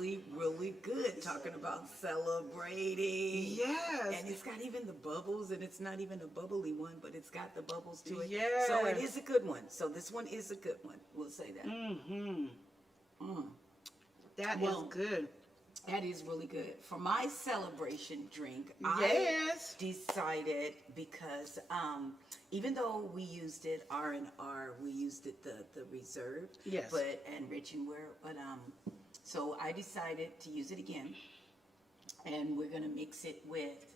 really, really good. Talking about celebrating. Yes. And it's got even the bubbles, and it's not even a bubbly one, but it's got the bubbles to it. Yes. So it is a good one. So this one is a good one. We'll say that. That is good. That is really good. For my celebration drink, Yes. I decided because even though we used it R&R, we used it the reserve, Yes. and Rich and Wear, but so I decided to use it again, and we're gonna mix it with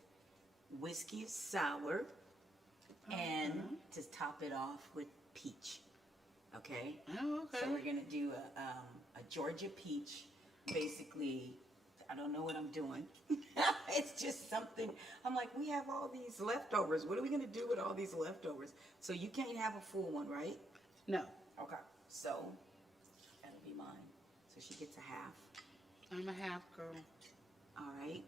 whiskey sour, and to top it off with peach. Okay. Oh, okay. So we're gonna do a Georgia peach, basically. I don't know what I'm doing. It's just something. I'm like, we have all these leftovers. What are we going to do with all these leftovers? So you can't have a full one, right? No. Okay. So that'll be mine. So she gets a half. I'm a half girl. All right.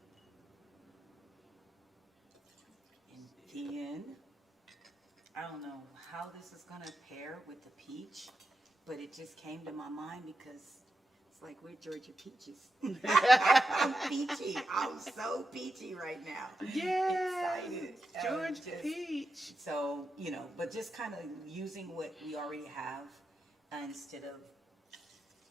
And then, I don't know how this is going to pair with the peach, but it just came to my mind because it's like we're Georgia peaches. I'm peachy. I'm so peachy right now. Yeah. Excited. Georgia peach. So, but just kind of using what we already have instead of,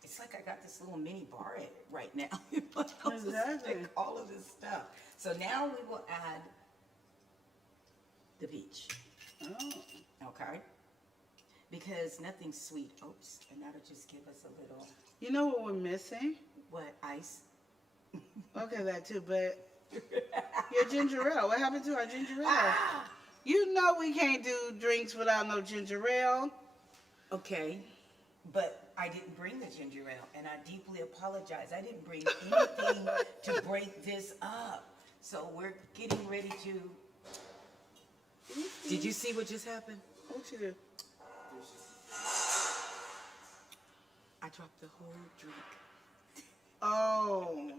it's like I got this little mini bar right now. Exactly. All of this stuff. So now we will add the peach. Oh. Okay. Because nothing's sweet. Oops. And that'll just give us a little. You know what we're missing? What? Ice? Okay, that too, but your ginger ale. What happened to our ginger ale? You know we can't do drinks without no ginger ale. Okay. But I didn't bring the ginger ale, and I deeply apologize. I didn't bring anything to break this up. So we're getting ready to. Did you see what just happened? What you do? I dropped the whole drink. Oh,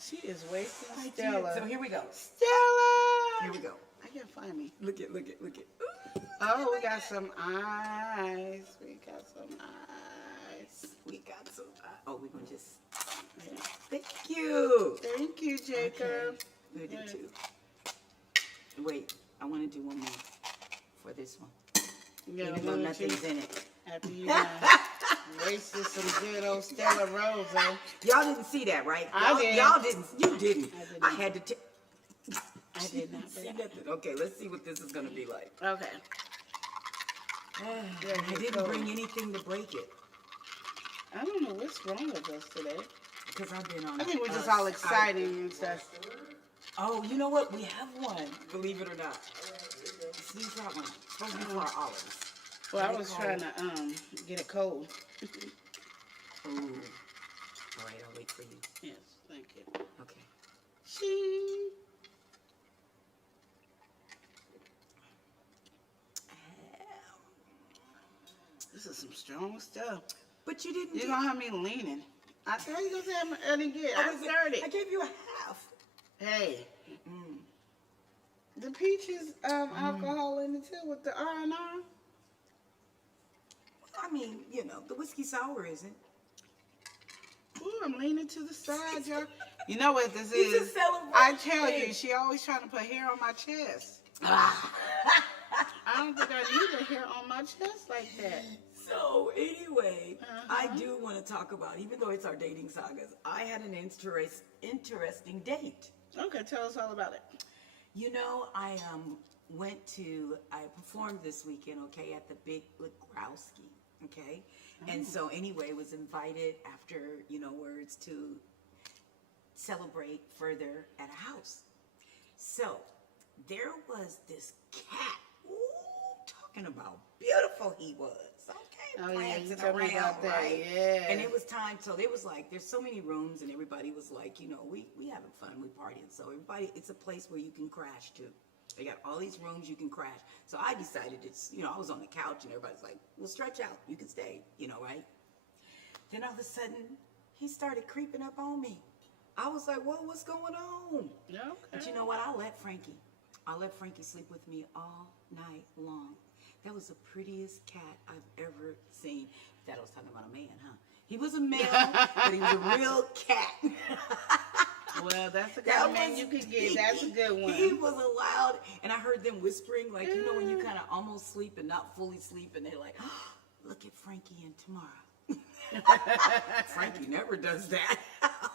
she is wasting Stella. So here we go. Stella! Here we go. I can't find me. Look at. Oh, we got some ice. We got some ice. Oh, we're going to just. Thank you. Thank you, Jacob. Okay. We do two. Wait, I want to do one more for this one. Yeah, even though nothing's in it. After you wasted some good old Stella Rose. Y'all didn't see that, right? I did. Y'all didn't. You didn't. I had to. I did not See nothing. Okay, let's see what this is going to be like. Okay. I didn't bring anything to break it. I don't know what's wrong with us today. Because I've been on. I think we're just all excited and stuff. Oh, you know what? We have one. Believe it or not. Sneeze that one. Supposed to be for our olives. Well, I was trying to get it cold. Ooh. All right, I'll wait for you. Yes, thank you. Okay. Shing. This is some strong stuff. But you didn't. You're gonna have me leaning. I tell you, gonna say I didn't get. I started. I gave you a half. Hey. The peach is alcohol in it too with the R&R. I mean, the whiskey sour isn't. Ooh, I'm leaning to the side, y'all. You know what this It's is? a celebration. I tell you, she always trying to put hair on my chest. I don't think I need a hair on my chest like that. So anyway, I do want to talk about, even though it's our dating sagas, I had an interesting date. Okay, tell us all about it. I I performed this weekend, okay, at the Big Łygrowski, okay? And so anyway, was invited after, words to celebrate further at a house. So there was this cat, talking about beautiful he was, okay? Oh, yeah, you Prancing told me about around, that, right? yeah. And it was time, so there was like, there's so many rooms, and everybody was like, we having fun, we partying. So everybody, it's a place where you can crash too. They got all these rooms you can crash. So I decided I was on the couch, and everybody's like, well, stretch out, you can stay, right? Then all of a sudden, he started creeping up on me. I was like, whoa, what's going on? Okay. But you know what? I let Frankie sleep with me all night long. That was the prettiest cat I've ever seen. That I was talking about a man, huh? He was a male, but he was a real cat. Well, that's the kind of man you could get. That's a good one. He was a wild, and I heard them whispering, like, you know, when you kind of almost sleep and not fully sleep, and they're like, oh, look at Frankie and Tamara. Frankie never does that.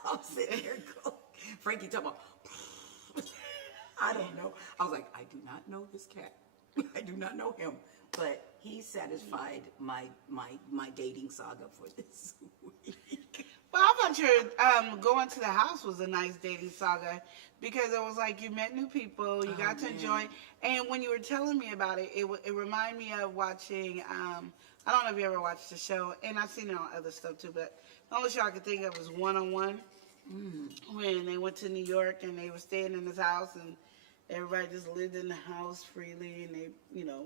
I'm sitting here going, Frankie talking about, I don't know. I was like, I do not know this cat. I do not know him. But he satisfied my dating saga for this week. Well, I thought your going to the house was a nice dating saga because it was like you met new people, you got to enjoy. And when you were telling me about it, it reminded me of watching, I don't know if you ever watched the show, and I've seen it on other stuff too, but the only show I could think of was 101 when they went to New York and they were staying in his house and everybody just lived in the house freely and they, you know,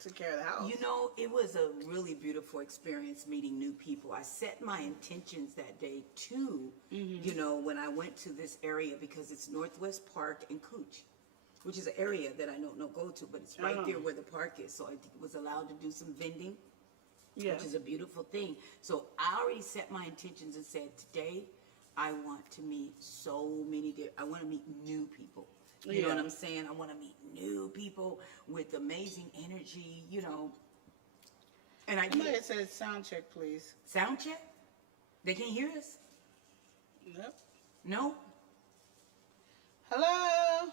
took care of the house. You know, it was a really beautiful experience meeting new people. I set my intentions that day too, you know, when I went to this area because it's Northwest Park and Cooch, which is an area that I don't know go to, but it's right there where the park is. So I was allowed to do some vending, which is a beautiful thing. So I already set my intentions and said, today I want to meet so many I want to meet new people. You know what I'm saying? I want to meet new people with amazing energy, you know. And I Somebody said sound check, please. Sound check? They can't hear us? Nope. No? Hello?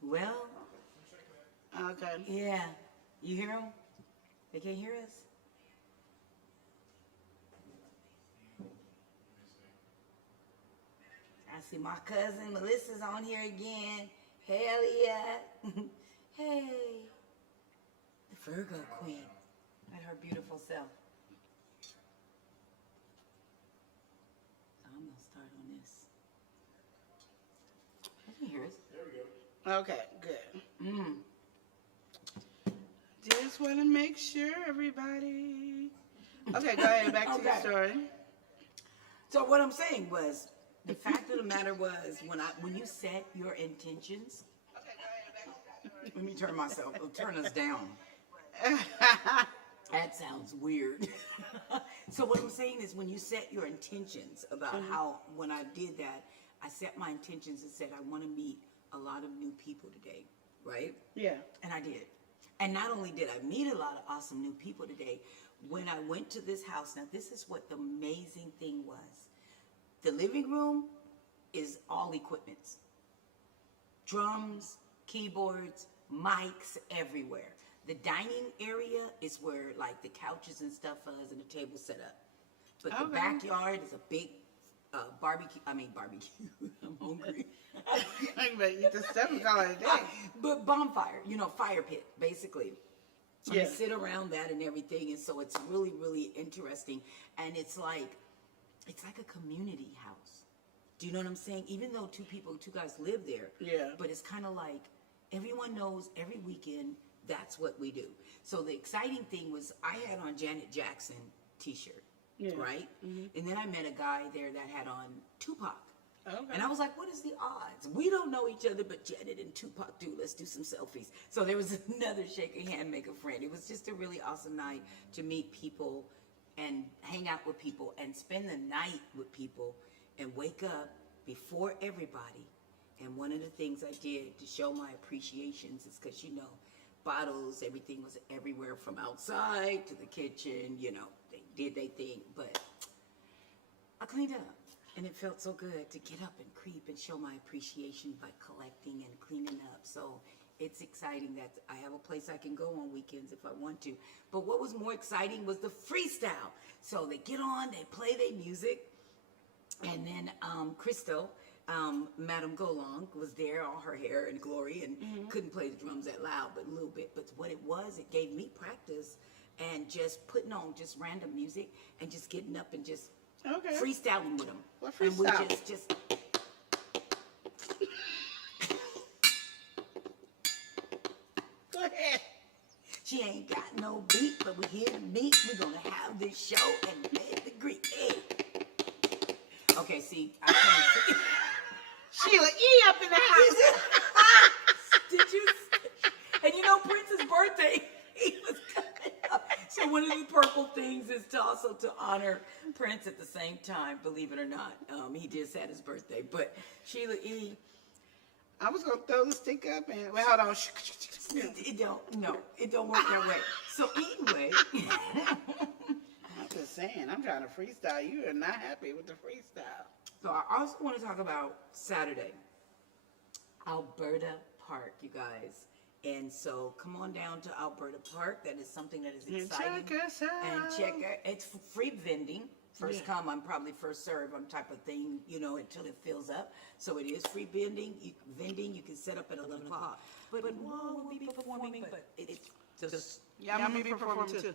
Well. Okay. Yeah. You hear them? They can't hear us? I see my cousin Melissa's on here again. Hell yeah. Hey. The Virgo queen. And her beautiful self. So I'm going to start on this. They can hear us. There we go. Okay, good. Just want to make sure, everybody. Okay, go ahead. Back to your story. So what I'm saying was, the fact of the matter was, when you set your intentions, let me turn us down. That sounds weird. So what I'm saying is, when you set your intentions about when I did that, I set my intentions and said, I want to meet a lot of new people today, right? Yeah. And I did. And not only did I meet a lot of awesome new people today, when I went to this house, now this is what the amazing thing was. The living room is all equipments. Drums, keyboards, mics everywhere. The dining area is where like the couches and stuff is and the table set up. But the backyard is a big barbecue. I'm hungry. But eat the stuff and call it a day. But bonfire, you know, fire pit, basically. And Yeah. you sit around that and everything, and so it's really, really interesting. And it's like a community house. Do you know what I'm saying? Even though two guys live there. Yeah. But it's kind of like everyone knows every weekend that's what we do. So the exciting thing was I had on Janet Jackson t-shirt, right? And then I met a guy there that had on Tupac. Okay. And I was like, what is the odds? We don't know each other, but Janet and Tupac do. Let's do some selfies. So there was another shake a hand, make a friend. It was just a really awesome night to meet people and hang out with people and spend the night with people and wake up before everybody. And one of the things I did to show my appreciations is because, you know, bottles, everything was everywhere from outside to the kitchen, you know, they did their thing. But I cleaned up. And it felt so good to get up and creep and show my appreciation by collecting and cleaning up. So it's exciting that I have a place I can go on weekends if I want to. But what was more exciting was the freestyle. So they get on, they play their music. And then Crystal, Madame Golong, was there, all her hair and glory, and couldn't play the drums that loud, but a little bit. But what it was, it gave me practice and just putting on just random music and just getting up and just freestyling with them. What and we freestyle? just Go ahead. She ain't got no beat, but we here to meet. We're gonna have this show and let the Greek. Hey. Okay, see, I can't see. Sheila E up in the house. Did you? And you know Prince's birthday, he was coming up. So So one of the purple things is to also to honor Prince at the same time, believe it or not. He just had his birthday. But Sheila E., I was going to throw the stick up and, well, hold on. it don't work that way. So anyway. I'm just saying, I'm trying to freestyle. You are not happy with the freestyle. So I also want to talk about Saturday, Alberta Park, you guys. And so come on down to Alberta Park. That is something that is exciting. Check us out. And check it. It's free vending. First come, I'm probably first serve. I'm type of thing, until it fills up. So it is free vending. You can set up at 11 o'clock. But we'll be performing. But it's just Yeah, I'm going to be performing too.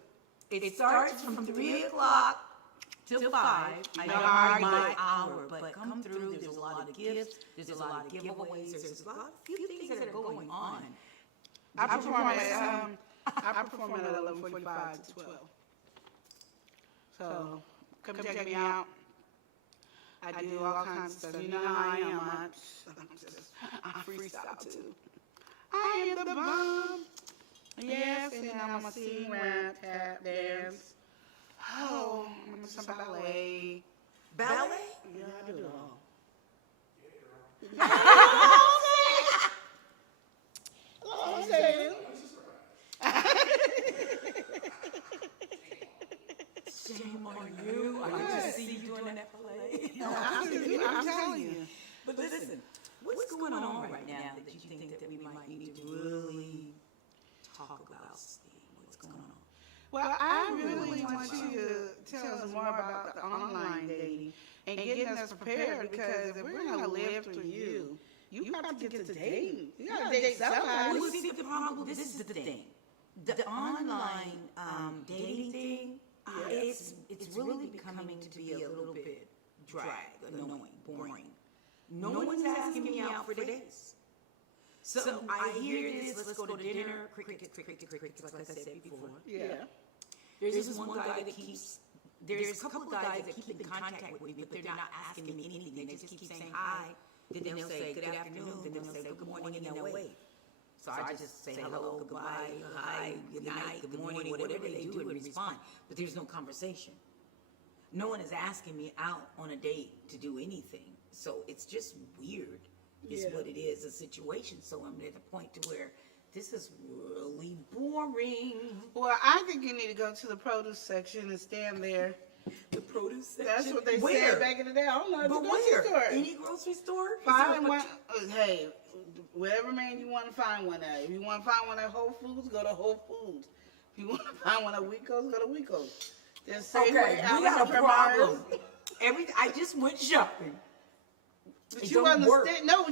it starts from 3 o'clock till 5. I know my hour, but come through. There's a lot of gifts. There's a lot of giveaways. There's a lot of few things that are going on. I perform at 11:45 to 12. So come check me out. I do all kinds of stuff. You know how I am. I freestyle too. I am the bomb. Yes, and I'm a sing, rap, tap, dance. Oh, I'm some ballet. Ballet? Yeah, I do it all. I'm saying. Shame on you. I just see you doing that play. I'm telling you. But listen, what's going on right now that you think that we might need to really talk about, Steve? What's going on? Well, I really want you to tell us more about the online dating and getting us prepared, because if we're going to live through you, you have to get to dating. You got to date somebody. Well, see, the problem, this is the thing. The online dating thing, it's really becoming to be a little bit drag, annoying, boring. No one's asking me out for dates. So I hear this, let's go to dinner, cricket, like I said before. Yeah. There's this one guy that there's a couple of guys that keep in contact with me, but they're not asking me anything. They just keep saying hi, then they'll say good afternoon, then they'll say good morning, and they'll wait. So I just say hello, goodbye, hi, good night, good morning, whatever they do and respond. But there's no conversation. No one is asking me out on a date to do anything. So it's just weird, is what it is, a situation. So I'm at the point to where this is really boring. Well, I think you need to go to the produce section and stand there. The produce section? That's what they said back in the day. I don't know. But grocery store. Any grocery store? Find one. Hey, whatever man you want to find one at. If you want to find one at Whole Foods, go to Whole Foods. If you want to find one at Wiedco's, go to Wiedco's. Okay, we got a problem. I just went shopping. But you wasn't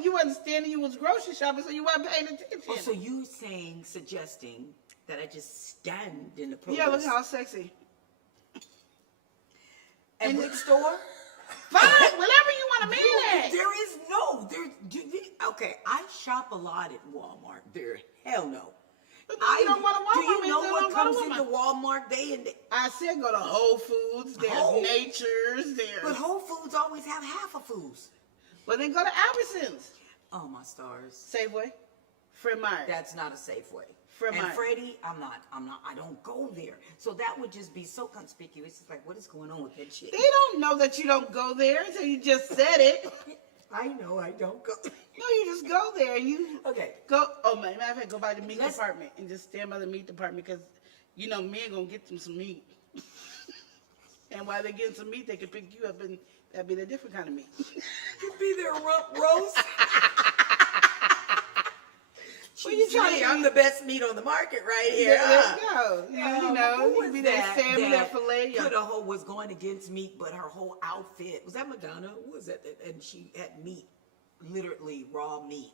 you wasn't standing. You was grocery shopping, so you wasn't paying attention. Oh, so you suggesting that I just stand in the produce? Yeah, look how sexy. And which store? Fine, whatever you want to mean it. There is okay, I shop a lot at Walmart. Hell no. But you don't want to Walmart. Do you know what comes into Walmart? I said go to Whole Foods. There's Nature's. But Whole Foods always have half of foods. Well, then go to Albertsons. Oh, my stars. Safeway. Fred Meyer. That's not a Safeway. Fred Meyer. And Freddie, I don't go there. So that would just be so conspicuous. It's like, what is going on with that shit? They don't know that you don't go there until you just said it. I know I don't go. No, you just go there and you go. Oh, matter of fact, go by the meat department and just stand by the meat department, because men gonna get them some meat. And while they're getting some meat, they can pick you up, and that'd be the different kind of meat. Could be their rump roast. Well, you trying I'm the best meat on the market right here. Let's go. You could be that salmon, that filet. Was going against meat, but her whole outfit was that Madonna? Who was that? And she had meat, literally raw meat.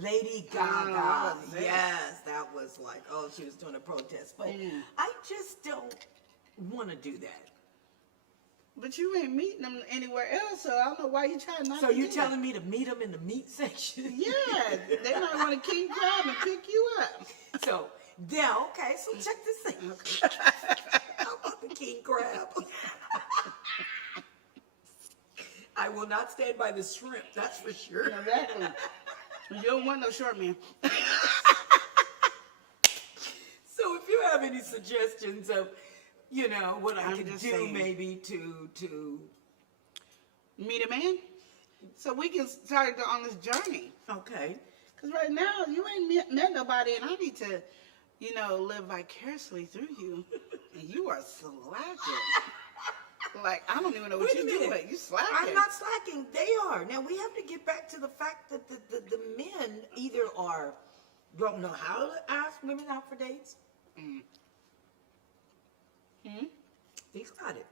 Lady Gaga. Yes, that was like, she was doing a protest. But I just don't want to do that. But you ain't meeting them anywhere else, so I don't know why you trying not to. So you're telling me to meet them in the meat section? Yeah, they might want to king crab and pick you up. So, okay, so check this thing. Okay. How about the king crab? I will not stand by the shrimp, that's for sure. Exactly. You don't want no short man. So if you're having any suggestions of, you know, what I could do saying. maybe to meet a man? So we can start on this journey. Okay. Because right now, you ain't met nobody, and I need to, you know, live vicariously through you. And you are slacking. Like, I don't even know what you're doing. You slacking. I'm not slacking. They are. Now, we have to get back to the fact that the men either don't know how to ask women out for dates. He's got it.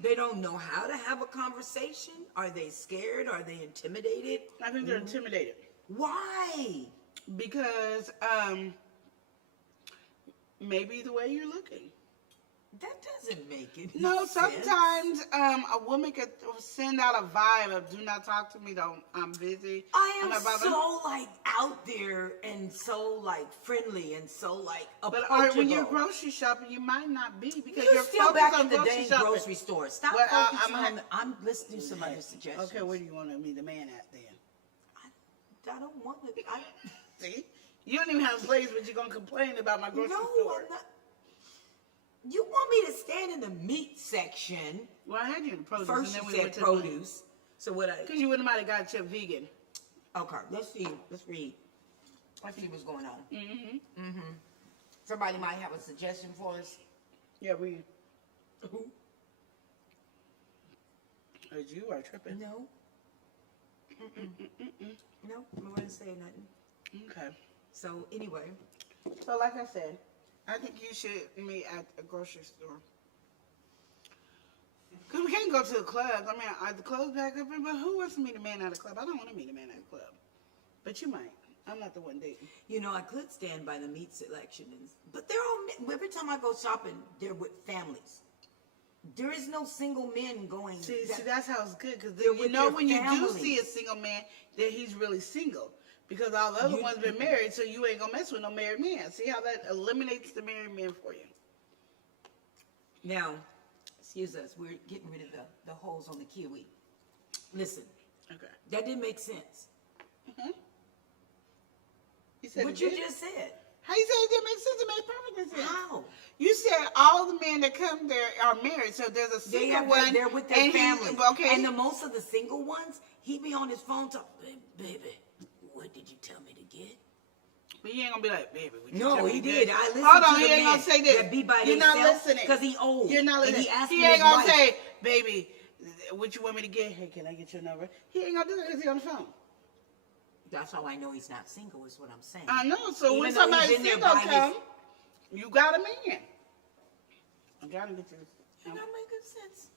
They don't know how to have a conversation. Are they scared? Are they intimidated? I think they're intimidated. Why? Because maybe the way you're looking. That doesn't make it. No, sometimes a woman could send out a vibe of "Do not talk to me. I'm busy." I am so like out there and so like friendly and so like approachable. But when you're grocery shopping, you might not be because you're still back on in the grocery dang shopping. grocery store. Stop Well, focusing on. Let's do some other suggestions. Okay, where do you want to meet the man at then? I don't want to. See, you don't even have a place, but you're gonna complain about my grocery store. No, I'm not. You want me to stand in the meat section? Well, I had you in produce. First and then you we went said to produce. So what because you wouldn't have got your vegan. Okay, let's see. Let's read. Let's see what's going on. Mm-hmm. Somebody might have a suggestion for us. Yeah, we. Who? As you are tripping. No. No, I wouldn't say nothing. Okay. So anyway. So like I said, I think you should meet at a grocery store. Because we can't go to the clubs. I mean, are the clubs back open? But who wants to meet a man at a club? I don't want to meet a man at a club. But you might. I'm not the one dating. You know, I could stand by the meat selection, but they're all, every time I go shopping, they're with families. There is no single men going. See, that's how it's good. Because with you know their when you do families. see a single man, that he's really single. Because all the other ones been married, so you ain't going to mess with no married man. See how that eliminates the married man for you? Now, excuse us, we're getting rid of the holes on the kiwi. Listen, Okay. that didn't make sense. Mm-hmm. You said What you just said. How you say it didn't make sense? It made perfect sense. How? You said all the men that come there are married, so there's a single one. They're with their and families. Okay. And the most of the single ones, he be on his phone talking, baby, what did you tell me to get? But he ain't gonna be like, baby. What you No, tell me he to did. get? I listened Hold on, to he the ain't man gonna say this. that be by You're not themselves listening because he old. You're not listening. And He his ain't gonna wife. say, baby, what you want me to get? Hey, can I get your number? He ain't gonna do that because he on the phone. That's how I know he's not single, is what I'm saying. I know. So Even when though somebody he's in there single by his- come, you got a man. I gotta get you. That make good sense.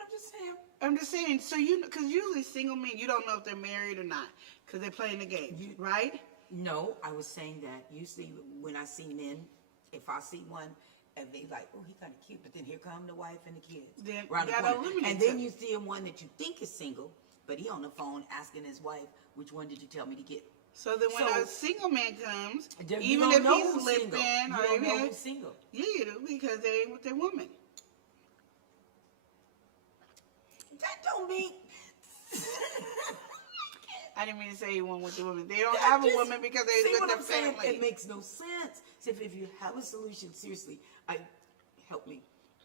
I'm just saying. I'm just saying. So because usually single men, you don't know if they're married or not because they're playing the game, right? No, I was saying that usually when I see men, if I see one and they like, oh, he kind of cute, but then here come the wife and the kids. Then around the you gotta corner. eliminate And then them. you see one that you think is single, but he on the phone asking his wife, which one did you tell me to get? So then when So- a single man comes, You even don't if know he's who's limping single. or You don't know even, who's single. yeah, you do because they ain't with their woman. That don't mean. I didn't mean to say he went with the woman. They don't That have a just- woman because see they're what with I'm their saying? family. It makes no sense. So if you have a solution, seriously, help me,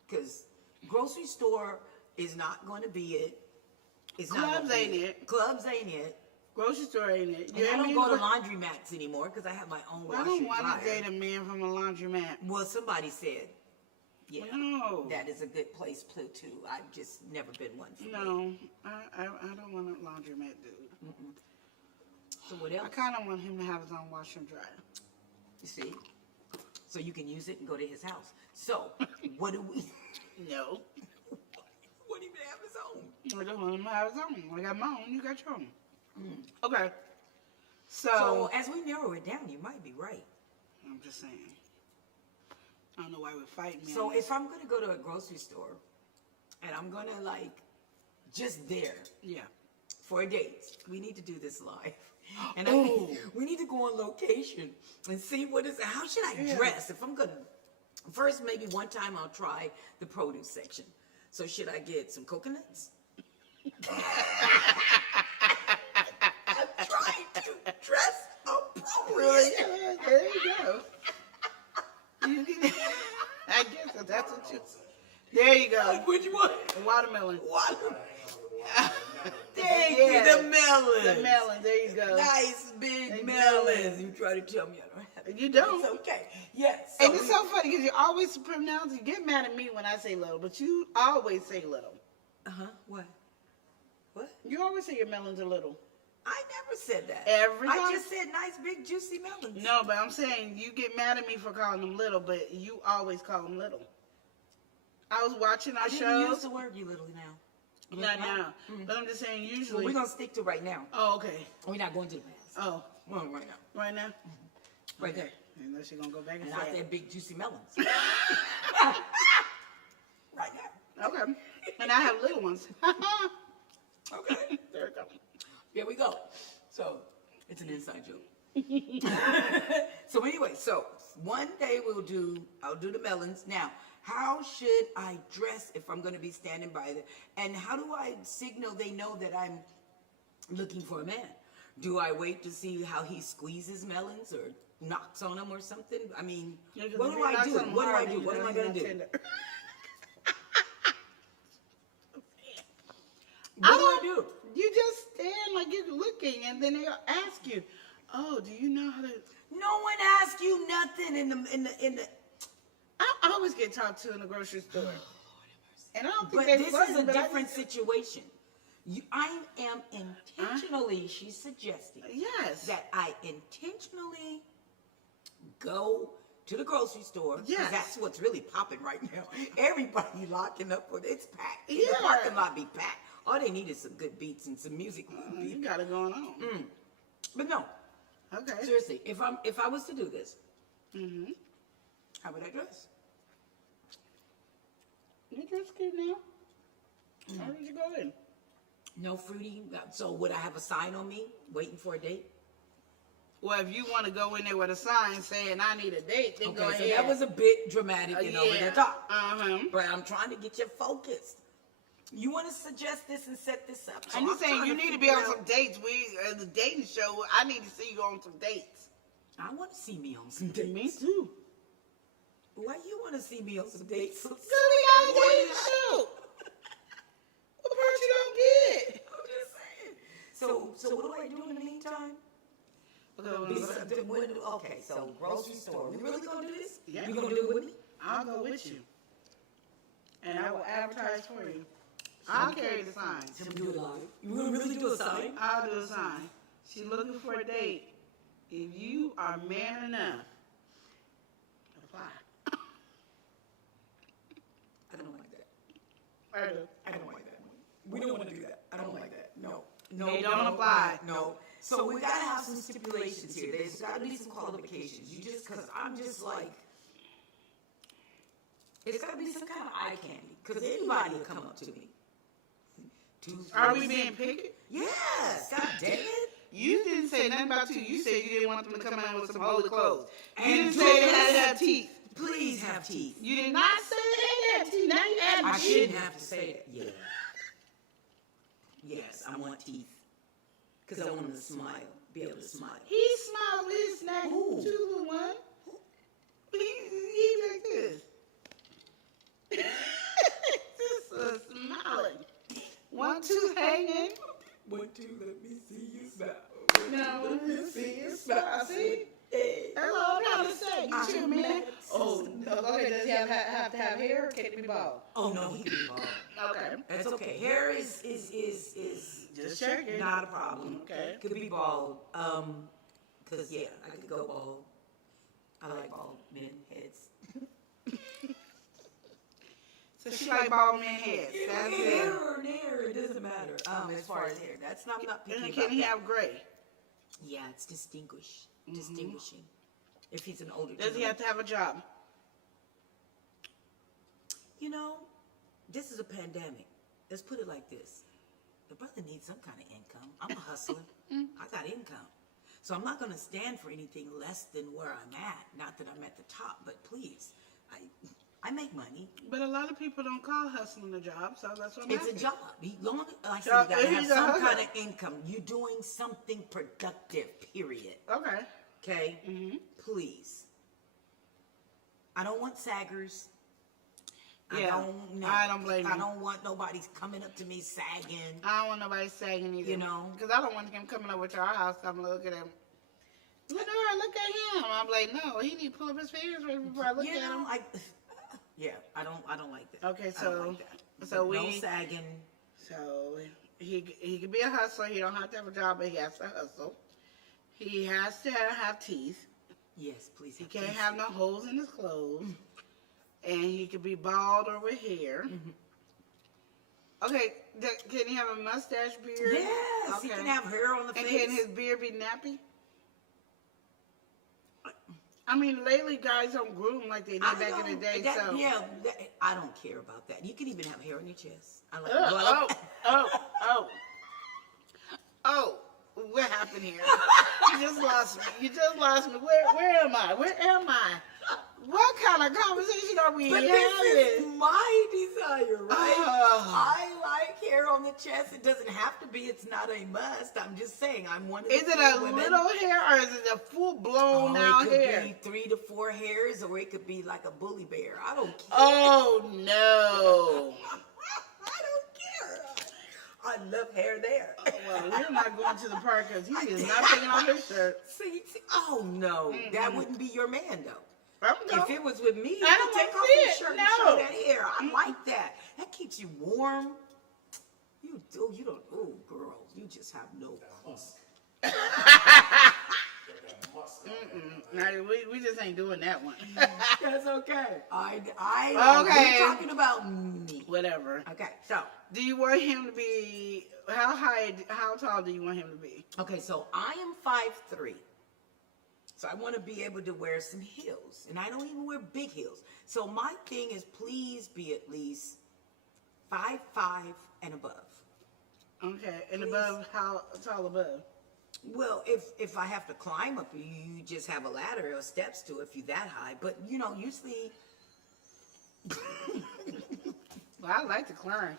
because grocery store is not going to be it. It's not Clubs gonna be ain't it. Clubs ain't it. Grocery store ain't it? And I don't go to laundromats anymore because I have my own Well, I washer don't and want dryer. to date a man from a laundromat. Well, somebody said, yeah, No. that is a good place too. I've just never been one for me. No, I don't want a laundromat dude. So what I else? kind of want him to have his own washer and dryer. You see? So you can use it and go to his house. So, what do we... No. Wouldn't even have his own. I don't want him to have his own. I got my own, you got your own. Okay. So, as we narrow it down, you might be right. I'm just saying. I don't know why we're fighting me. So on this. if I'm going to go to a grocery store and I'm going to just there Yeah. for a date, we need to do this live. And Ooh. we need to go on location and see how should I Yeah. dress? If I'm going to, first maybe one time I'll try the produce section. So should I get some coconuts? I'm trying to dress appropriate. There you go. You can, I guess that's what you. There you go. Which one? Watermelon. Watermelon. Thank you, the melons. The melon. There you go. Nice big melons. You try to tell me I don't have it. You don't. It's okay. Yes. And it's so funny because you always pronounce. You get mad at me when I say little, but you always say little. What? What? You always say your melons are little. I never said that. Every time. I just said nice big juicy melons. No, but I'm saying you get mad at me for calling them little, but you always call them little. I was watching our show. I didn't use the word you little now. Not now. But I'm just saying usually. Well, we're going to stick to right now. Oh, okay. We're not going to the past. Oh. We're on right now. Right now? Right there. Unless you're going to go back and And I say said it. big juicy melons. Right now. Okay. And I have little ones. Okay. There it goes. Here we go. So, it's an inside joke. So anyway, so one day I'll do the melons. Now, how should I dress if I'm going to be standing by there? And how do I signal they know that I'm looking for a man? Do I wait to see how he squeezes melons or knocks on them or something? I mean, what do I do? What do I do? What am I going to do? What do I do? You just stand like you're looking, and then they'll ask you, "Oh, do you know how to?" No one asks you nothing in the. I always get talked to in the grocery store, and I don't think But they this flirt, is a but I different just- situation. I am intentionally, she's suggesting Yes. that I intentionally go to the grocery store. 'Cause Yes. that's what's really popping right now. Everybody locking up with it's packed. The Yeah. parking lot be packed. All they need is some good beats and some music. You got it going on. But no, Okay. seriously, if I was to do this, how would I dress? You dress cute now. How did you go in? No fruity. So would I have a sign on me waiting for a date? Well, if you want to go in there with a sign saying I need a date, then go Okay, ahead. so that was a bit dramatic and over the top. But I'm trying to get you focused. You want to suggest this and set this up. So I'm just saying trying you need to be figure on out- some dates. We the dating show. I need to see you on some dates. I want to see me on some dates. Me too. Why you want to see me on some dates? Cause we got a dating show. What part you don't get? I'm just saying. So what do I do in the meantime? Okay, so grocery store. We really gonna do this? Yeah. You gonna do it with me? I'll go with you, and I will advertise for you. I'll carry the sign. So we do it live. You gonna really do a sign? I'll do a sign. She's looking for a date. If you are man enough, apply. I don't like that. I do. I don't like that. We don't want to do that. I don't like that. No. They don't apply. No. So we gotta have some stipulations here. There's gotta be some qualifications. You just, cause I'm just like, it's gotta be some kind of eye candy. Cause anybody will come up to me. Are we being picky? Yes. God damn it. You didn't say nothing about you. You said you didn't want them to come in with some holy clothes. You didn't say they had to have teeth. Please have teeth. You did not say they had to have teeth. Now you added I teeth. shouldn't have to say that. Yeah. Yes, I want teeth. Because I want them to smile. Be able to smile. He smiled with his snack. Who? Two little one. He like this. Just smiling. 1, 2, hanging. 1, 2, let me see you smile. Now let me see you smile. See? Hello, I'm trying to say. You too, man. Oh, okay. Does he have to have hair or can it be bald? Oh no, he can be bald. Okay. That's okay. Hair is Just checking. not a problem. Okay. Could be bald. Cause yeah, I could go bald. I like bald men heads. So she like bald man heads. That's it. Hair or hair, it doesn't matter. As far as hair, that's not picky And about can he that. have gray? Yeah, it's distinguishing. If he's an older. Does he have to have a job? You know, this is a pandemic. Let's put it like this. The brother needs some kind of income. I'm a hustler. I got income. So I'm not going to stand for anything less than where I'm at. Not that I'm at the top, but please, I make money. But a lot of people don't call hustling a job, so that's what I'm It's asking. a job. Like I said, So you got to have he's a some hustler. kind of income. You're doing something productive, period. Okay. Okay? Please. I don't want saggers. Yeah, No, I don't blame you. I don't want nobody coming up to me sagging. I don't want nobody sagging either. You know? Because I don't want him coming over to our house. I'm looking at him. Lenora, look at him. I'm like, no, he need to pull up his pants right before I look at him. I don't like that. Okay, I don't like that. so no we sagging. So he can be a hustler. He don't have to have a job, but he has to hustle. He has to have teeth. Yes, please. He can't have no holes in his clothes. And he could be bald or with hair. Okay, can he have a mustache, beard? Yes, okay. he can have hair on the face. And can his beard be nappy? I mean, lately guys don't groom like they did back in the day. I don't care about that. You can even have hair on your chest. I like oh, what happened here? You just lost me. You just lost me. Where am I? Where am I? What kind of conversation are we having? This is my desire, right? I like hair on the chest. It doesn't have to be. It's not a must. I'm just saying. I'm one of the Is it a women. little hair or is it a full blown out hair? It could be 3 to 4 hairs, or it could be like a bully bear. I don't care. Oh no! I don't care. I love hair there. Well, we're not going to the park because he is not taking off his shirt. See, oh no, that wouldn't be your man though. No. If it was with me, you I could don't take off see your it. shirt and No. show that hair. I like that. That keeps you warm. You don't. Oh, girl, you just have no peace. We just ain't doing that one. That's okay. Okay. We're talking about me. Whatever. Okay, so. Do you want him to be, how tall do you want him to be? Okay, so I am 5'3". So I want to be able to wear some heels. And I don't even wear big heels. So my thing is, please be at least 5'5" and above. Okay, and above, how tall above? Well, if I have to climb up, you just have a ladder or steps to if you're that high. But, usually... Well, I like to climb.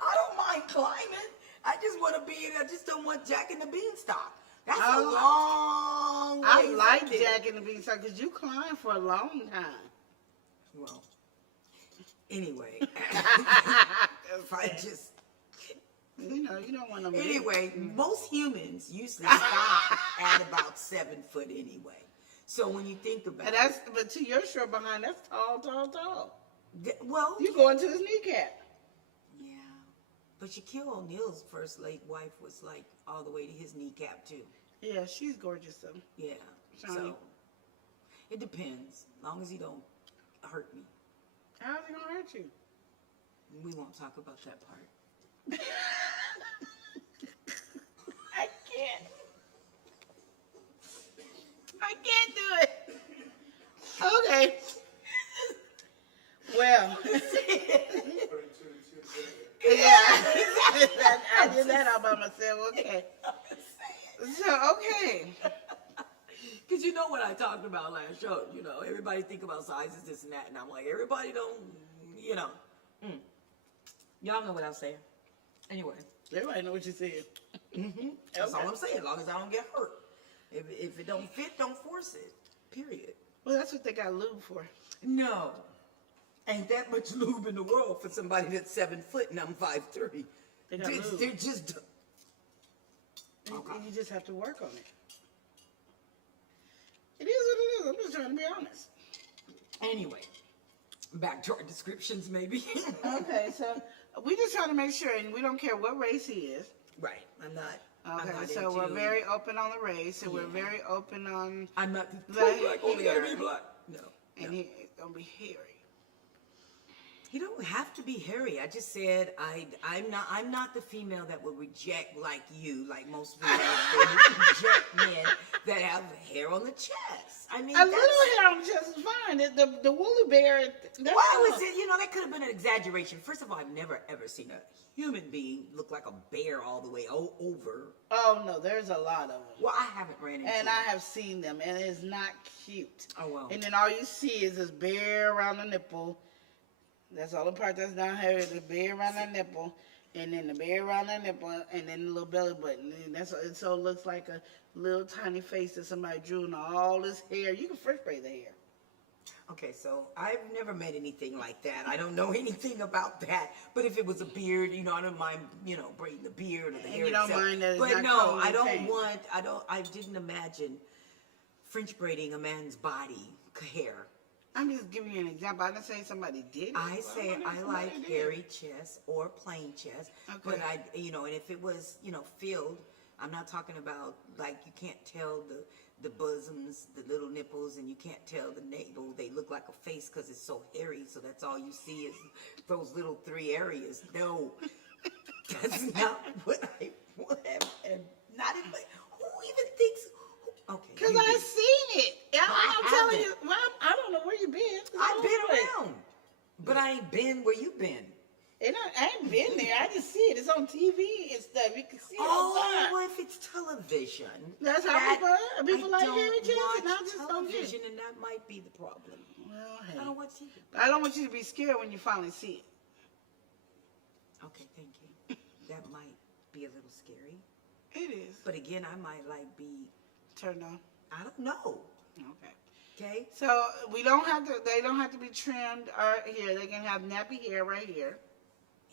I don't mind climbing. I just don't want Jack and the Beanstalk. That's a long way. I like Jack and the Beanstalk because you climbed for a long time. Well, anyway. If I just... You don't want to... Anyway, most humans usually stop at about 7 foot anyway. So when you think about it... But to your short behind, that's tall. Well... You go into his kneecap. Yeah. But Shaquille O'Neal's first late wife was like all the way to his kneecap too. Yeah, she's gorgeous though. Yeah. Shiny. So it depends. As long as he don't hurt me. How's he gonna hurt you? We won't talk about that part. I can't do it. Okay. Well. Yeah. I did that all by myself. Okay. So, okay. Because you know what I talked about last show. Everybody think about sizes, this and that. And I'm like, everybody don't, Y'all know what I'm saying. Anyway. Everybody know what you said. That's all I'm saying. As long as I don't get hurt. If it don't fit, don't force it. Period. Well, that's what they got lube for. No. Ain't that much lube in the world for somebody that's 7 foot and I'm 5'3". They got lube. They're just... You just have to work on it. It is what it is. I'm just trying to be honest. Anyway, back to our descriptions, maybe. Okay, so we just trying to make sure, and we don't care what race he is. Right. I'm not. Okay, so we're very open on the race, and we're very open on. I'm not the black. Only gotta be hair. black. No. And he's gonna be hairy. He don't have to be hairy. I just said I'm not the female that would reject like you, like most females that reject men that have hair on the chest. I mean, a little hair on the chest is fine. The woolly bear. Why was it? That could have been an exaggeration. First of all, I've never ever seen a human being look like a bear all the way over. Oh no, there's a lot of them. Well, I haven't ran into and them. I have seen them, and it's not cute. Oh well. And then all you see is this bear around the nipple. That's all the part that's down here is the bear around the nipple, and then the bear around the nipple, and then the little belly button. And so it looks like a little tiny face that somebody drew in all this hair. You can first braid the hair. Okay, so I've never met anything like that. I don't know anything about that. But if it was a beard, you know, I don't mind, you know, braiding the beard or the hair you don't itself. mind that it's but not no, combed I and don't tamed. want. I didn't imagine French braiding a man's body hair. I'm just giving you an example. I didn't say somebody did it. I say wonder if I somebody like did. hairy chest or plain chest. Okay. But you know, and if it was, you know, filled, I'm not talking about like you can't tell the bosoms, the little nipples, and you can't tell the navel. They look like a face because it's so hairy. So that's all you see is those little 3 areas. No, that's not what I want. And not in my. Who even thinks? Okay. Because you I do. seen it. I'm telling you. haven't. Well, I don't know where you been. 'cause I've been I don't know. around, but I ain't been where you been. I ain't been there. I just see it. It's on TV and stuff. You can see it Oh, outside. well, if it's television. That's how people like hairy chest, and I watch just don't get it. television, and that might be the problem. Well, I hey. don't watch TV. I don't want you to be scared when you finally see it. Okay, thank you. That might be a little scary. It is. But again, I might be, Turned on. I don't know. Okay. Okay? So they don't have to be trimmed or here. They can have nappy hair right here.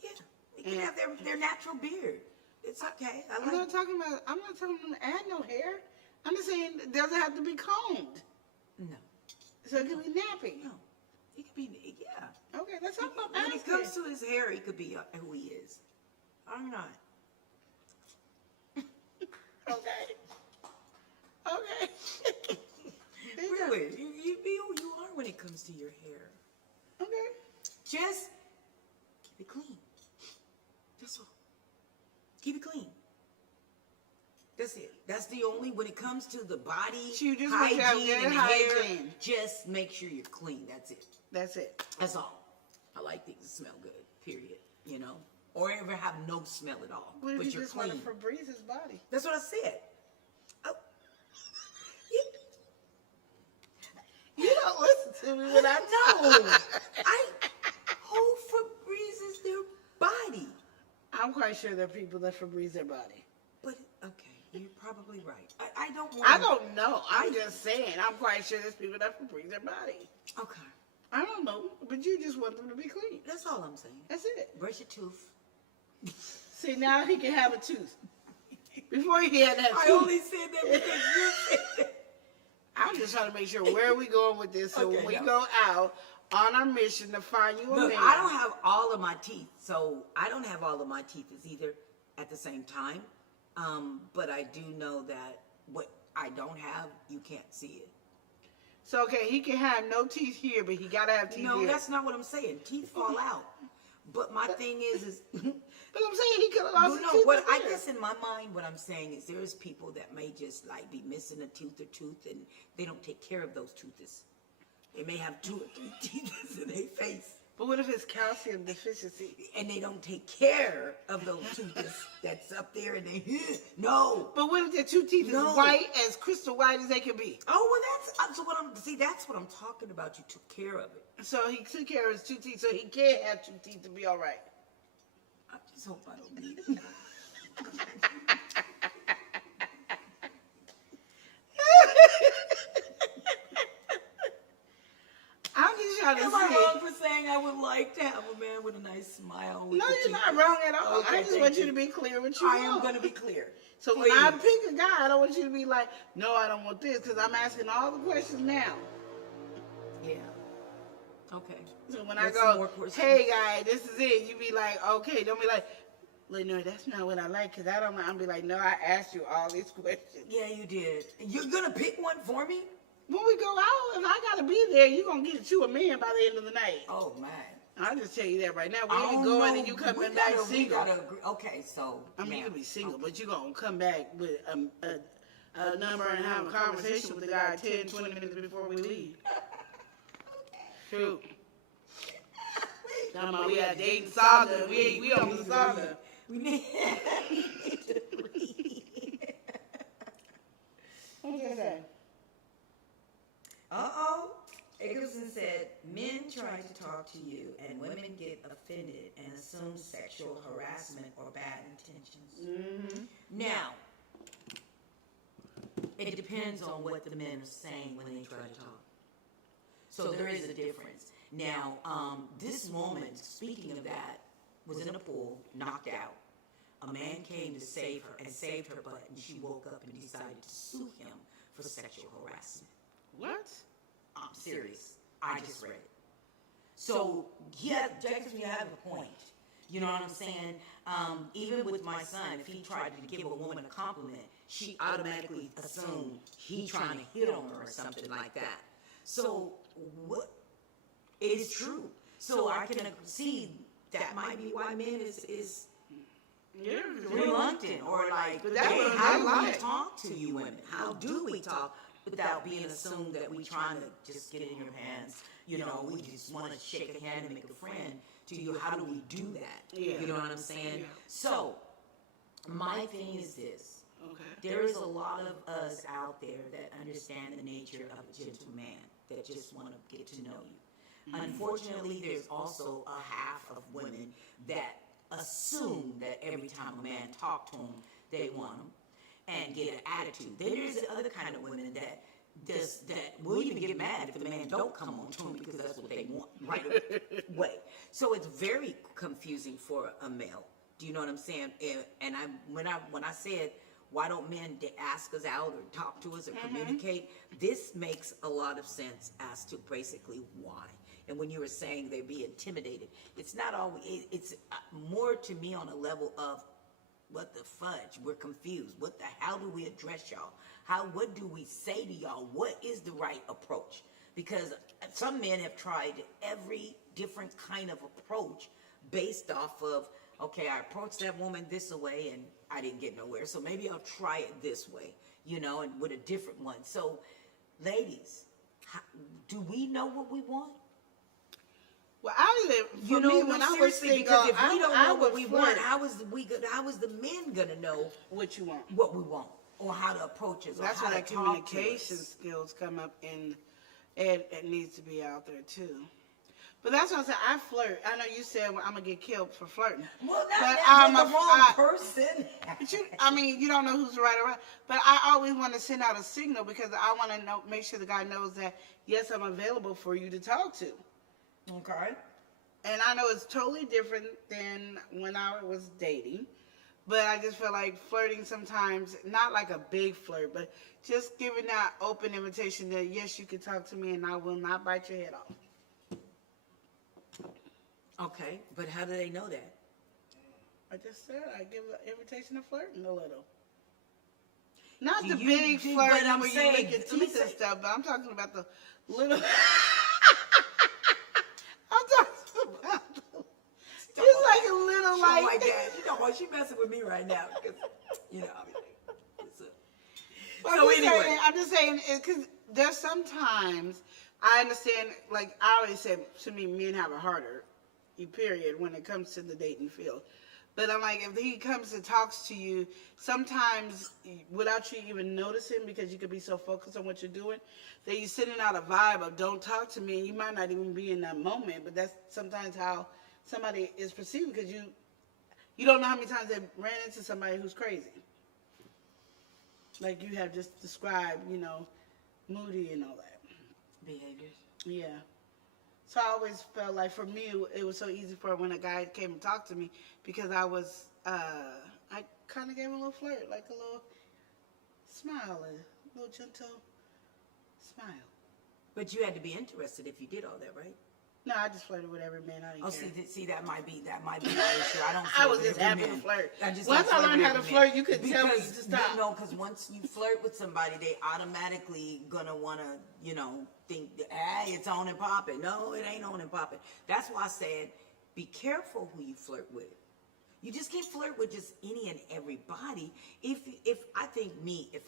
Yeah. They can Yeah. have their natural beard. It's okay. I'm not talking about them to add no hair. I'm just saying it doesn't have to be combed. No. So it can be nappy. No. He could be, yeah. Okay, that's all I'm When it asking. comes to his hair, he could be who he is. I'm not. Okay. Okay. Really? You be who you are when it comes to your hair. Okay. Just keep it clean. That's all. Keep it clean. That's it. That's the only, when it comes to the body, So you just want to have hygiene good and hair, hygiene. just make sure you're clean. That's it. That's it. That's all. I like things to smell good, period. You know? Or ever have no smell at all. What if but you you're just clean. want to Febreze his body? That's what I said. Oh. You don't listen to me when I No. Who Febrezes their body? I'm quite sure there are people that Febreze their body. But, okay, you're probably right. I don't want I don't know. I'm just saying. I'm quite sure there's people that Febreze their body. Okay. I don't know, but you just want them to be clean. That's all I'm saying. That's it. Brush your tooth. See, now he can have a tooth. Before he had that I tooth. only said that because you said that. I'm just trying to make sure where are we going with this. So Okay, when we no. go out on our mission to find you a Look, man. I don't have all of my teeth, so I don't have all of my teeth as either at the same time. But I do know that what I don't have, you can't see it. So, okay, he can have no teeth here, but he got to have teeth No, here. that's not what I'm saying. Teeth fall out. But my thing is But I'm saying he could have lost no, his teeth what up I here. guess in my mind, what I'm saying is there's people that may just like be missing a tooth or tooth, and they don't take care of those toothes. They may have 2 or 3 teeth in their face, But what if it's calcium deficiency? and they don't take care of those toothes that's up there, and they no. But what if their 2 teeth No. is white, as crystal white as they can be? Oh well, that's so what I'm see. That's what I'm talking about. You took care of it. So he took care of his 2 teeth, so he can have 2 teeth to be all right. I just hope I don't need it. I'm just trying to Am I see. wrong for saying I would like to have a man with a nice smile? With No, the you're teeth? not wrong at all. Okay, I just thank want you to be clear what you I want. am going to be clear. So when I Please. pick a guy, I don't want you to be like, no, I don't want this, because I'm asking all the questions now. Yeah. Okay. So when Let's I see go, more questions. hey, guy, this is it, you be like, okay. Don't be like, Lenora, that's not what I like, because I don't like. I'll be like, no, I asked you all these questions. Yeah, you did. You're going to pick one for me? When we go out, if I got to be there, you're going to get you a man by the end of the night. Oh, man. I'll just tell you that right now. We I ain't don't going know. and you coming We back gotta- we single. gotta agree. Okay, so. I mean, yeah. you can be single, Okay. but you're going to come back with a number and have a conversation with the guy 10, 20 minutes before we leave. Shoot. Talking about we had dating saga. We on the saga. We need What's that say? Uh-oh. Eggleston said, men try to talk to you and women get offended and assume sexual harassment or bad intentions. Mm-hmm. Now, it depends on what the men are saying when they try to talk. So there is a difference. Now, this woman, speaking of that, was in a pool, knocked out. A man came to save her and saved her butt, and she woke up and decided to sue him for sexual harassment. What? I'm serious. I just read it. So, yeah, Jackson, you have a point. You know what I'm saying? Even with my son, if he tried to give a woman a compliment, she automatically assumed he trying to hit on her or something like that. So, what? It is true. So I can see that might be why men is reluctant or like, hey, how do we talk to you women? How do we talk without being assumed that we trying to just get in your hands? You know, we just want to shake a hand and make a friend to you. How do we do that? Yeah. You know what I'm saying? Yeah. So, my thing is this. Okay. There is a lot of us out there that understand the nature of a gentleman that just want to get to know you. Mm-hmm. Unfortunately, there's also a half of women that assume that every time a man talks to them, they want him and get an attitude. Then there's the other kind of women that will even get mad if the man don't come on to them because that's what they want right away. So it's very confusing for a male. Do you know what I'm saying? And when I said, why don't men ask us out or talk to us or communicate? This makes a lot of sense as to basically why. And when you were saying they'd be intimidated, it's not always, it's more to me on a level of what the fudge, we're confused. How do we address y'all? What do we say to y'all? What is the right approach? Because some men have tried every different kind of approach based off of, okay, I approached that woman this way and I didn't get nowhere, so maybe I'll try it this way, you know, and with a different one. So, ladies, do we know what we want? Well, for me, when I was single, because if we don't know what we want, flirt. how is the men gonna know What you want? what we want or how to approach us? That's or how where to the talk communication to us? skills come up, and it needs to be out there too. But that's what I said. I flirt. I know you said, well, I'm gonna get killed for flirting. Well, but not I'm the wrong person. But you don't know who's right or wrong. But I always want to send out a signal because I want to make sure the guy knows that yes, I'm available for you to talk to. Okay. And I know it's totally different than when I was dating, but I just feel like flirting sometimes, not like a big flirt, but just giving that open invitation that yes, you can talk to me and I will not bite your head off. Okay, but how do they know that? I just said I give an invitation to flirting a little. Not the big flirting where you lick your teeth and stuff, but I'm talking about the little. I'm talking about just like a little like that. You know what? She messing with me right now because you know. So anyway, I'm just saying because there's sometimes I understand. Like I always said, to me, men have a harder. Period when it comes to the dating field. But I'm like, if he comes and talks to you, sometimes without you even noticing, because you could be so focused on what you're doing, that you're sending out a vibe of don't talk to me, and you might not even be in that moment, but that's sometimes how somebody is perceived, because you don't know how many times they ran into somebody who's crazy. Like you have just described, moody and all that. Behaviors. Yeah. So I always felt like for me, it was so easy for when a guy came and talked to me because I kind of gave him a little flirt, like a little smile, a little gentle smile. But you had to be interested if you did all that, right? No, I just flirted with every man. I didn't care. See, that might be my issue. I don't. I was just happy to flirt. Once I learned how to flirt, you could tell me to stop. No, because once you flirt with somebody, they automatically gonna wanna, think, hey, it's on and popping. No, it ain't on and popping. That's why I said, be careful who you flirt with. You just can't flirt with just any and everybody. If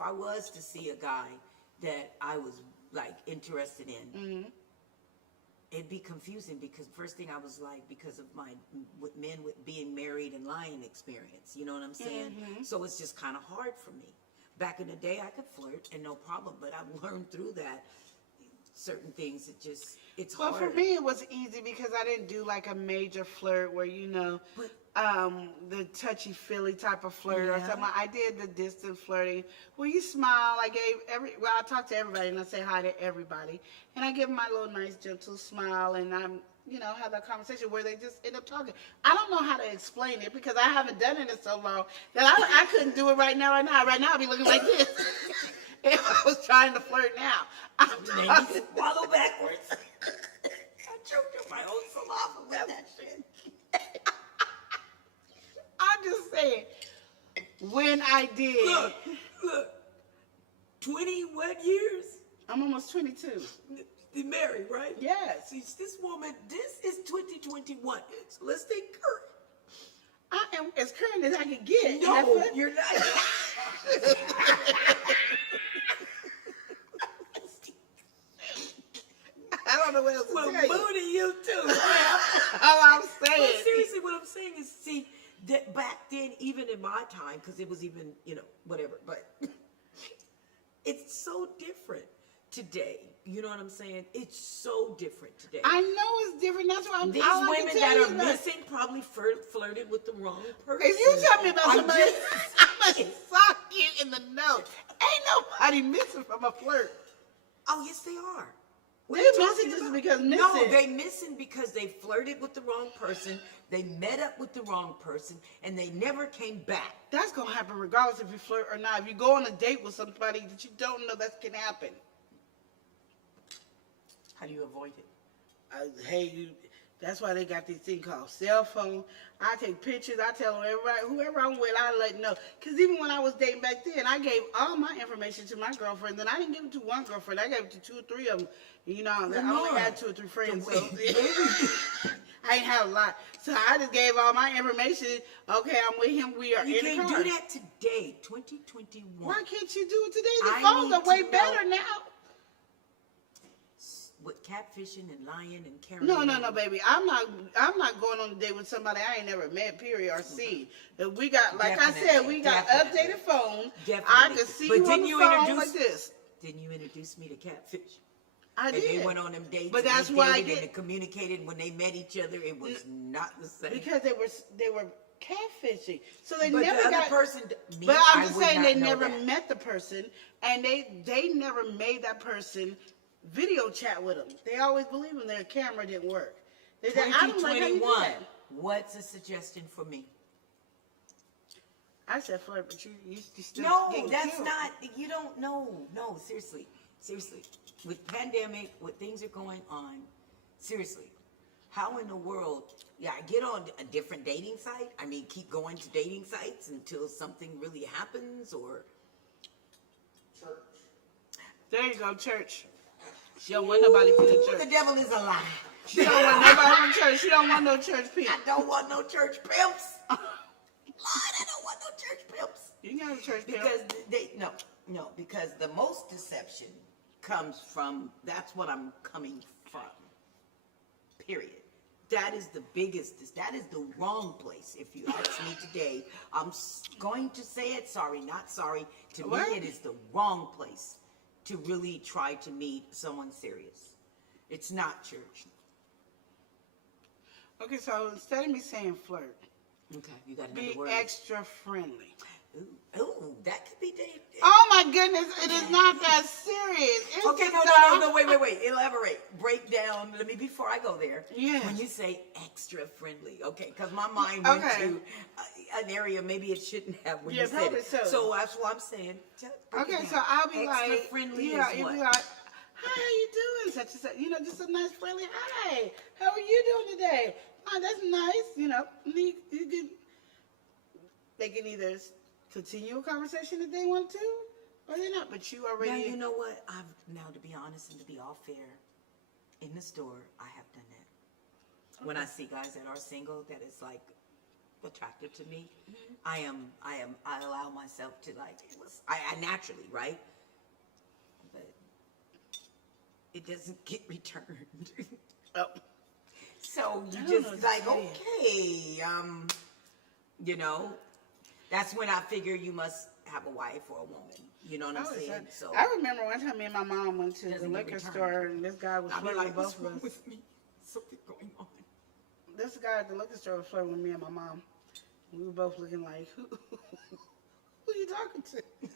I was to see a guy that I was like interested in. Mm-hmm. It'd be confusing because first thing I was like, because of my men with being married and lying experience, you know what I'm saying? Mm-hmm. So it's just kind of hard for me. Back in the day, I could flirt and no problem, but I've learned through that certain things. It's hard. Well, for me, it was easy because I didn't do like a major flirt where, But the touchy-feely type of flirt or Yeah. something. I did the distant flirting. Well, you smile. I talk to everybody and I say hi to everybody. And I give them my little nice, gentle smile and I'm, have that conversation where they just end up talking. I don't know how to explain it because I haven't done it in so long that I couldn't do it right now. Right now, I'd be looking like this. If I was trying to flirt now. I'm talking. Swallow backwards. I choked on my own saliva with that shit. I'm just saying, when I did. Look. 20 what years? I'm almost 22. You're married, right? Yes. See, this woman, this is 2021. So let's stay current. I am as current as I can get. No, you're not. I don't know what else to Well, tell you. booty you too. All I'm saying. But seriously, what I'm saying is, see, that back then, even in my time, because it was even, whatever, but it's so different today. You know what I'm saying? It's so different today. I know it's different. That's why These all I women can tell that you are is missing probably flirted with the wrong person. if you tell me about I'm somebody, just- I'm going to sock you in the nose. Ain't nobody missing from a flirt. Oh, yes, they are. What They're are you missing talking just about? because missing. No, they missing because they flirted with the wrong person, they met up with the wrong person, and they never came back. That's going to happen regardless if you flirt or not. If you go on a date with somebody that you don't know, that can happen. How do you avoid it? That's why they got this thing called cell phone. I take pictures. I tell everybody, whoever I'm with, I let know. Because even when I was dating back then, I gave all my information to my girlfriend. And I didn't give it to one girlfriend. I gave it to 2 or 3 of them. I only had 2 or 3 friends. So I didn't have a lot. So I just gave all my information. Okay, I'm with him. We are You in the can't car. do that today, 2021. Why can't you do it today? The I phones need are way to know. better now. With catfishing and lying and carrying No, on. baby. I'm not going on a date with somebody I ain't never met, period, or seen. If we got, like I said, we got Definitely. updated phones. Definitely. I could see But you on didn't the you phone introduce- like this. Didn't you introduce me to catfish? I And did. they went on them dates. But and that's they why I dated did. and they communicated. When they met each other, it was not the same. Because they were catfishing. So they But never the other got. person, me, But I'm I just would saying not they know never that. met the person, and they never made that person video chat with them. They always believed when their camera didn't work. They said, I don't like how you do 2021. that. What's a suggestion for me? I said flirt, but you still No, getting that's killed. not. You don't know. No, seriously. With pandemic, what things are going on, seriously, how in the world? Yeah, I get on a different dating site. I mean, keep going to dating sites until something really happens, or church. There you go, church. She don't want nobody from the The church. devil is a lie. She don't want nobody from church. She don't want no church people. I don't want no church pimps. Lord, I don't want no church pimps. You can have a church people. Because because the most deception comes from, that's what I'm coming from. Period. That is the biggest, that is the wrong place. If you ask me today, I'm going to say it, sorry, not sorry. To What? me, it is the wrong place to really try to meet someone serious. It's not church. Okay, so instead of me saying flirt, Okay, you got another be word. extra friendly. Ooh, that could be dangerous. Oh my goodness, it is not that serious. It's Okay, just no, wait. Elaborate. Break down. Let me, before I go there. Yes. When you say extra friendly, okay, because my mind went Okay. to an area maybe it shouldn't have when Yeah, you said probably it. so. So that's what I'm saying. Break it Okay, down. so I'll be extra like, friendly yeah, is you'll what? be like, hi, how you doing? Such and such, just a nice friendly hi. How are you doing today? Oh, that's nice. They can either continue a conversation if they want to, or they're not. But you already. Now, you know what? To be honest and to be all fair, in the store, I have done that. Okay. When I see guys that are single, that is like attracted to me, I allow myself to I naturally, right? But it doesn't get returned. Oh. So you I don't know just what to say. That's when I figure you must have a wife or a woman. You know what I'm saying? So I remember one time me and my mom went to the Doesn't get liquor returned. store, and this guy was I'll be flirting like, with what's both of wrong us. with me? Something going on. This guy at the liquor store was flirting with me and my mom. We were both looking like, who you talking to?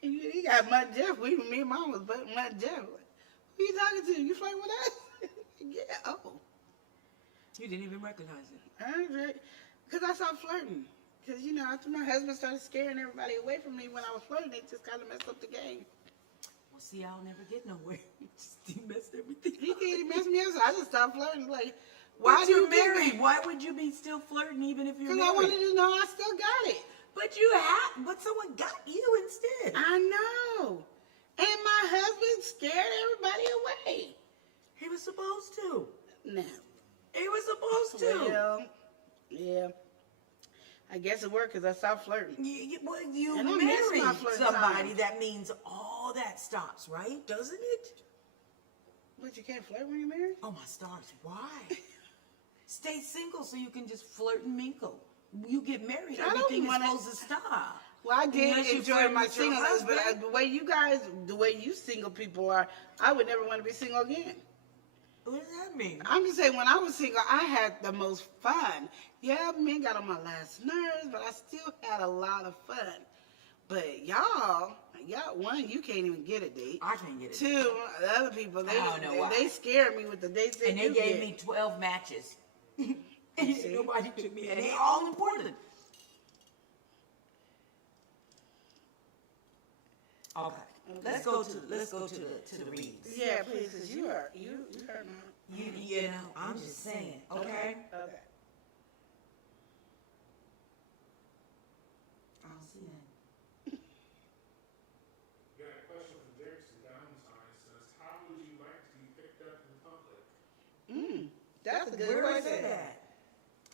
He got Mud Jeff. Me and Mom was Mud Jeff. Who you talking to? You flirting with us? Yeah. Oh. You didn't even recognize it. Because I stopped flirting. Because, you know, after my husband started scaring everybody away from me when I was flirting, it just kind of messed up the game. Well, see, I'll never get nowhere. He messed everything He up. did. He messed me up, so I just stopped flirting. Like, Why do you married? Why would you be still flirting even if you're Because married? I wanted to know I still got it. But someone got you instead. I know. And my husband scared everybody away. He was supposed to. No. He was supposed to. Well, yeah. I guess it worked because I stopped flirting. You And I miss married my flirting somebody, time. that means all that stops, right? Doesn't it? But you can't flirt when you're married? Oh, my stars. Why? Stay single so you can just flirt and mingle. You get married, I don't everything is wanna- supposed to stop. Well, I did Unless you enjoy flirt my with your singleness, but husband. the way you single people are, I would never want to be single again. What does that mean? I'm just saying, when I was single, I had the most fun. Yeah, men got on my last nerves, but I still had a lot of fun. But y'all, one, you can't even get a date. I can't get it. Two, the other people, I don't know why. they scared me with the dates that And they you gave get. me 12 matches. Nobody took me, and they all in Portland. Okay, let's go to the readings. Yeah, please, because you hurt me. You know, I'm just saying. Okay. Okay. I'll see you. We got a question from Derek Diamond Sign. Says, how would you like to be picked up in public? That's a good Where is question. it at?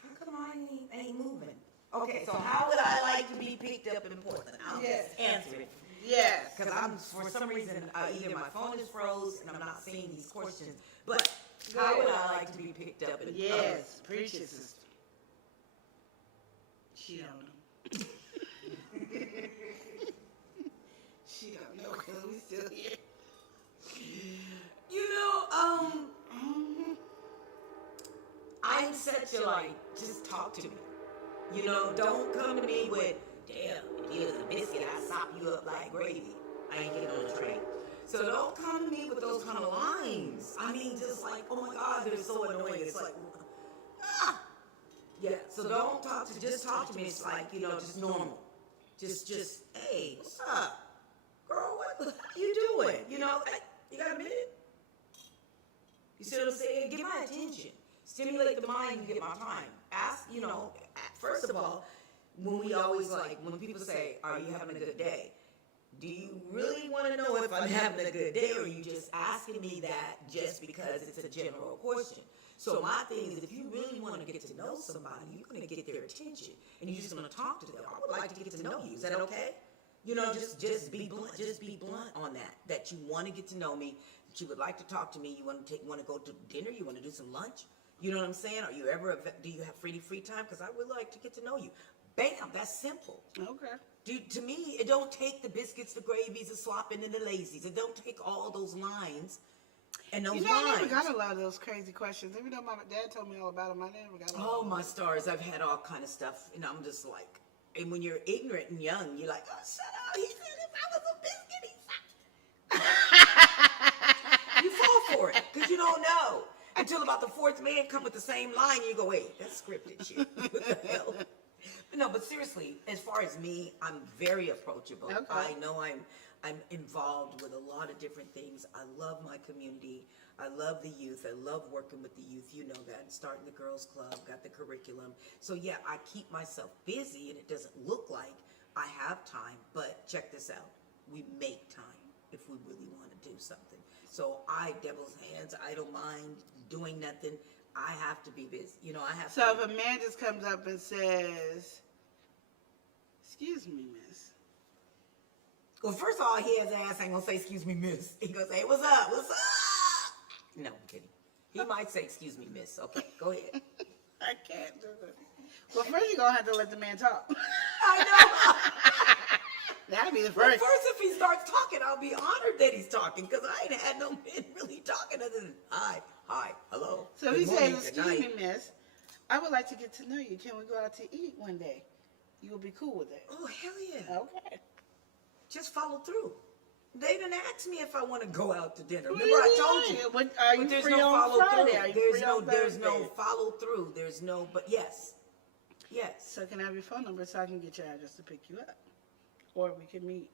How come I ain't moving? Okay, so how would I like to be picked up in Portland? I'll Yes. just answer it. Yes. Because for some reason, either my phone is froze and I'm not seeing these questions. But how would I like to be picked up in public? Yes. Preach it, sister. She don't know. She don't know because we still here. You know, I'm such a just talk to me. You know, don't come to me with, damn, if you was a biscuit, I'd sop you up like gravy. I ain't getting on the train. So don't come to me with those kind of lines. I mean, just like, oh my God, they're so annoying. It's like, ah! Yeah, so just talk to me. It's like, you know, just normal. Just, hey, what's up? Girl, what you doing? You know, you got a minute? You see what I'm saying? Get my attention. Stimulate the mind and get my time. Ask, you know, first of all, when people say, are you having a good day? Do you really want to know if I'm having a good day, or are you just asking me that just because it's a general question? So my thing is, if you really want to get to know somebody, you're going to get their attention, and you're just going to talk to them. I would like to get to know you. Is that okay? You know, just be blunt. Just be blunt on that. That you want to get to know me. That you would like to talk to me. You want to go to dinner. You want to do some lunch. You know what I'm saying? Do you have free time? Because I would like to get to know you. Bam, that's simple. Okay. To me, it don't take the biscuits, the gravies, the slopping, and the lazies. It don't take all those lines and those You know, I lines. never got a lot of those crazy questions. Even though my dad told me all about them, I never got a lot. Oh, my stars, I've had all kind of stuff, and I'm just like, and when you're ignorant and young, you're like, oh, shut up. He said if I was a biscuit, he You fall for it, because you don't know. Until about the fourth man come with the same line, you go, wait, that's scripted shit. What the hell? No, but seriously, as far as me, I'm very approachable. Okay. I know I'm involved with a lot of different things. I love my community. I love the youth. I love working with the youth. You know that. Starting the girls club, got the curriculum. So yeah, I keep myself busy, and it doesn't look like I have time. But check this out: we make time if we really want to do something. So devil's hands. I don't mind doing nothing. I have to be busy. You know, I have to. So if a man just comes up and says, excuse me, miss. Well, first of all, he has ass ain't gonna say, excuse me, miss. He gonna say, what's up? What's up? No, I'm kidding. He might say, excuse me, miss. Okay, go ahead. I can't do it. Well, first you're gonna have to let the man talk. I know. That'd be the Well, first. first, if he starts talking, I'll be honored that he's talking, because I ain't had no men really talking other than hi, hello. So good he says, morning, good excuse me, night. miss. I would like to get to know you. Can we go out to eat one day? You will be cool with it. Oh, hell yeah. Okay. Just follow through. They didn't ask me if I want to go out to dinner. What Remember, I do told mean? you. What, are you But there's free no on follow Friday? through. Are you There's free no on there's no Thursday? follow through. There's no, but yes. Yes. So can I have your phone number so I can get your address to pick you up? Or we can meet.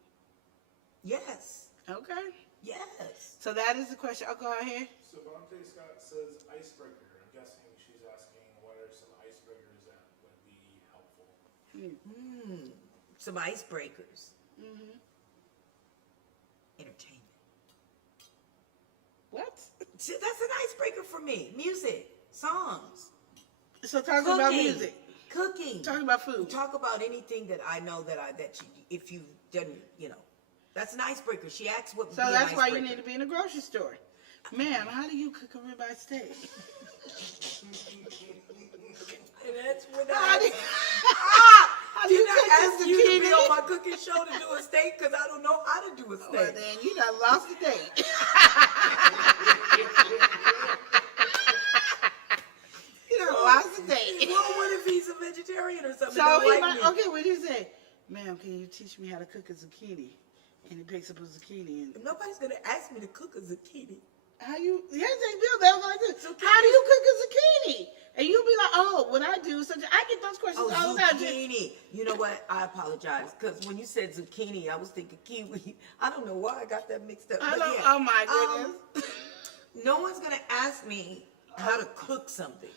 Yes. Okay. Yes. So that is the question. Oh, go ahead. So Vontae Scott says icebreaker. I'm guessing she's asking what are some icebreakers that would be helpful. Some icebreakers. Mm-hmm. Entertainment. What? See, that's an icebreaker for me. Music, songs, So talking cooking, about music. cooking. Talking about food. Talk about anything that I know that if you didn't, that's an icebreaker. She asked what. So that's why you need to be in a grocery store. Ma'am, how do you cook a ribeye steak? And that's when How do you, Did you I cook ask the you to be zucchini? on my cooking show to do a steak? Because I don't know how to do a steak. Well, then you done lost the date. You done lost the date. Well, what if he's a vegetarian or something? So Don't he like might, me? okay, what do you say? Ma'am, can you teach me how to cook a zucchini? And he picks up a zucchini and Nobody's gonna ask me to cook a zucchini. how you? Yes, they will. They'll go like this. How do you cook a zucchini? And you'll be like, oh, what I do is such. I get those questions all the time. Zucchini. You know what? I apologize because when you said zucchini, I was thinking kiwi. I don't know why I got that mixed up. I but know. yeah. Oh my goodness. No one's gonna ask me how to cook something.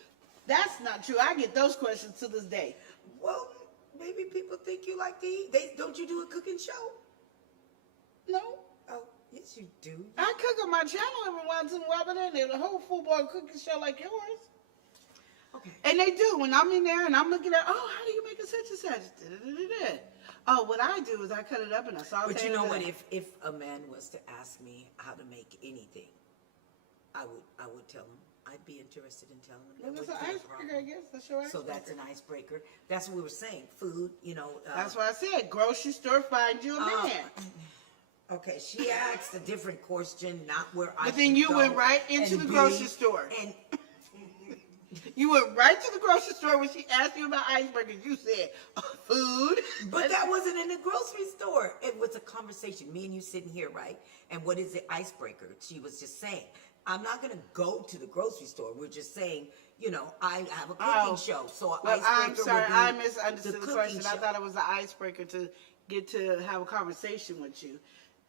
That's not true. I get those questions to this day. Well, maybe people think you like to eat. Don't you do a cooking show? No. Oh, yes, you do. I cook on my channel every once in a while, but then there's a whole full-blown cooking show like yours. Okay. And they do. When I'm in there and I'm looking at, oh, how do you make a such and such? Da-da-da-da-da. Oh, what I do is I cut it up and I saute But you know it what? up. If a man was to ask me how to make anything, I would tell him. I'd be interested in telling him. Well, That that's an wouldn't be a icebreaker, I problem. guess. That's your icebreaker. So that's an icebreaker. That's what we were saying. Food, That's what I said. Grocery store, find you a man. Okay, she asked a different question, not where I. But then should you go went right into and the be, grocery store. And You went right to the grocery store when she asked you about icebreakers. You said, food. but that wasn't in the grocery store. It was a conversation. Me and you sitting here, right? And what is the icebreaker? She was just saying, I'm not gonna go to the grocery store. We're just saying, I have a cooking show. So Well, I'm icebreaker sorry. would be I misunderstood the cooking question. I show. thought it was an icebreaker to get to have a conversation with you.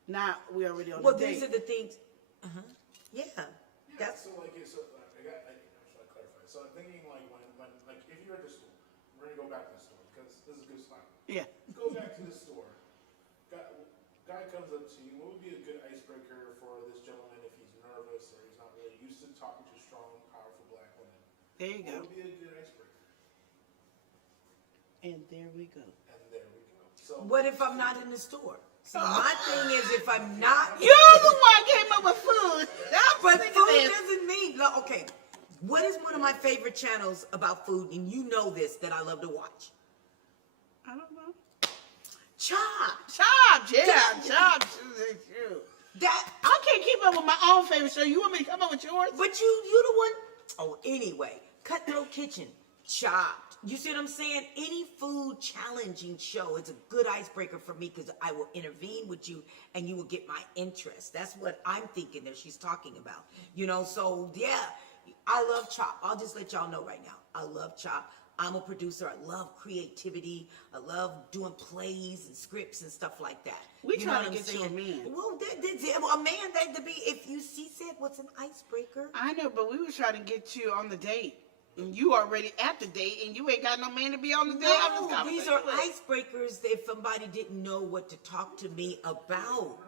Now we already on Well, the date. these are the things. Yeah. That's So I'm just trying to clarify. So I'm thinking like when if you're at the store, we're gonna go back to the store because this is a good spot. Yeah. Go back to the store. Guy comes up to you. What would be a good icebreaker for this gentleman if he's nervous or he's not really used to talking to strong, powerful black women? There you What go. would be a good icebreaker? And there we go. And there we go. So what if I'm not in the store? See, my thing is if I'm not. You're the one came up with food. But food doesn't mean. No, okay. What is one of my favorite channels about food, and you know this, that I love to watch? I don't know. Chopped. Chopped, yeah, That- chopped. That. I can't keep up with my own favorite show. You want me to come up with yours? But you the one. Oh, anyway, Cutthroat Kitchen, Chopped. You see what I'm saying? Any food challenging show is a good icebreaker for me because I will intervene with you and you will get my interest. That's what I'm thinking that she's talking about. So yeah, I love Chop. I'll just let y'all know right now. I love Chop. I'm a producer. I love creativity. I love doing plays and scripts and stuff like that. We You know trying what to I'm get you a saying? man. Well, a man that to be. If you she said what's an icebreaker? I know, but we were trying to get you on the date. And you already at the date, and you ain't got no man to be on the date. I'm No, just these are icebreakers if somebody didn't know what to talk to me about.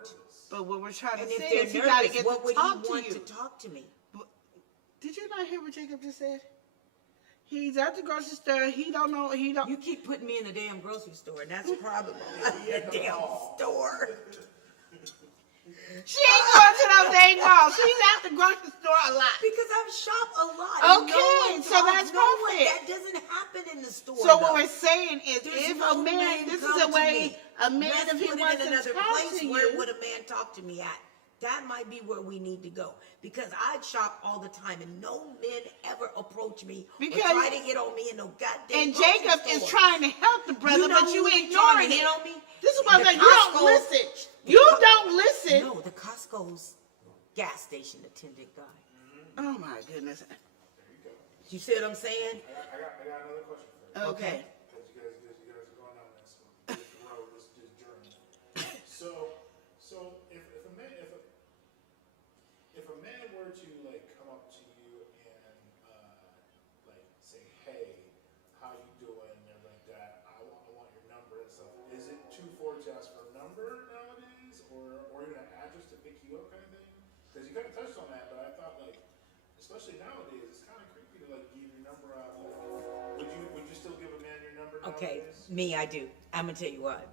But what we're trying And to if say they're is you got to nervous, get what to would he talk to want you. to talk to me? Did you not hear what Jacob just said? He's at the grocery store. He don't know. He don't. You keep putting me in the damn grocery store, and that's a problem. The damn store. She ain't going to those dang malls. She's at the grocery store a lot. Because I've shopped a lot. Okay, so that's perfect. That doesn't happen in the store. So what though. we're saying is, There's if no a man, man this come is a to way me. a man, Let's if he put it wants in to another talk place, to where you, would a man talk to me at? That might be where we need to go, because I shop all the time and no men ever approach me or try to hit on me in no goddamn. And Jacob is trying to help the brother, but you ignoring it. On me? This is what I'm saying. You don't listen. You don't listen. No, the Costco's gas station attendant guy. Oh my goodness. There you go. You see what I'm saying? I got another question for you. Okay. Because you guys are going on this road, this journey. So if a man were to like come up to you and like say, hey, how you doing, and everything like that, I want your number and stuff. Is it too forward to ask for a number nowadays, or even an address to pick you up kind of thing? Because you kind of touched on that, but I thought like, especially nowadays, it's kind of creepy to like give your number out. Like, would you still give a man your number nowadays? Okay, me, I do. I'm gonna tell you what.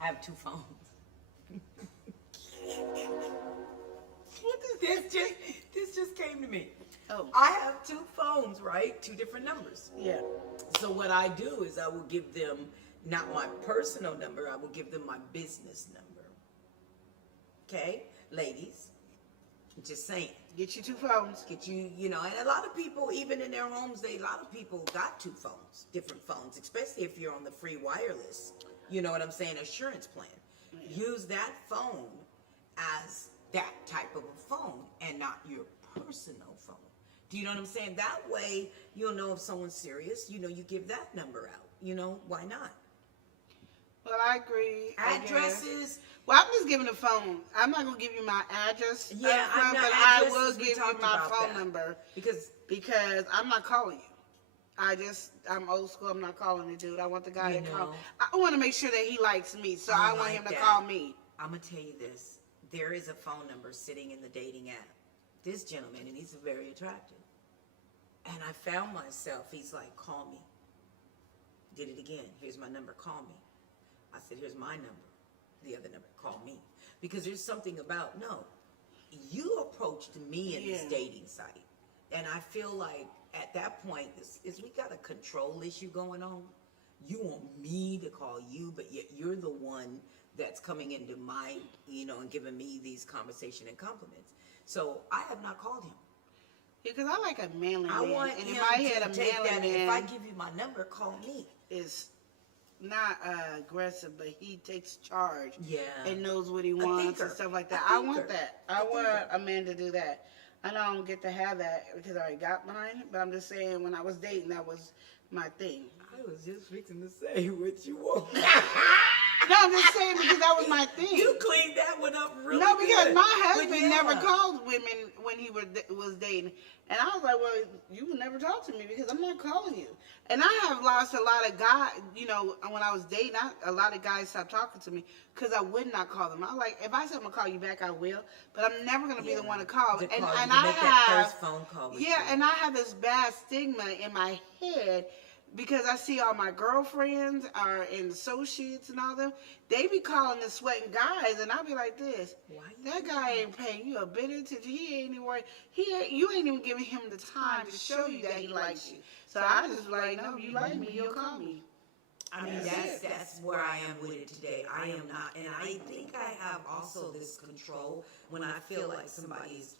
I have 2 phones. What is this? This just came to me. Oh. I have 2 phones, right? 2 different numbers. Yeah. So what I do is I will give them not my personal number. I will give them my business number. Okay, ladies. I'm just saying. Get you 2 phones. Get you, and a lot of people, even in their homes, a lot of people got 2 phones, different phones, especially if you're on the free wireless, you know what I'm saying, assurance plan. Yeah. Use that phone as that type of a phone and not your personal phone. Do you know what I'm saying? That way, you'll know if someone's serious, you give that number out, why not? Well, I agree. Addresses. Well, I'm just giving a phone. I'm not gonna give you my address. Yeah, I'm not. But I will give you my phone number because I'm not calling you. I'm old school. I'm not calling the dude. I want the guy to call. I want to make sure that he likes me, so I want him to call me. I'm gonna tell you this. There is a phone number sitting in the dating app. This gentleman, and he's very attractive. And I found myself. He's like, call me. Did it again. Here's my number. Call me. I said, here's my number. The other number, call me. Because there's something about, you approached me in this dating site. And I feel like at that point, is we got a control issue going on. You want me to call you, but yet you're the one that's coming into my, and giving me these conversation and compliments. So I have not called him. Yeah, because I like a manly man. I want and him in my head, to a take manly that. man. If I give you my number, call me. Is not aggressive, but he takes charge. Yeah. And knows what he wants and stuff like that. I want that. I want a man to do that. I don't get to have that because I already got mine, but I'm just saying when I was dating, that was my thing. I was just fixing to say what you want. No, I'm just saying because that was my thing. You cleaned that one up really No, because good. my husband never called women when he was dating. And I was like, well, you would never talk to me because I'm not calling you. And I have lost a lot of guys, when I was dating, a lot of guys stopped talking to me because I would not call them. I was like, if I said I'm going to call you back, I will. But I'm never going to be the one to call. And I make have, that first phone call with you. and I have this bad stigma in my head because I see all my girlfriends and associates and all them, they be calling the sweating guys, and I be like this. That guy ain't paying you a bit of attention. He ain't even worried. You ain't even giving him the time to show you that he likes you. So I just like, no, you like me, you'll call me. I mean, that's where I am with it today. I am not, and I think I have also this control when I feel like somebody is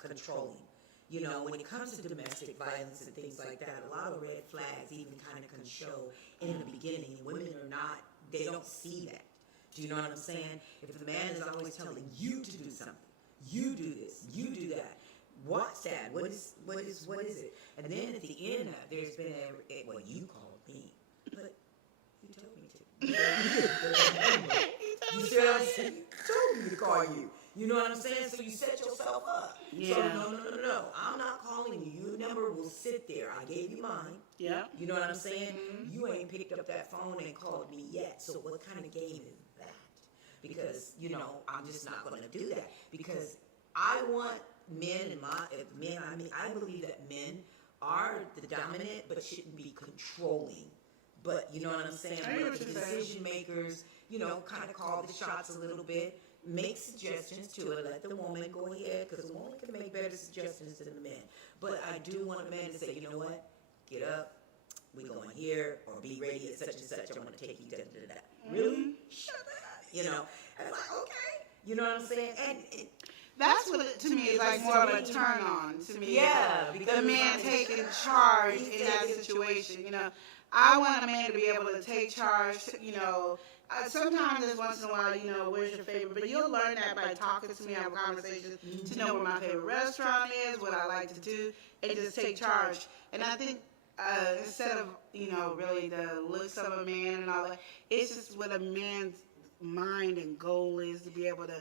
controlling. When it comes to domestic violence and things like that, a lot of red flags even kind of can show in the beginning. Women they don't see that. Do you know what I'm saying? If the man is always telling you to do something, you do this, you do that, what's that? What is it? And then at the end, there's been you called me, but you told me to. You said I told me to call you. You know what I'm saying? So you set yourself up. Yeah. So no. I'm not calling you. Your number will sit there. I gave you mine. Yeah. You know what I'm saying? Mm-hmm. You ain't picked up that phone and called me yet. So what kind of game is that? Because, I'm just not going to do that. Because I want men I believe that men are the dominant but shouldn't be controlling. But you know what I'm saying? But the decision makers, kind of call the shots a little bit. Make suggestions to it. Let the woman go ahead, because the woman can make better suggestions than the man. But I do want the man to say, you know what? Get up. We going here, or be ready at such and such. I want to take you da da da. Really? Shut up. And I'm like, okay. You know what I'm saying? And That's what to me is like more of a turn on to me. Yeah, the because man taking charge in that situation. You know, I want a man to be able to take charge. You know, sometimes there's once in a while, you know, where's your favorite? But you'll learn that by talking to me, have a conversation, to know where my favorite restaurant is, what I like to do, and just take charge. And I think instead of, you know, really the looks of a man and all that, it's just what a man's mind and goal is to be able to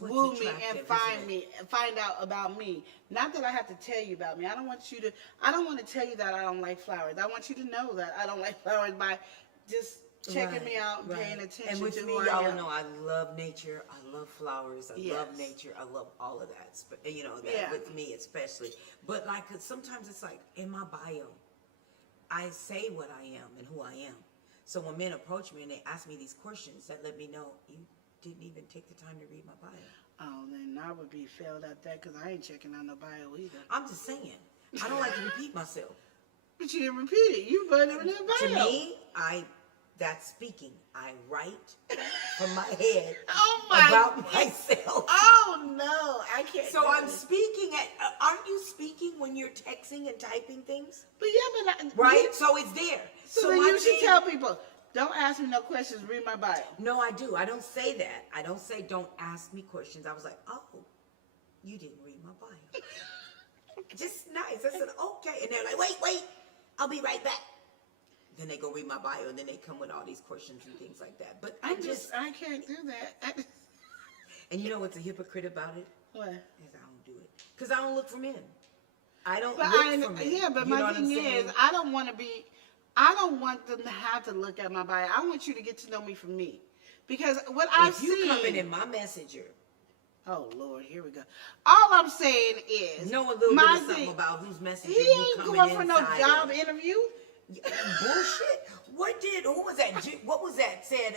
woo me and find out about me. Not that I have to tell you about me. I don't want to tell you that I don't like flowers. I want you to know that I don't like flowers by just checking me out and paying attention. And with to me, who I y'all am. know I love nature. I love flowers. I love nature. I love all of that. You know, that with me especially. But like sometimes it's like in my bio, I say what I am and who I am. So when men approach me and they ask me these questions, that let me know you didn't even take the time to read my bio. Oh, then I would be failed at that because I ain't checking out no bio either. I'm just saying. I don't like to repeat myself. But you didn't repeat it. You put it in the bio. To me, that's speaking. I write from my head about myself. Oh, no. I can't. So I'm speaking aren't you speaking when you're texting and typing things? But yeah, but right? So it's there. So then you should tell people, don't ask me no questions, read my bio. No, I do. I don't say that. I don't say don't ask me questions. I was like, oh, you didn't read my bio. Just nice. I said, okay. And they're like, wait, I'll be right back. Then they go read my bio, and then they come with all these questions and things like that. But I can't do that. And you know what's a hypocrite about it? What? Is I don't do it. Because I don't look for men. I don't look for men. Yeah, but my thing is, I don't want them to have to look at my bio. I want you to get to know me from me. Because what I've seen... If you come in my messenger... Oh, Lord, here we go. All I'm saying is... Know a little bit of something about whose messenger you ain't coming going for no inside job of. interview. Bullshit. Who was that? What was that? Said,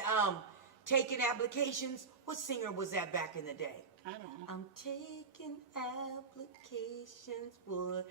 taking applications. What singer was that back in the day? I don't know. I'm taking applications for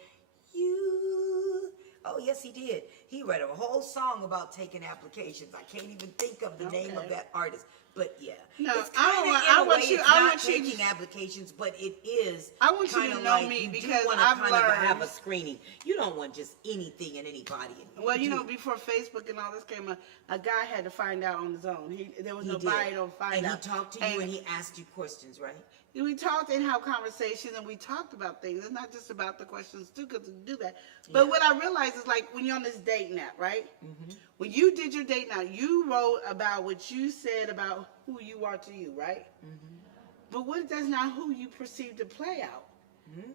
you. Oh, yes, he did. He read a whole song about taking applications. I can't even think of the name of that artist. But yeah, no, it's I want you. I want you taking applications, but it is. I want you to know me because I've learned. Have a screening. You don't want just anything and anybody. Well, you know, before Facebook and all this came up, a guy had to find out on his own. There was nobody to find out. And he talked to you and he asked you questions, right? We talked and have conversations and we talked about things. It's not just about the questions too, because we do that. But what I realized is like when you're on this dating app, right? Mm-hmm. When you did your dating app, you wrote about what you said about who you are to you, right? Mm-hmm. But what if that's not who you perceive to play out? Mm-hmm.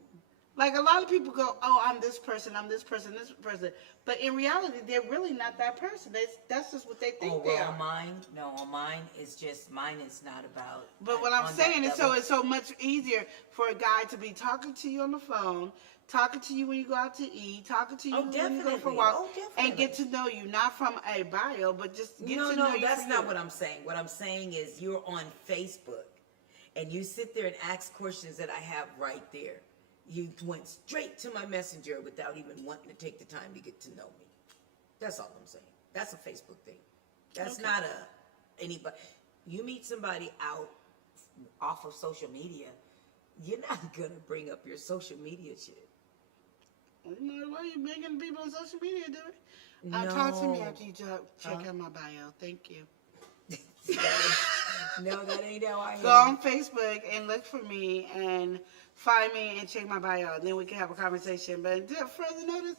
Like a lot of people go, oh, I'm this person, this person. But in reality, they're really not that person. That's just what they think they are. Mine is not about. But what I'm saying is, so it's so much easier for a guy to be talking to you on the phone, talking to you when you go out to eat, talking to you when you go for a walk, and get to know you, not from a bio, but just get to know you. No, that's not what I'm saying. What I'm saying is you're on Facebook, and you sit there and ask questions that I have right there. You went straight to my messenger without even wanting to take the time to get to know me. That's all I'm saying. That's a Facebook thing. That's not anybody. You meet somebody out off of social media, you're not gonna bring up your social media shit. Why are you begging people on social media to do it? Talk to me after you check out my bio. Thank you. No, that ain't how I am. Go on Facebook and look for me and find me and check my bio. Then we can have a conversation. But until further notice,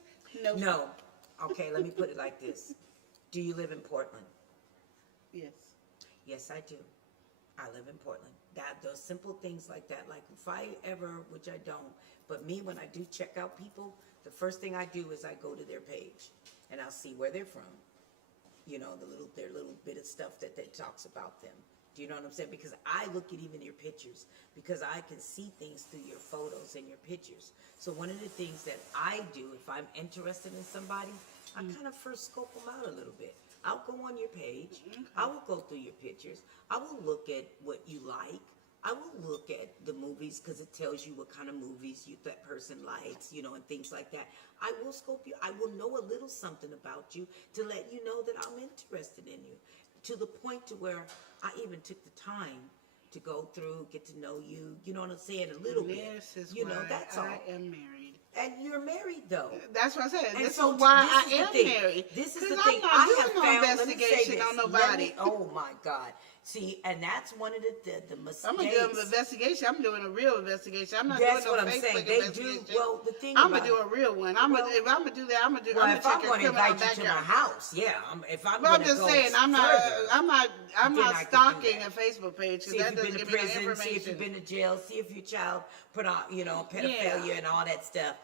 no. Okay, let me put it like this. Do you live in Portland? Yes. Yes, I do. I live in Portland. Those simple things like that. Like if I ever, which I don't, but me, when I do check out people, the first thing I do is I go to their page and I'll see where they're from. You know, their little bit of stuff that talks about them. Do you know what I'm saying? Because I look at even your pictures, because I can see things through your photos and your pictures. So one of the things that I do, if I'm interested in somebody, I kind of first scope them out a little bit. I'll go on your page. Okay. I will go through your pictures. I will look at what you like. I will look at the movies because it tells you what kind of movies that person likes, you know, and things like that. I will scope you. I will know a little something about you to let you know that I'm interested in you, to the point to where I even took the time to go through, get to know you. You know what I'm saying? A little bit. This is You why know, that's all. I am married. And you're married though. That's what I said. And This so is why this is I the am thing. married. This is the 'Cause thing. I'm not I doing have no found. Let me say investigation this. on nobody. Oh my God. See, and that's one of the mistakes. I'm gonna do an investigation. I'm doing a real investigation. I'm not That's doing no what I'm Facebook saying. They do. investigation. Well, the thing I'm about gonna do a real one. If I'm gonna do that, I'm gonna do. well, I'm if gonna I'm check going to your criminal invite you to my background. house, yeah. If I'm Well, going I'm to just go saying, I'm further, not then not I could do stalking that. a Facebook page See because if that you've been doesn't to give me no prison, see if you've information. been to jail, see if your child put on, pedophilia Yeah. and all that stuff.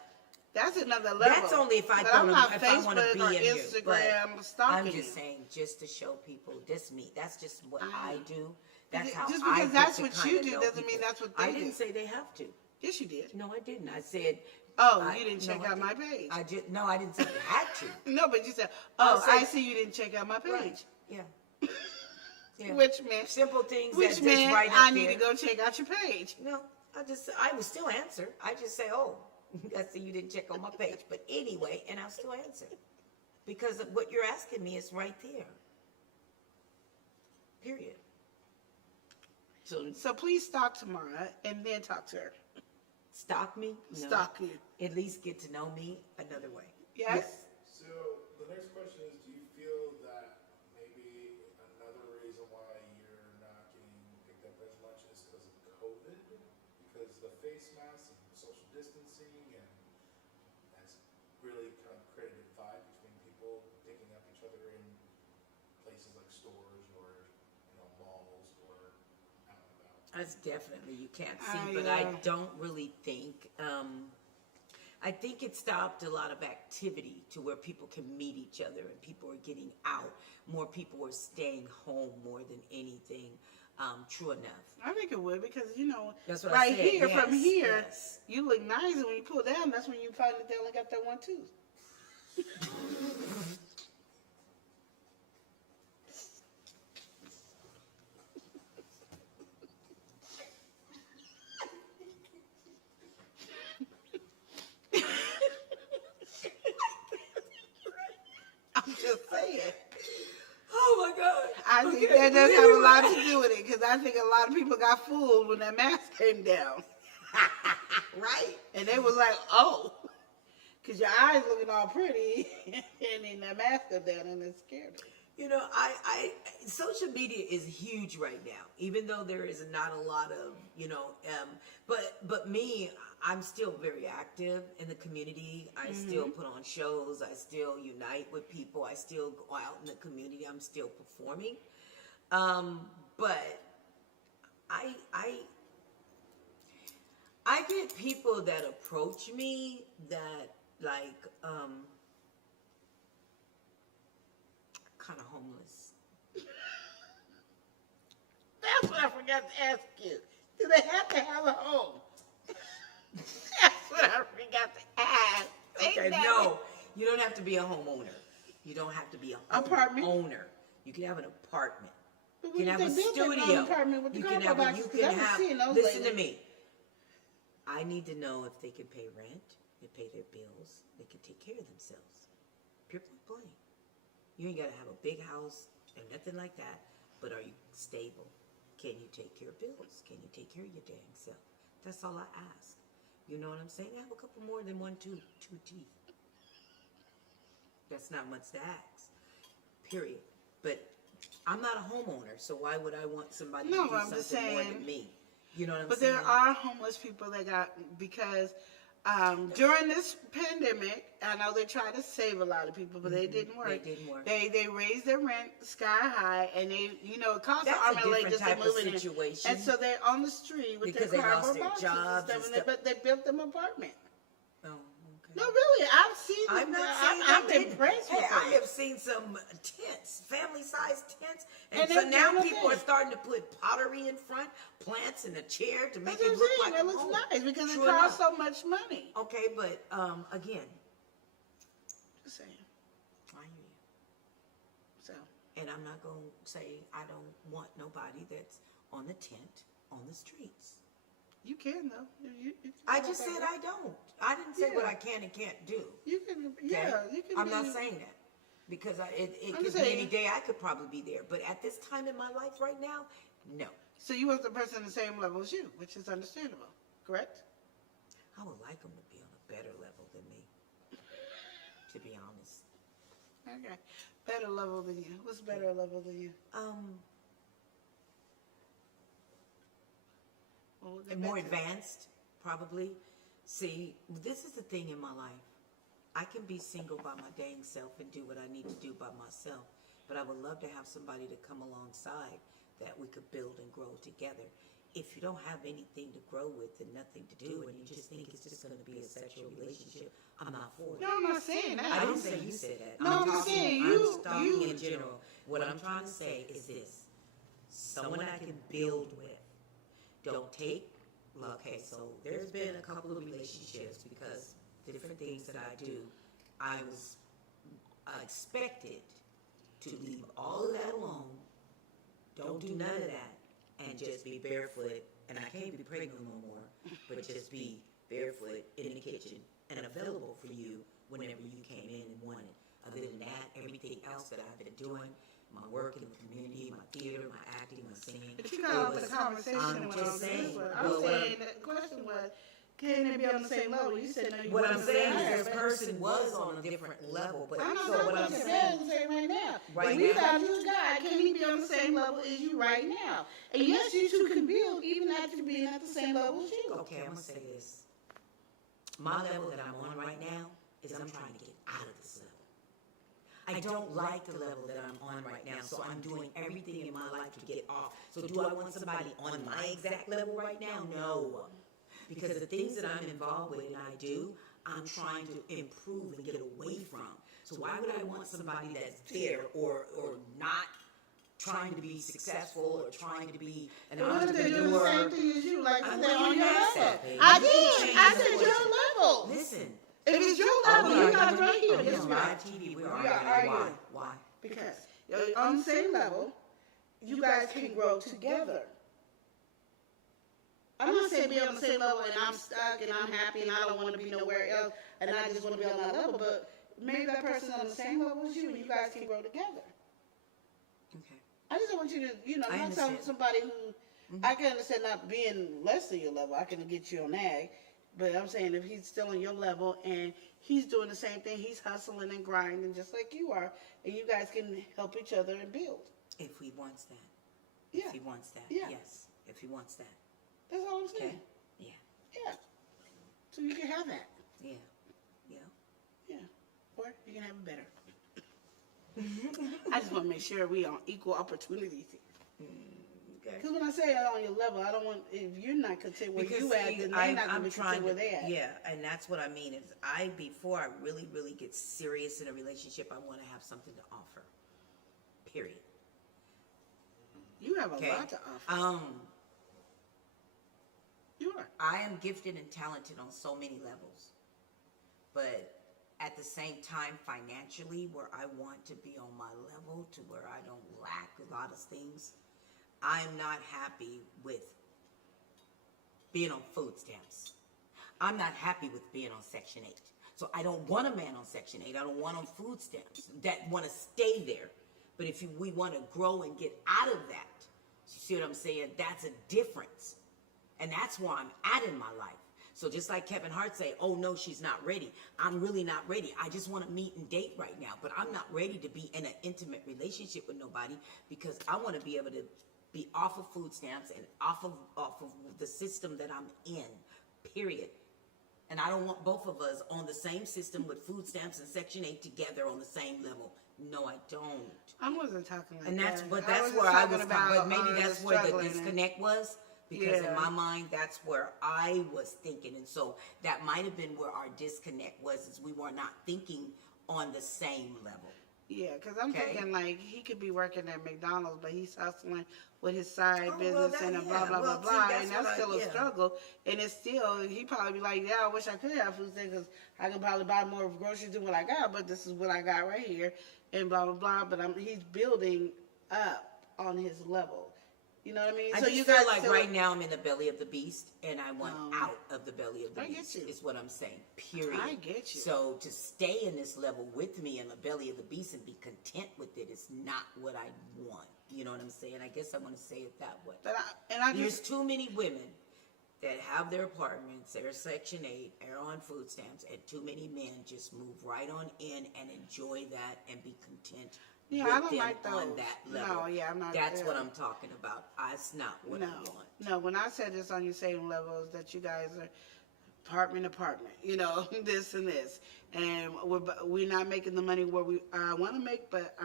That's another level. That's only if I But go I'm to, not if I want to Facebook be or in here. Instagram But stalking I'm just you. saying, just to show people, this me. That's just what I do. That's how Just I because get that's to what kinda you do know doesn't mean people. that's what I they didn't do. say they have to. Yes, you did. No, I didn't. I said. Oh, I- you didn't no, check I out my didn't. page. I just no, I didn't say you had to. No, but you said, I "Oh, said- I see you didn't check out my page," Right. Yeah. Yeah. which meant Simple things which that just meant right up I need there. to go check out your page. No, I would still answer. I just say, oh, I see you didn't check on my page. But anyway, and I'll still answer. Because of what you're asking me is right there. Period. So So please stalk Tamara and then talk to her. stalk me? No. Stalk you. At least get to know me another way. Yes. So the next question is, do you feel that maybe another reason why you're not getting picked up as much is because of COVID? Because the face masks and social distancing and has really kind of created a divide between people picking up each other in places like stores or malls or out and about. That's definitely, you can't see, I, but I uh, don't really think, I think it stopped a lot of activity to where people can meet each other and people are getting out. More people are staying home more than anything. True enough. I think it would because That's what I right said, here from yes, here yes. you look nice, and when you pull down, that's when you find that they only got that one tooth. I'm just saying. Oh my God. I think Okay, that does have a anyway. lot to do with it because I think a lot of people got fooled when that mask came down, Right? and they was like, "Oh," because your eyes looking all pretty, and then that mask come down and it scared them. Social media is huge right now, even though there is not a lot of, but me, I'm still very active in the community. I still put on shows. I still unite with people. I still go out in the community. I'm still performing. But I get people that approach me that kind of homeless. That's what I forgot to ask you. Do they have to have a home? That's what I forgot to ask. Okay, no, you don't have to be a homeowner. You don't have to be a Apartment? homeowner. You can have an apartment. But You can have a they built that studio. little apartment with the You can combo have. boxes, You 'cause can I've been have. seeing those Listen lately. to me. I need to know if they can pay rent, they pay their bills, they can take care of themselves. Pure point blank. You ain't gotta have a big house or nothing like that. But are you stable? Can you take care of bills? Can you take care of your dang self? That's all I ask. You know what I'm saying? I have a couple more than two teeth. That's not much to ask. Period. But I'm not a homeowner, so why would I want somebody No, to do I'm just something more saying- than me? You know what I'm But saying? there are homeless people that got, because during this pandemic, I know they tried to save a lot of people, but they didn't work. They didn't work. They raised their rent sky high, and they, it cost That's an a arm and a leg different just to type of move in. situation. And so they're on the street with Because their they lost cardboard their boxes jobs and and stuff. but they built them an apartment. Oh, okay. No, really, I've seen I'm them. not saying I'm they didn't. impressed Hey, with I them. have seen some tents, family-sized tents, and And so they're now doing people are okay. starting to put pottery in front, plants in a chair to make That's what it I'm look saying. like It a looks home. nice because True it costs enough. so much money. Okay, but again, Just saying. I hear you. So. And I'm not gonna say I don't want nobody that's on the tent on the streets. You can though. You can I go just back said there. I don't. I didn't say what Yeah. I can and can't do. You can. Okay? Yeah, you can. I'm not be- saying that. Because it I'm could just be any saying. day I could probably be there. But at this time in my life right now, no. So you want the person on the same level as you, which is understandable, correct? I would like them to be on a better level than me, to be honest. Okay. Better level than you. What's better level than you? Well, we'll get And back more to it. advanced, probably. See, this is the thing in my life. I can be single by my dang self and do what I need to do by myself, but I would love to have somebody to come alongside that we could build and grow together. If you don't have anything to grow with and nothing to do, and you just think it's just going to be a sexual relationship, I'm not for it. No, I'm not saying that. I didn't say you said that. No, I'm saying you- I'm talking you- in general. What I'm trying to say is this: someone I can build with. Don't take. Okay, so there's been a couple of relationships because different things that I do, I was expected to leave all of that alone. Don't do none of that, and just be barefoot. And I can't be pregnant no more, but just be barefoot in the kitchen and available for you whenever you came in and wanted. Other than that, everything else that I've been doing, my work in the community, my theater, my acting, my singing. But you got off the conversation I'm when just I was saying. this one. Well, I'm saying the question was, can they be on the same level? You said no. You What I'm want saying to is this but- person was on a different level, but I'm not so saying what I'm what you're saying. saying right now. Right if we now? found you a guy, can he be on the same level as you right now? And yes, you two can build even after being at the same level as you. Okay, I'm gonna say this. My level that I'm on right now is I'm trying to get out of this level. I don't like the level that I'm on right now, so I'm doing everything in my life to get off. So do I want somebody on my exact level right now? No. Because the things that I'm involved with and I do, I'm trying to improve and get away from. So why would I want somebody that's there or not trying to be successful or trying to be an What if they're doing the same entrepreneur? thing as you, like I they're know on you your asked level? that, baby. I You did. changed I the said your question. level. Listen. If it's your level, you got it right here. On Yes, ma'am. live TV, we're We are arguing. Why? arguing. Why? Because you're on the same level, you guys can grow together. I'm not saying be on the same level and I'm stuck and I'm happy and I don't want to be nowhere else and I just want to be on that level, but maybe that person's on the same level as you and you guys can grow together. Okay. I just don't want you to, I not tell understand. somebody who, I can understand not being less than your level, I can get you on that, but I'm saying if he's still on your level and he's doing the same thing, he's hustling and grinding just like you are, and you guys can help each other and build. If he wants that. Yeah. If he wants that. Yeah. Yes. If he wants that. That's all I'm Okay. saying. Yeah. Yeah. So you can have that. Yeah. Yeah. Yeah. Or you can have it better. I just want to make sure we on equal opportunities. Okay. Because when I say on your level, I don't want, if you're not content where you at, then they're not going to be content where they at. Yeah, and that's what I mean is before I really, really get serious in a relationship, I want to have something to offer. Period. You have a Okay. lot to offer. You are. I am gifted and talented on so many levels, but at the same time, financially, where I want to be on my level to where I don't lack a lot of things, I am not happy with being on food stamps. I'm not happy with being on Section 8. So I don't want a man on Section 8. I don't want on food stamps that want to stay there. But if we want to grow and get out of that, you see what I'm saying? That's a difference. And that's where I'm at in my life. So just like Kevin Hart say, oh no, she's not ready. I'm really not ready. I just want to meet and date right now. But I'm not ready to be in an intimate relationship with nobody because I want to be able to be off of food stamps and off of the system that I'm in, period. And I don't want both of us on the same system with food stamps and Section 8 together on the same level. No, I don't. I wasn't talking like And that's, that. but I that's was where just I talking was, about, but maybe that's where the struggling. disconnect was. Because Yeah. in my mind, that's where I was thinking. And so that might have been where our disconnect was, is we were not thinking on the same level. Yeah, because I'm Okay. thinking like he could be working at McDonald's, but he's hustling with his side Oh, business well, that- and a yeah. blah, blah, Well, blah, see, blah. that's And that's what still a yeah. struggle. And it's still, he probably be like, yeah, I wish I could have food stamps because I can probably buy more groceries than what I got, but this is what I got right here and blah, blah, blah. But he's building up on his level. You know what I mean? I So just you feel guys like still, right now I'm in the belly of the beast, and I want out of the belly of the I get beast. you. Is what I'm saying. Period. I get you. So to stay in this level with me in the belly of the beast and be content with it is not what I want. You know what I'm saying? I guess I want to say it that way. But I There's just, too many women that have their apartments, they're Section 8, they're on food stamps, and too many men just move right on in and enjoy that and be content yeah, with I don't them like those. on that level. No, yeah, I'm not. That's what I'm talking about. It's not what I No, want. no. When I said this on your same levels, that you guys are apartment, you know, this and this, and we're not making the money where we want to make, but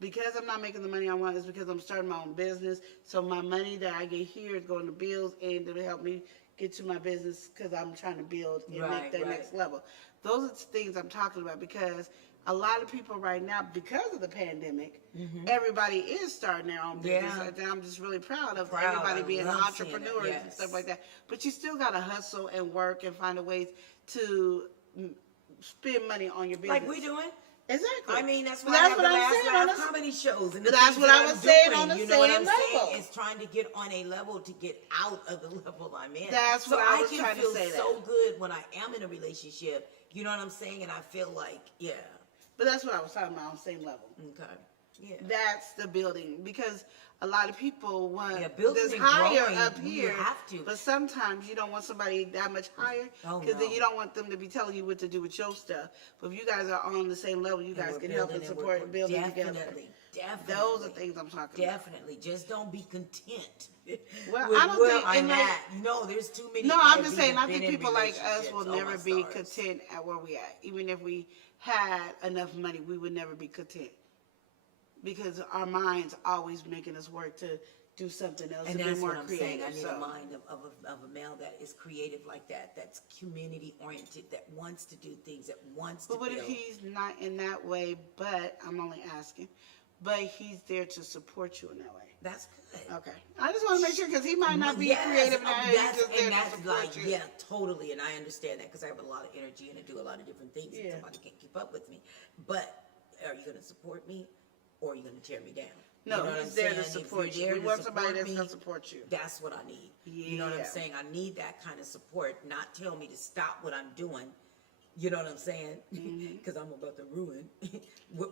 because I'm not making the money I want is because I'm starting my own business. So my money that I get here is going to bills and it'll help me get to my business because I'm trying to build and make that next level. Those are the things I'm talking about because a lot of people right now, because of the pandemic, everybody is starting their own business. And I'm just really proud of everybody being entrepreneurs and stuff like that. But you still got to hustle and work and find a ways to spend money on your business. Like we doing. Exactly. I mean, that's why I have the last live comedy shows. And that's what I was saying on the same level. Is trying to get on a level to get out of the level I'm in. That's what I was trying to say. I can feel so good when I am in a relationship. You know what I'm saying? And I feel like, yeah. But that's what I was talking about on the same level. Okay. Yeah. That's the building because a lot of people want this higher up here. You have to. But sometimes you don't want somebody that much higher because then you don't want them to be telling you what to do with your stuff. But if you guys are on the same level, you guys can help and support and build it together. Definitely. Those are things I'm talking about. Definitely. Just don't be content. Well, I don't think I'm at. No, there's too many. No, I'm just saying. I think people like us will never be content at where we at. Even if we had enough money, we would never be content because our minds always making us work to do something else and be more creative. Saying. I need a mind of a male that is creative like that. That's community oriented. That wants to do things. That wants to. But what if he's not in that way? But I'm only asking. But he's there to support you in that way. That's good. Okay. I just want to make sure because he might not be creative in that. He's just there to support you. Yeah, totally. And I understand that because I have a lot of energy and I do a lot of different things. And somebody can't keep up with me. But are you going to support me or are you going to tear me down? No, you know he's there to support you. We want somebody that's going to support you. That's what I need. Yeah. You know what I'm saying? I need that kind of support. Not tell me to stop what I'm doing. You know what I'm saying? Because I'm about to ruin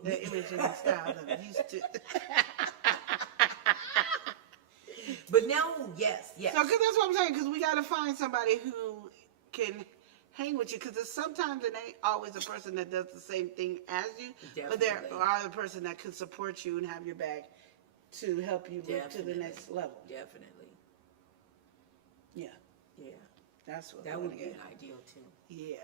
the image and style that I'm used to. But no, yes. So, because that's what I'm saying. Because we got to find somebody who can hang with you. Because sometimes it ain't always a person that does the same thing as you. Definitely. But there are the person that could support you and have your back to help you move to the next level. Definitely. Yeah. Yeah. That's what that would be an ideal too. Yeah.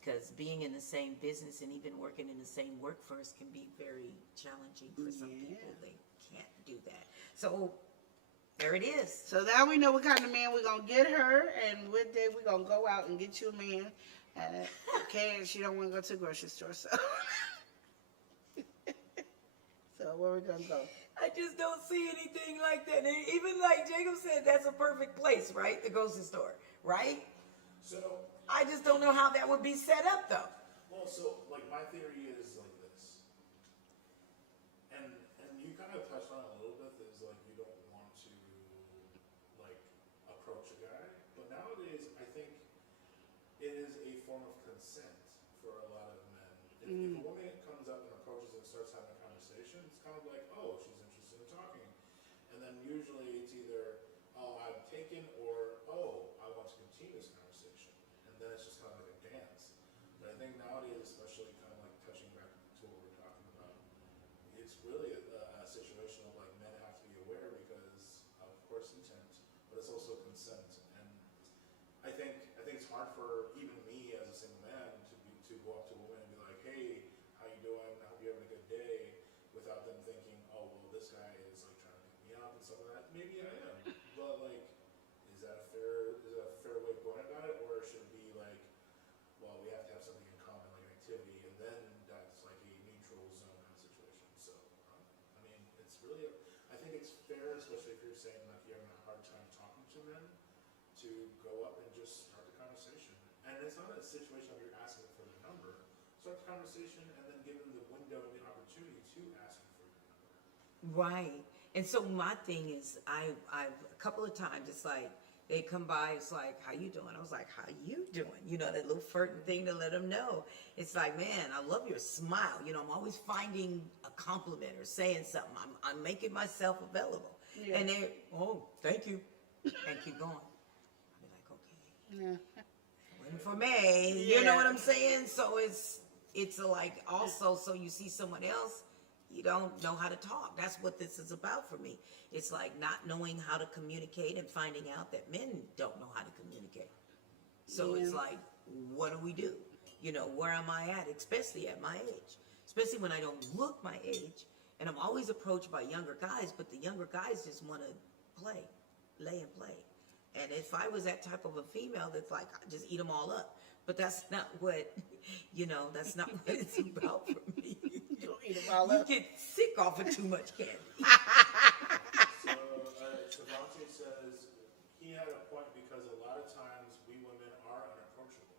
Because being in the same business and even working in the same workforce can be very challenging for some people. They can't do that. So there it is. So now we know what kind of man we're going to get her. And one day we're going to go out and get you a man. Okay, and she don't want to go to the grocery store. So, so where we going to go? I just don't see anything like that. And even like Jacob said, that's a perfect place, right? The grocery store, right? So I just don't know how that would be set up, though. Well, so, like, my theory is like this. And you kind of touched on it a little bit, is like you don't want to, like, approach a guy. But nowadays, I think it is a form of consent for a lot of men. If a woman comes up and approaches and starts having a conversation, it's kind of like, oh, she's interested in talking. And then usually it's either, oh, I'm taken, or, oh, I want to continue this conversation. And then it's just kind of like a dance. But I think nowadays, especially kind of like touching back to what we're talking about, it's really a situation of like men have to be aware because of course intent, but it's also consent. And I think it's hard for even me as a single man to go up to a woman and be like, hey, how you doing? I hope you're having a good day, without them thinking, oh well, this guy is like trying to pick me up and stuff like that. Maybe I am, but like, is that a fair way of going about it, or should it be like, well, we have to have something in common, like an activity, and then that's like a neutral zone kind of situation. So, I mean, it's really, I think it's fair, especially if you're saying like you're having a hard time talking to men, to go up and just start the conversation. And it's not a situation of you're asking for the number. Start the conversation and then give them the window and the opportunity to ask you for your number. Right. And so my thing is, I've a couple of times, it's like, they come by, it's like, how you doing? I was like, how you doing? You know, that little flirting thing to let them know. It's like, man, I love your smile. You know, I'm always finding a compliment or saying something. I'm making myself available. Yeah. And they, oh, thank you. And keep going. I'll be like, okay. Yeah. Waiting for me. You know what I'm saying? So it's like also, so you see someone else, you don't know how to talk. That's what this is about for me. It's like not knowing how to communicate and finding out that men don't know how to communicate. So it's like, what do we do? You know, where am I at? Especially at my age. Especially when I don't look my age. And I'm always approached by younger guys, but the younger guys just want to play, lay and play. And if I was that type of a female, that's like, I just eat them all up. But that's not what, you know, that's not what it's about for me. Eat them all You up. get sick off of too much candy. So, ஶ𝒫 says he had a point because a lot of times we women are unapproachable.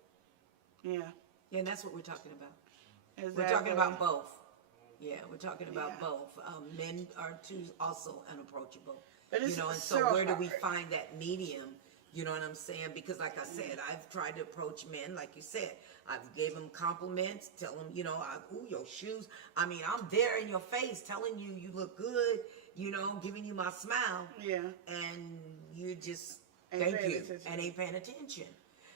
Yeah. Yeah, and that's what we're talking about. Exactly. We're talking about both. Yeah, we're talking about Yeah. both. Men are too also unapproachable. But it's you know, and so so where do we hard. find that medium? You know what I'm saying? Because like I said, I've tried to approach men, like you said. I've gave them compliments, tell them, you know, ooh, your shoes. I mean, I'm there in your face telling you, you look good, you know, giving you my smile. Yeah. And you just, Ain't thank paying you, attention. and ain't paying attention.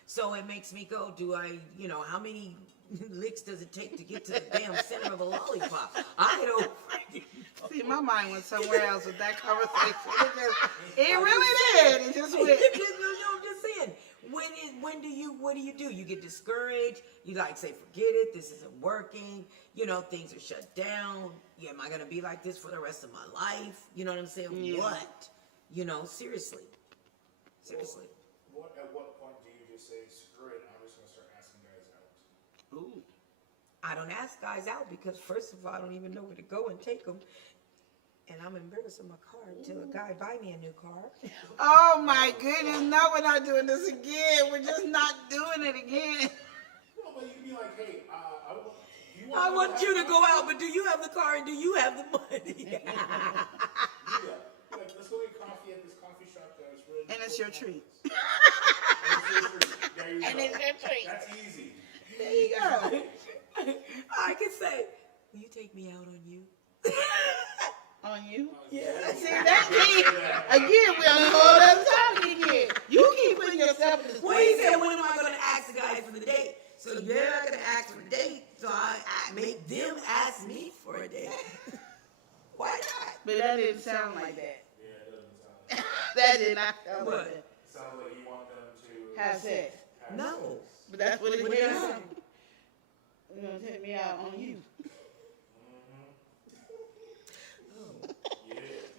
So it makes me go, do I, you know, how many licks does it take to get to the damn center of a lollipop? I don't freaking know. See, my mind went somewhere else with that conversation. It really did. It just went. I'm just saying. What do you do? You get discouraged. You like say, forget it. This isn't working. You know, things are shut down. Yeah, am I gonna be like this for the rest of my life? You know what I'm saying? Yeah. What? You know, seriously. Seriously. At what point do you just say, screw it, I'm just gonna start asking guys out? Ooh. I don't ask guys out because first of all, I don't even know where to go and take them. And I'm embarrassed in my car until a guy buy me a new car. Oh my goodness! No, we're not doing this again. We're just not doing it again. No, but you can be like, hey, I want you to go out, but do you have the car and do you have the money? Yeah. Like, let's go get coffee at this coffee shop that was really. And it's your treat. There you go. And it's your treat. That's easy. There you go. I can say, will you take me out on you? On you? Yeah. See, that means, again, we're on the whole other topic again. You keep putting yourself in this Well, he said, when am I going to ask the guys for the date? So you're not going to ask for a date, so I make them ask me for a date. Why not? But that didn't sound like that. Yeah, it doesn't sound like That did not sound What? like that. it. Sounds like you want them to Have sex. have No. sex. But that's what it What is. did I say? You're going to take me out on you.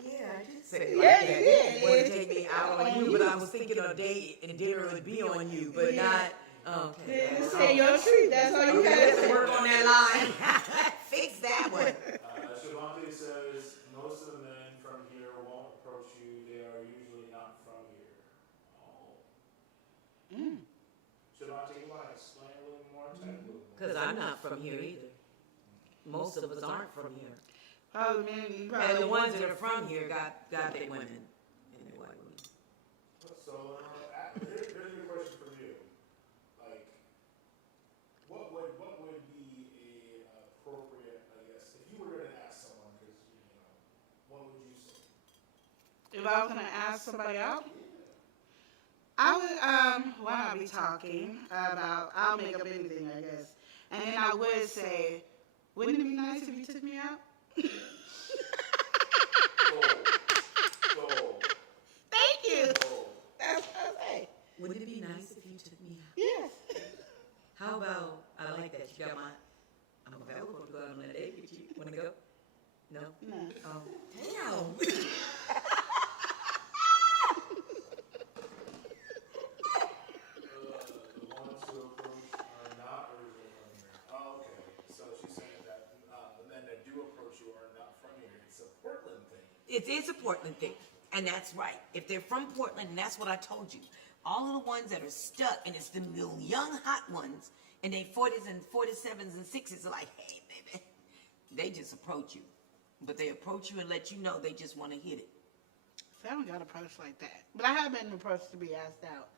Yeah, I did say it Yeah, like you that. did. Want to take me out on you, but I was thinking a date and dinner would be on you, but not. Okay. Then you say your treat. That's all you Okay, got to let's work say. on that line. Fix that one. ஶ𝒫 says most of the men from here won't approach you. They are usually not from here. Oh. ஶ𝒫, you want to explain a little more? Because I'm not from here either. Most of us aren't from here. Probably, man, you And probably the ones that are from here got their women and their white women. So, here's a question for you. Like, what would be a appropriate, I guess, if you were going to ask someone, because, you know, what would you say? If I was going to ask somebody out, I would, why not be talking about, I'll make up anything, I guess. And then I would say, wouldn't it be nice if you took me out? Go. Thank you. Go. That's what I say. Wouldn't it be nice if you took me out? Yes. How about, I like that, you got I'm available to go out on a date with you. Want to go? No? No. Oh, damn. The ones who approach are not originally from here. Oh, okay. So she's saying that the men that do approach you are not from here. It's a Portland thing. It is a Portland thing, and that's right. If they're from Portland, and that's what I told you, all of the ones that are stuck, and it's the little young hot ones, and they 40s and 47s and 60s are like, hey, baby, they just approach you. but they approach you and let you know they just want to hit it. See, I haven't got approached like that. But I have been approached to be asked out.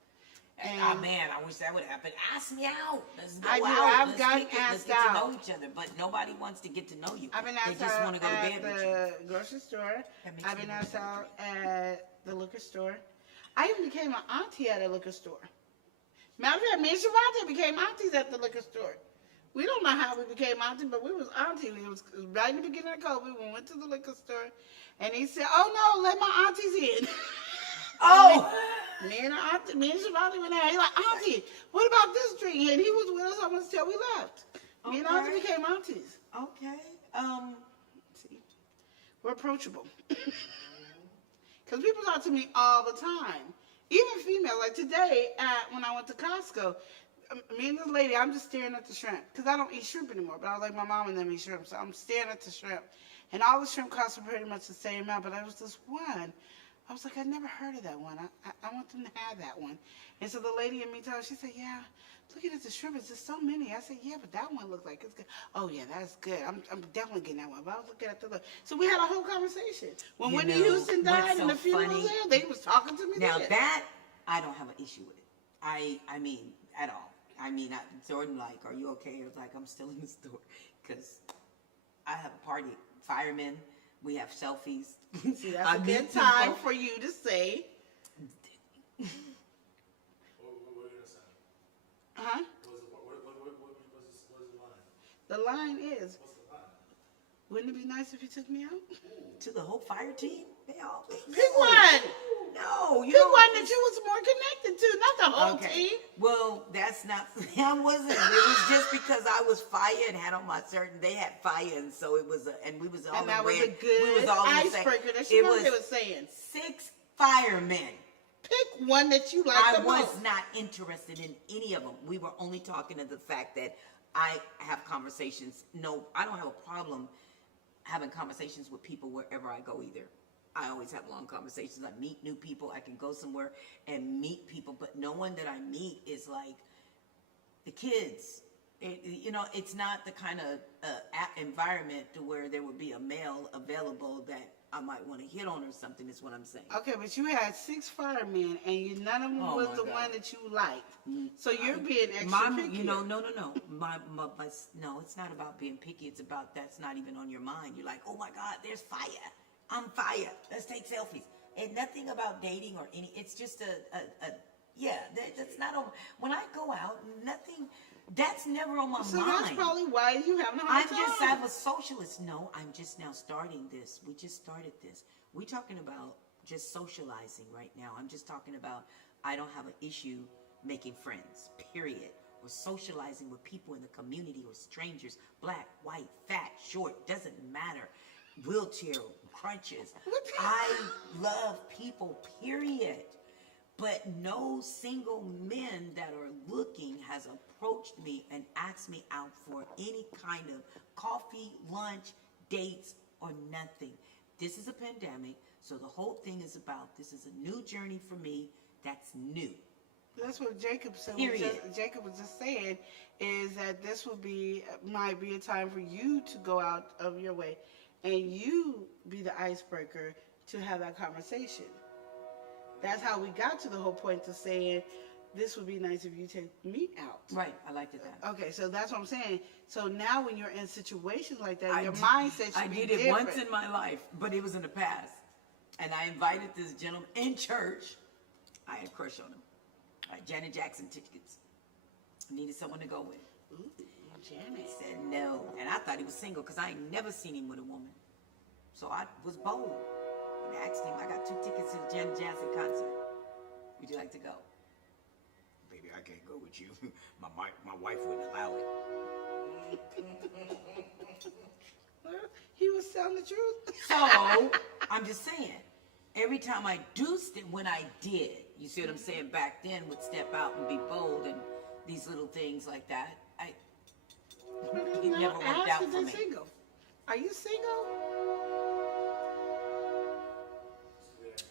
Oh man, I wish that would happen. Ask me out. Let's go I do. out. I've Let's gotten kick it. Let's asked get to out. know each other. But nobody wants to get to know you. I've been They asked just out want to go to at bed with you. the grocery store. That makes I've me been want asked to go to out at the liquor store. I even became an auntie at a liquor store. Matter of fact, me and Shavante became aunties at the liquor store. We don't know how we became aunties, but we was aunties. It was right in the beginning of COVID. We went to the liquor store, and he said, "Oh no, let my aunties in." Oh! Me and Shavante went out. He like, "Auntie, what about this drink?" And he was with us almost till we left. Me and Auntie became aunties. Okay. See, we're approachable. Because people talk to me all the time. Even females. Like today, when I went to Costco, me and this lady, I'm just staring at the shrimp. Because I don't eat shrimp anymore. But I was like, my mom and them eat shrimp. So I'm staring at the shrimp. And all the shrimp costs are pretty much the same amount. But there was this one. I was like, I never heard of that one. I want them to have that one. And so the lady in me told her, she said, yeah, looking at the shrimp, it's just so many. I said, yeah, but that one looks like it's good. Oh, yeah, that's good. I'm definitely getting that one. But I was looking at the look. So we had a whole conversation. When You Whitney know, Houston died what's and so the funeral funny- was there, they was talking to me Now then. that, I don't have an issue with it. I mean, at all. I mean, Jordan, like, are you okay? I was like, I'm still in the store. Because I have a party. Firemen, we have selfies. See, that's I a meet good time people. for you to say, What are you gonna say? huh? What's the line? The line is, What's the line? wouldn't it be nice if you took me out? To the whole fire team? They all Pick one. No, you Pick don't- one that you was more connected to, not the whole Okay. team. Well, that's not. I wasn't. It was just because I was fire and had on my shirt, and they had fire, and so it was. And we was all And that in was a red. good we was all in the same- icebreaker that It Shavante was saying. 6 firemen. Pick one that you like I the was most. not interested in any of them. We were only talking to the fact that I have conversations. No, I don't have a problem having conversations with people wherever I go either. I always have long conversations. I meet new people. I can go somewhere and meet people, but no one that I meet is like the kids. It's not the kind of environment to where there would be a male available that I might want to hit on or something, is what I'm saying. Okay, but you had 6 firemen, and none of them Oh was my the God. one that you liked. So you're being extra My, picky. no. No, it's not about being picky. It's about that's not even on your mind. You're like, oh my God, there's fire. I'm fire. Let's take selfies. And nothing about dating or any. It's just that's not on. When I go out, nothing. That's never on my So mind. that's probably why you having a hard time. I'm a socialist. No, I'm just now starting this. We just started this. We're talking about just socializing right now. I'm just talking about I don't have an issue making friends, period. Or socializing with people in the community or strangers, black, white, fat, short, doesn't matter. Wheelchair, crutches. I love people, period. But no single men that are looking has approached me and asked me out for any kind of coffee, lunch, dates, or nothing. This is a pandemic, so the whole thing is about this is a new journey for me that's new. That's what Jacob said. Period. Jacob was just saying is that this might be a time for you to go out of your way and you be the icebreaker to have that conversation. That's how we got to the whole point of saying this would be nice if you take me out. Right, I liked it that. Okay, so that's what I'm saying. So now when you're in situations like that, your mindset should be I did it different. once in my life, but it was in the past. And I invited this gentleman in church. I had a crush on him. I had Janet Jackson tickets. I needed someone to go with. Ooh, He Janet. said no. And I thought he was single because I ain't never seen him with a woman. So I was bold and asked him, I got 2 tickets to the Janet Jackson concert. Would you like to go? Baby, I can't go with you. My wife wouldn't allow it. Well, he was telling the truth. So, I'm just saying, every time I do, when I did, you see what I'm saying, back then would step out and be bold and these little things like that, it Now never worked ask out if for they're me. single. Are you single?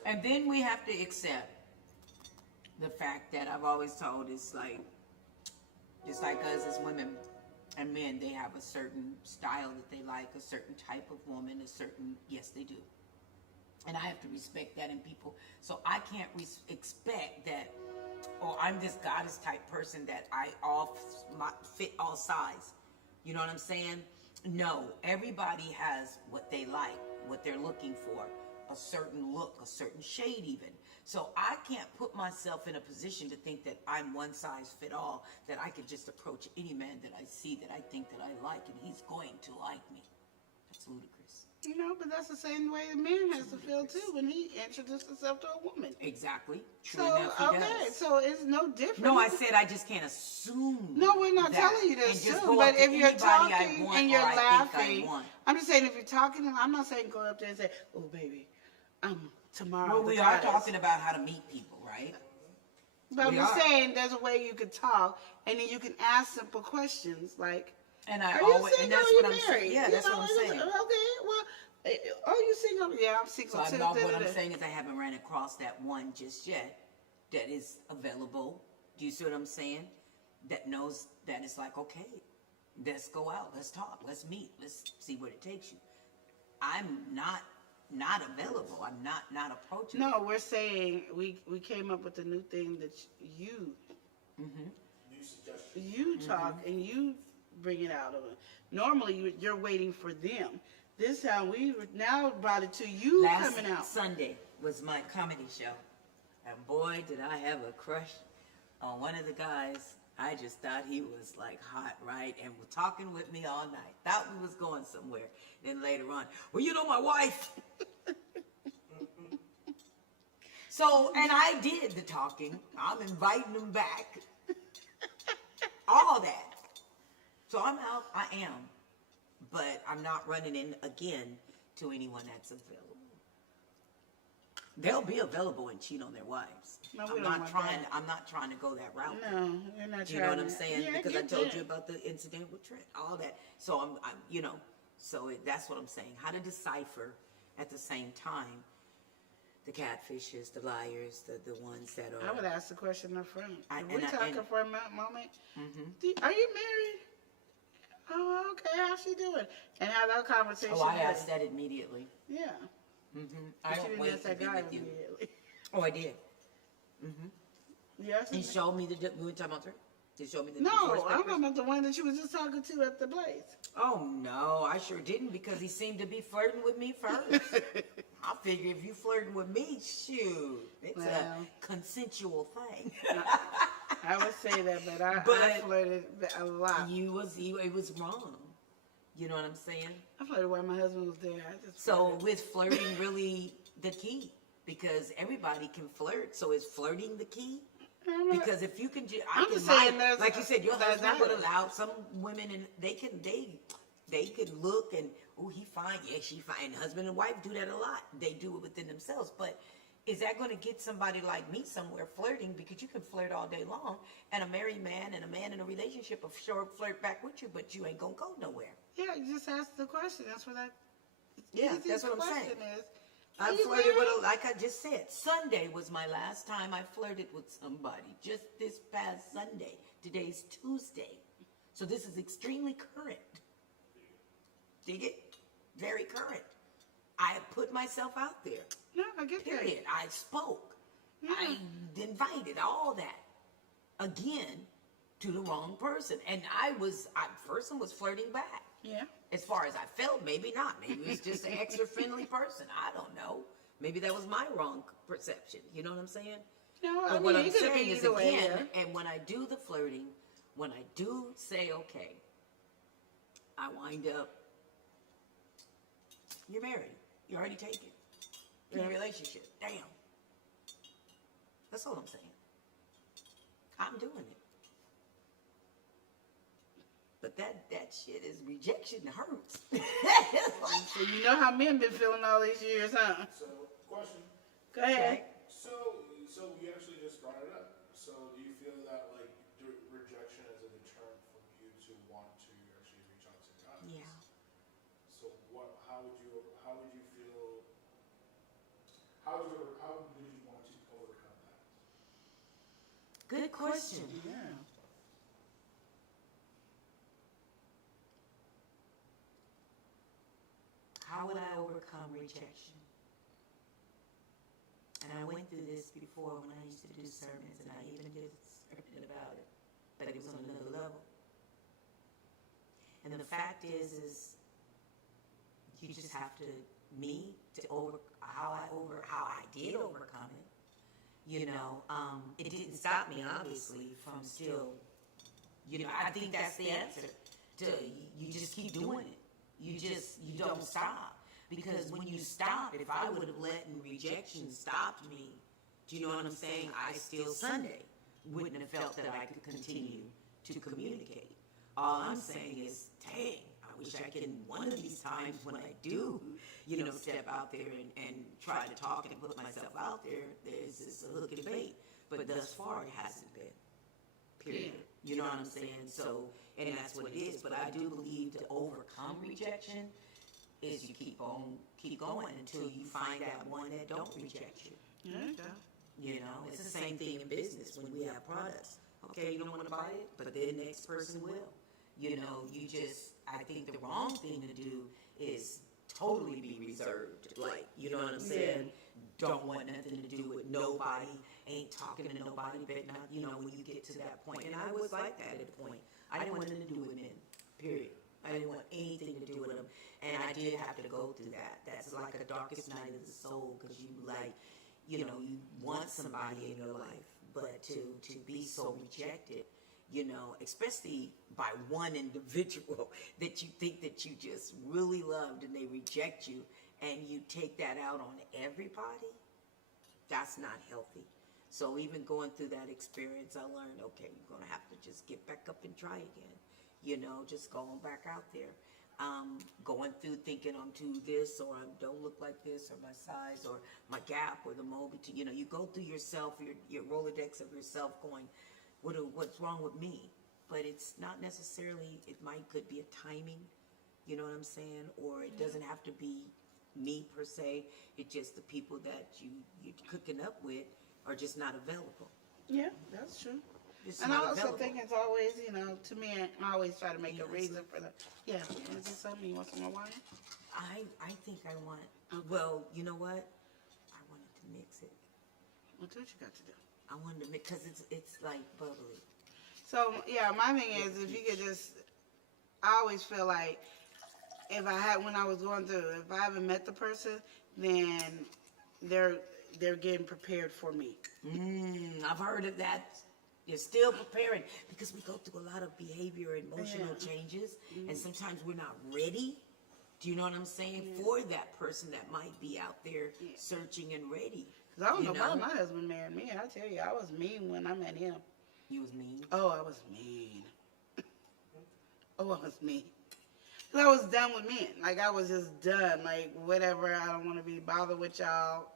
And then we have to accept the fact that I've always told it's like, just like us as women, And men, they have a certain style that they like, a certain type of woman, a certain, yes, they do. And I have to respect that in people. So I can't expect that, or I'm this goddess type person that I fit all size. You know what I'm saying? No, everybody has what they like, what they're looking for, a certain look, a certain shade even. So I can't put myself in a position to think that I'm one size fit all, that I could just approach any man that I see that I think that I like and he's going to like me. That's ludicrous. You know, but that's the same way a man has to feel too when he introduces himself to a woman. Exactly. True So, enough, he does. so it's no different. No, I said I just can't assume. No, we're not that telling you to and just assume, go but up to if you're anybody I talking want and or you're I think laughing, I want. I'm just saying if you're talking, I'm not saying go up there and say, "Oh, baby, tomorrow." Well, we are talking about how to meet people, right? But we I'm are. saying there's a way you could talk, and then you can ask simple questions like, And I "Are you always, single? and that's Are you what I'm married?" saying. Yeah, You that's know, what I'm it's just, saying. okay, well, are you single? Yeah, I'm single So too. what I'm saying is I haven't ran across that one just yet that is available. Do you see what I'm saying? That knows that it's like, okay, let's go out, let's talk, let's meet, let's see where it takes you. I'm not available. I'm not approachable. No, we're saying we came up with a new thing that you New suggestion. you talk and you bring it out of it. Normally you're waiting for them. This time we now brought it to you Last coming out. Sunday was my comedy show. And boy, did I have a crush on one of the guys. I just thought he was like hot, right? And was talking with me all night. Thought we was going somewhere. Then later on, well, you know my wife. So, and I did the talking. I'm inviting him back. All that. So I'm out. I am. But I'm not running in again to anyone that's available. They'll be available and cheat on their wives. No, we I'm don't not want trying. that. I'm not trying to go that route. No, you're not Do you know trying what I'm to- saying? Yeah, Because I get told that. you about the incident with Trent, all that. So I'm you know, so that's what I'm saying. How to decipher at the same time the catfishes, the liars, the ones that are. I would ask the question up front. I- If we and I- talking and- for a moment, are you married? Oh, okay. How's she doing? And have that conversation. Oh, I with asked her. that immediately. Yeah. I But you don't didn't wait ask to that be guy with you. immediately. Oh, I did. Yes. He showed me we were talking about Trent. He showed me the No, divorce I'm papers. talking about the one that you was just talking to at the place. Oh no, I sure didn't because he seemed to be flirting with me first. I figure if you flirting with me, shoot, it's Well. a consensual thing. I would say that, but I But- flirted a lot. It was wrong. You know what I'm saying? I flirted while my husband was there. I just So flirted. with flirting really the key? Because everybody can flirt. So is flirting the key? I'm not- Because if you can, I'm just saying there's like you said, your there's husband would that. allow some women, and they could look and oh, he fine, yeah, she fine. And husband and wife do that a lot. They do it within themselves. But is that going to get somebody like me somewhere flirting? Because you can flirt all day long, and a married man and a man in a relationship will sure flirt back with you, but you ain't gonna go nowhere. Yeah, you just ask the question. That's what Yeah, easy that's what I'm question saying. Is, I are you flirted with married? like I just said. Sunday was my last time I flirted with somebody. Just this past Sunday. Today's Tuesday. So this is extremely current. Dig it? Very current. I put myself out there. No, I get that. Period. I spoke. Yeah. I invited all that. Again, to the wrong person. And person was flirting back. Yeah. As far as I felt, maybe not. Maybe it's just an extra friendly person. I don't know. Maybe that was my wrong perception. You know what I'm saying? No, I But mean, what I'm it could saying be is either way, again, yeah. and when I do the flirting, when I do say okay, I wind up, you're married. You're already taken. You're in a relationship. Damn. That's all I'm saying. I'm doing it. But that shit is rejection. It hurts. So you know how men been feeling all these years, huh? So, question. Go ahead. So you actually just brought it up. So do you feel that like rejection is a deterrent from you to want to actually reach out to guys? Yeah. So how would you feel? How would you want to overcome that? Good question. Yeah. how would I overcome rejection? And I went through this before when I used to do sermons, and I even did a sermon about it, but it was on another level. And the fact is you just have to, how I did overcome it. You know, it didn't stop me, obviously, from still, you know, I think that's the answer. You just keep doing it. You don't stop. Because when you stop, if I would have let rejection stop me, do you know what I'm saying? I still Sunday wouldn't have felt that I could continue to communicate. All I'm saying is, dang, I wish I can, one of these times when I do, you know, step out there and try to talk and put myself out there, there's this hook and bait. But thus far, it hasn't been. Period. You know what I'm saying? So, and that's what it is. But I do believe to overcome rejection is you keep going until you find that one that don't reject you. Yeah. You know, it's the same thing in business when we have products. Okay, you don't want to buy it, but the next person will. You know, I think the wrong thing to do is totally be reserved. Like, you know what I'm saying? Don't want nothing to do with nobody, ain't talking to nobody, but not, you know, when you get to that point. And I was like that at a point. I didn't want nothing to do with men, period. I didn't want anything to do with them. And I did have to go through that. That's like the darkest night of the soul, because you like, you know, you want somebody in your life, but to be so rejected, you know, especially by one individual that you think that you just really loved and they reject you, and you take that out on everybody, that's not healthy. So even going through that experience, I learned, okay, you're going to have to just get back up and try again. You know, just going back out there. Going through thinking I'm too this, or I don't look like this, or my size, or my gap, or the mobility. You know, you go through yourself, your Rolodex of yourself going, what's wrong with me? But it's not necessarily, could be a timing, you know what I'm saying? Or it doesn't have to be me per se. It's just the people that you're cooking up with are just not available. Yeah, that's true. It's And I not also available. think it's always, you know, to me, I always try to make a reason for that. Yeah, is this something you want some more wine? I think I want, well, you know what? I wanted to mix it. Well, do what you got to do. I wanted to mix, because it's like bubbly. So, yeah, my thing is, if you could just, I always feel like when I was going through, if I haven't met the person, then they're getting prepared for me. I've heard of that. You're still preparing, because we go through a lot of behavior and emotional changes, and sometimes we're not ready. Do you know what I'm saying? For that person that might be out there searching and ready. Because I don't know why my husband married me. I tell you, I was mean when I met him. You was mean? Oh, I was mean. I was mean. Because I was done with men. Like, I was just done. Like, whatever, I don't want to be bothered with y'all.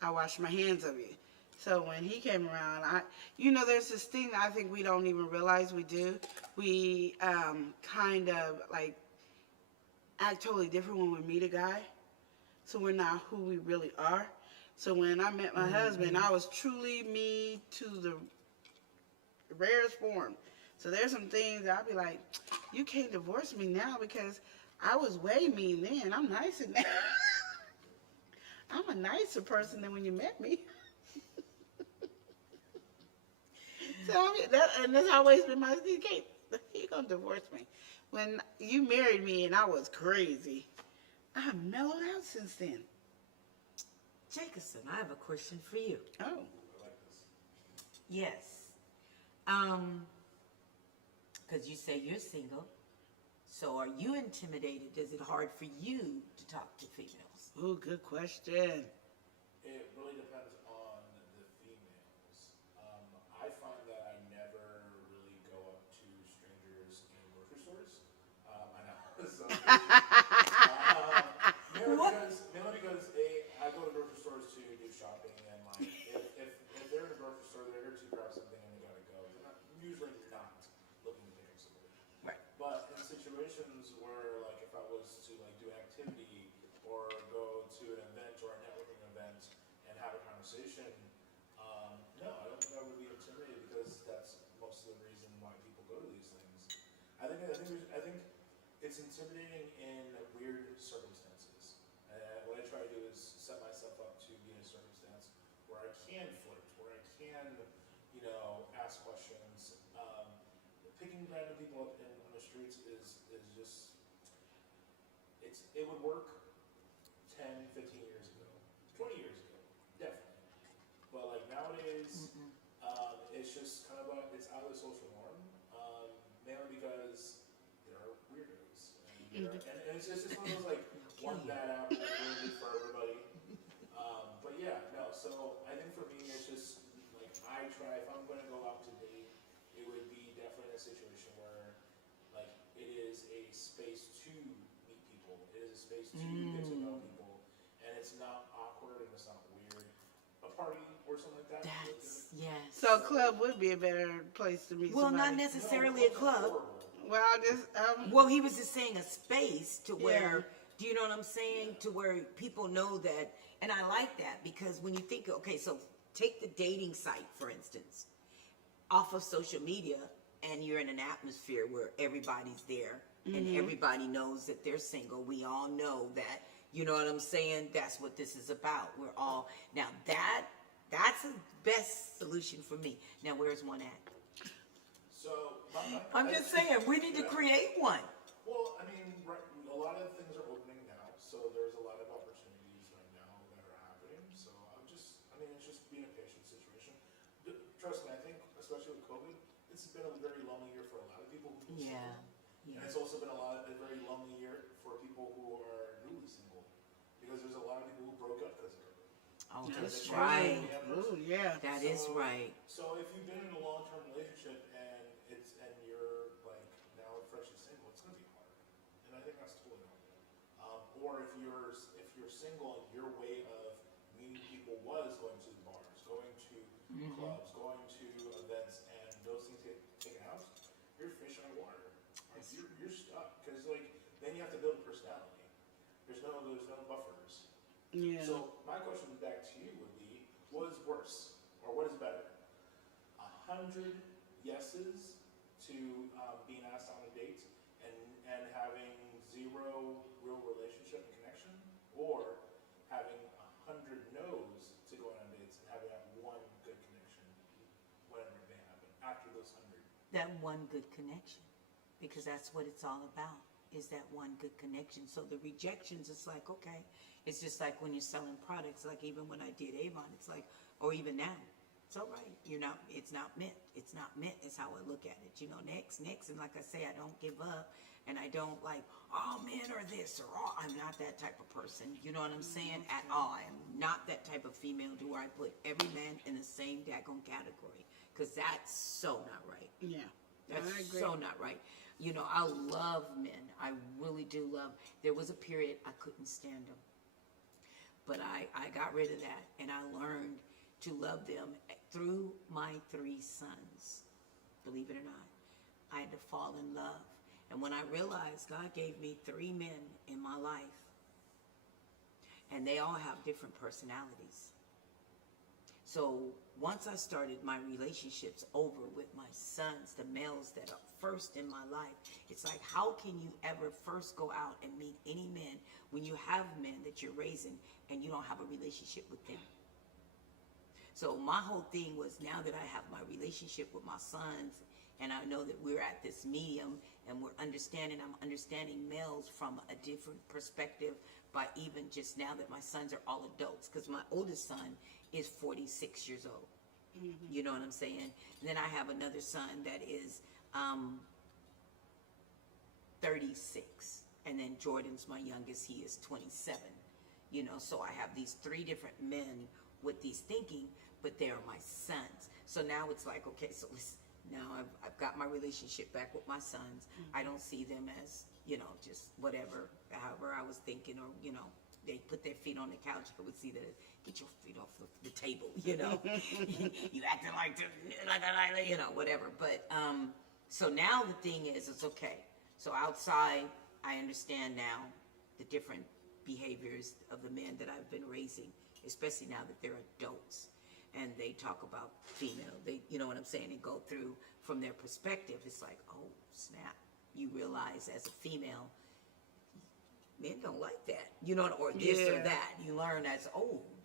I wash my hands of you. So when he came around, there's this thing that I think we don't even realize we do. We kind of like act totally different when we meet a guy. So we're not who we really are. So when I met my husband, I was truly me to the rarest form. So there's some things that I'll be like, you can't divorce me now because I was way mean then. I'm nicer now. I'm a nicer person than when you met me. So that's always been my case. You're gonna divorce me. When you married me and I was crazy, I mellowed out since then. Jacobson, I have a question for you. Oh. I like this. Yes. Because you say you're single. So are you intimidated? Is it hard for you to talk to females? Oh, good question. It really depends on the females. I find that I never really go up to strangers in grocery stores. I know. So, mainly because I go to grocery stores to do shopping, and like if they're in a grocery store, they're here to grab something and they gotta go. They're usually not looking to pick up something. Right. But in situations where, like, if I was to like do an activity or go to an event or a networking event and have a conversation, no, I don't think I would be intimidated, because that's most of the reason why people go to these things. I think it's intimidating in weird circumstances. where I can flirt, where I can, ask questions. Picking random people up on the streets is just, it would work 10, 15 years ago, 20 years ago, definitely. But like nowadays, it's just kind of it's out of the social norm, mainly because there are weirdos. And it's just one of those like one bad apple ruined it for everybody. But yeah, no, so I think for me it's just like I try, if I'm going to go out to date, it would be definitely in a situation where like it is a space to meet people, it is a space to get to know people, and it's not awkward and it's not weird. A party or something like that. That's, yes. So a club would be a better place to meet Well, not somebody. necessarily a club. Well, I just Well, he was just saying a space to where, do you know what I'm saying? To where people know that, and I like that because when you think, okay, so take the dating site, for instance, off of social media, and you're in an atmosphere where everybody's there and everybody knows that they're single. We all know that, you know what I'm saying? That's what this is about. We're all, now that's the best solution for me. Now, where's one at? So, I'm just saying, we need to create one. Well, I mean, right, a lot of things are opening now, so there's a lot of opportunities right now that are happening. So it's just being a patient situation. Trust me, I think, especially with COVID, it's been a very lonely year for a lot of people who are single. And it's also been a very lonely year for people who are newly single, because there's a lot of people who broke up because of COVID. Oh, Because that's they right. changed their oh yeah. That is right. So if you've been in a long-term relationship and you're like now freshly single, it's gonna be hard, and I think that's totally normal. Or if you're single and your way of meeting people was going to bars, going to clubs, going to events, and those things get taken out, you're a fish out of water. Like you're stuck, because like then you have to build a personality. There's no buffers. Yeah. So my question back to you would be, what is worse, or what is better? 100 yeses to being asked on a date and having zero real relationship and connection, or having 100 no's to going on dates and having that one good connection, whatever it may happen, after those 100? That one good connection, because that's what it's all about, is that one good connection. So the rejections, it's like, okay, it's just like when you're selling products, like even when I did Avon, it's like, or even now, it's all right. It's not meant. It's not meant is how I look at it. Next. And like I say, I don't give up, and I don't like, all men are this or all. I'm not that type of person. You know what I'm saying? At all. I am not that type of female to where I put every man in the same daggone category, because that's so not right. Yeah. That's I agree. so not right. I love men. I really do love. There was a period I couldn't stand them. But I got rid of that, and I learned to love them through my 3 sons. Believe it or not, I had to fall in love. And when I realized God gave me 3 men in my life, and they all have different personalities. So once I started my relationships over with my sons, the males that are first in my life, it's like, how can you ever first go out and meet any men when you have men that you're raising and you don't have a relationship with them? So my whole thing was, now that I have my relationship with my sons, and I know that we're at this medium and I'm understanding males from a different perspective, by even just now that my sons are all adults, because my oldest son is 46 years old. You know what I'm saying? And then I have another son that is 36, and then Jordan's my youngest. He is 27. So I have these 3 different men with these thinking, but they are my sons. So now it's like, okay, so now I've got my relationship back with my sons. I don't see them as, just whatever, however I was thinking, or, they put their feet on the couch, I would see that, get your feet off the table, you acting like, whatever. But, so now the thing is, it's okay. So outside, I understand now the different behaviors of the men that I've been raising, especially now that they're adults. And they talk about female, you know what I'm saying, and go through from their perspective. It's like, oh, snap. You realize as a female, men don't like that, or this or that. You learn as,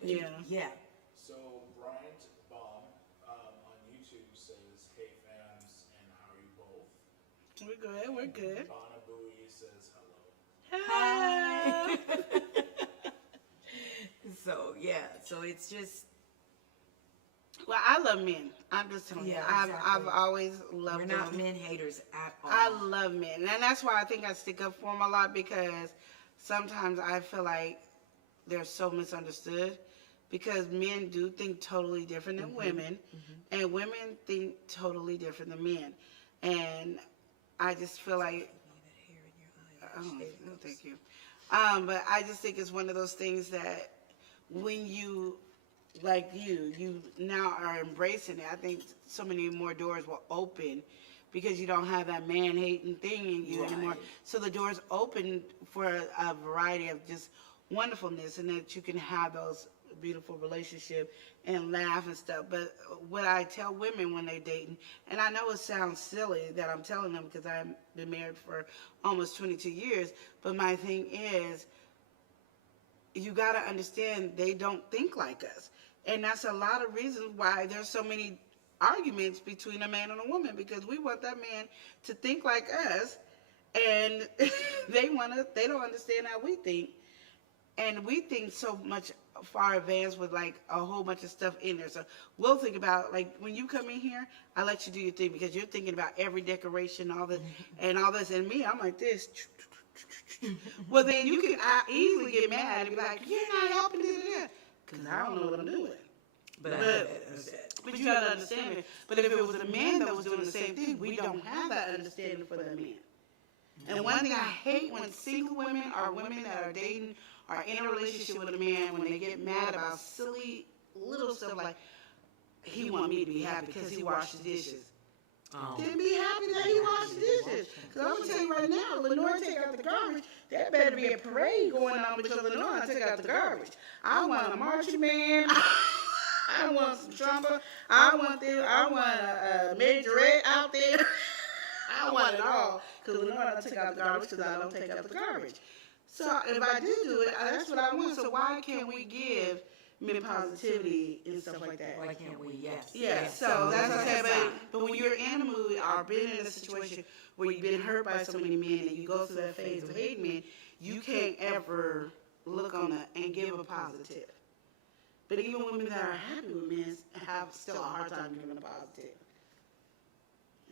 yeah. So Bryant Baum on YouTube says, "Hey fams, and how are you both?" We're good. We're good. Bonabui says hello. Hi. So yeah, so it's just Well, I love men. I'm just telling you. Yeah, I've exactly. always loved we're them. not men haters at all. I love men, and that's why I think I stick up for them a lot, because sometimes I feel like they're so misunderstood, because men do think totally different than women, and women think totally different than men, and I just feel like, oh, no, thank you. But I just think it's one of those things that when you, like you now are embracing it, I think so many more doors will open, because you don't have that man-hating thing in you anymore. Right. So the doors open for a variety of just wonderfulness, and that you can have those beautiful relationships and laugh and stuff. But what I tell women when they're dating, and I know it sounds silly that I'm telling them because I've been married for almost 22 years, but my thing is, you got to understand they don't think like us. And that's a lot of reasons why there's so many arguments between a man and a woman, because we want that man to think like us, and they don't understand how we think. And we think so much far advanced with like a whole bunch of stuff in there. So we'll think about, like, when you come in here, I let you do your thing, because you're thinking about every decoration, all this and all this. And me, I'm like this. Well, then you can easily get mad and be like, "You're not helping this," because I don't know what I'm doing. But you gotta understand it. But if it was a man that was doing the same thing, we don't have that understanding for that man. And one thing I hate when single women or women that are dating or in a relationship with a man, when they get mad about silly little stuff like, "He want me to be happy because he washed the dishes." Oh. Then be happy that he washed the dishes. Because I'm going to tell you right now, Lenora take out the garbage. There better be a parade going on because Lenora took out the garbage. I want a marching band. I want some trumpet. I want a majorette out there. I want it all. Because Lenora took out the garbage because I don't take out the garbage. So if I do it, that's what I want. So why can't we give men positivity and stuff like that? Why can't we? Yes. Yeah, so that's what I'm saying. But when you're in a mood or been in a situation where you've been hurt by so many men and you go through that phase of hating men, you can't ever look on that and give a positive. But even women that are happy with men have still a hard time giving a positive.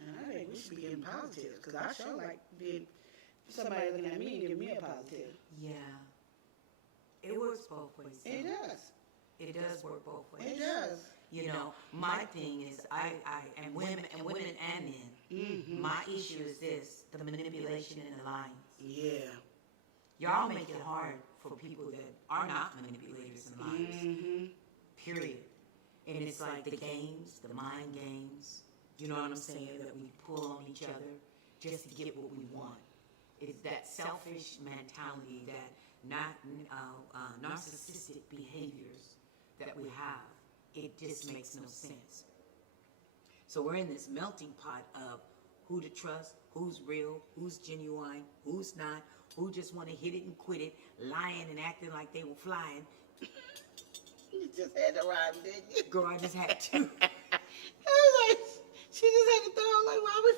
And I think we should be giving positives, because I sure like being somebody looking at me and giving me a positive. Yeah. It works both ways. It does. It does work both ways. It does. You know, my thing is, I and women and men. My issue is this: the manipulation and the lying. Yeah. Y'all make it hard for people that are not manipulators and liars. Period. And it's like the games, the mind games. You know what I'm saying? That we pull on each other just to get what we want. It's that selfish mentality, that narcissistic behaviors that we have. It just makes no sense. So we're in this melting pot of who to trust, who's real, who's genuine, who's not, who just want to hit it and quit it, lying and acting like they were flying. You just had to rhyme, didn't you? Girl, I just had to. I was like, she just had to throw out like, "Why we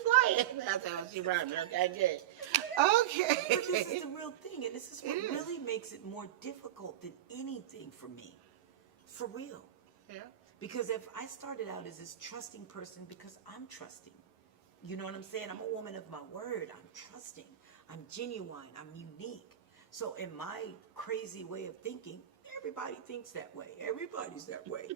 flying?" That's how she rhymed. Okay, good. Okay. But this is the real thing, and this is what really makes it more difficult than anything for me. For real. Yeah. Because if I started out as this trusting person because I'm trusting, you know what I'm saying? I'm a woman of my word. I'm trusting. I'm genuine. I'm unique. So in my crazy way of thinking, everybody thinks that way. Everybody's that way.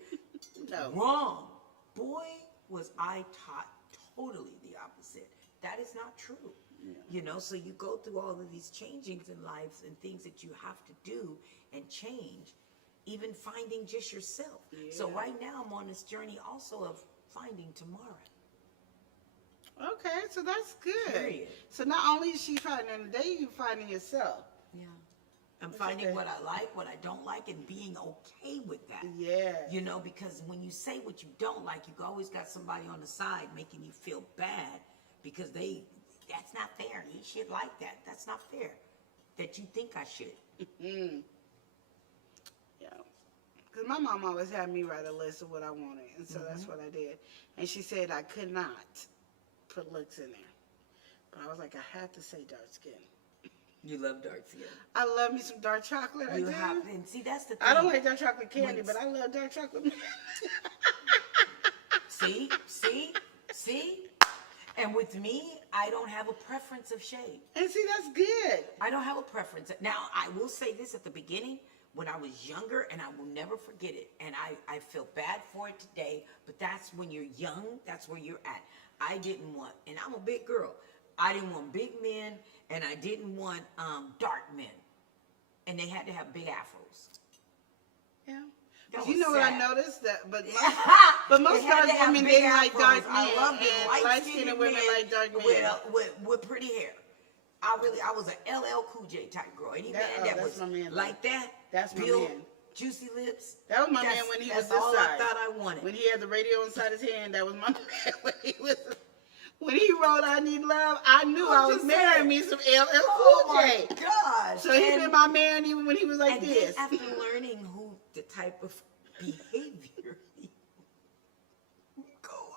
No. Wrong. Boy, was I taught totally the opposite. That is not true. Yeah. You know, so you go through all of these changings in life and things that you have to do and change, even finding just yourself. Yeah. So right now I'm on this journey also of finding tomorrow. Okay, so that's good. Period. So not only is she finding the day, you finding yourself. Yeah. I'm finding what I like, what I don't like, and being okay with that. Yeah. You know, because when you say what you don't like, you always got somebody on the side making you feel bad because that's not fair. You should like that. That's not fair. That you think I should. Yeah. Because my mom always had me write a list of what I wanted, and so that's what I did. And she said I could not put looks in there, but I was like, I had to say dark skin. You love dark skin. I love me some dark chocolate. You I do. have, and see, that's the thing. I don't like dark chocolate candy, but I love dark chocolate. See? And with me, I don't have a preference of shade. And see, that's good. I don't have a preference. Now, I will say this at the beginning, when I was younger, and I will never forget it, and I feel bad for it today, but that's when you're young, that's where you're at. I didn't want, and I'm a big girl, I didn't want big men, and I didn't want dark men. And they had to have big afros. Yeah. That But you was know what I sad. noticed? But They most had dark to have women big didn't like afros. dark I men, loved it. and light-skinned women men like dark men. with pretty hair. I was an ll-Cool-J type girl. Any man that that's was my man, like that, That's my built, man. juicy lips. That was my man when he was that's this all size. I thought I wanted. When he had the radio inside his hand, that was my man. When he wrote "I Need Love," I knew I was just marrying saying. me some Oh LL my Cool J. gosh! So he been my man even when he was like and this. then after learning who the type of behavior he cool.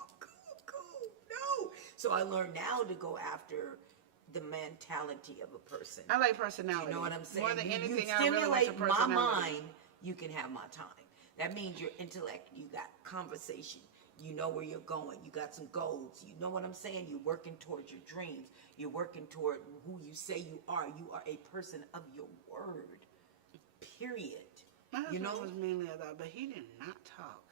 No. So I learned now to go after the mentality of a person. I like personality. You know what I'm saying? More than anything, you I really like the stimulate my personality. mind, you can have my time. That means your intellect, you got conversation, you know where you're going, you got some goals, you know what I'm saying? You're working towards your dreams, you're working toward who you say you are a person of your word, period. My husband You know? was mainly of that, but he did not talk.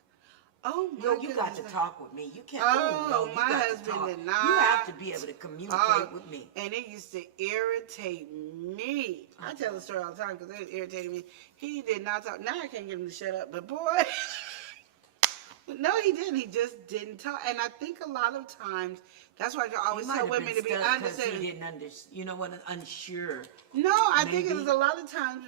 Oh my Yo, you got to goodness. talk with me. You can't. Oh, no, you my got to husband talk. did not You have to be able to communicate talk, with me. and it used to irritate me. I tell the story all the time because it irritated me. He did not talk. Now I can't get him to shut up, but boy, no, he didn't. He just didn't talk. And I think a lot of times that's why I always tell women to be understanding. He didn't you know what? Unsure. No, I think it Maybe. is a lot of times.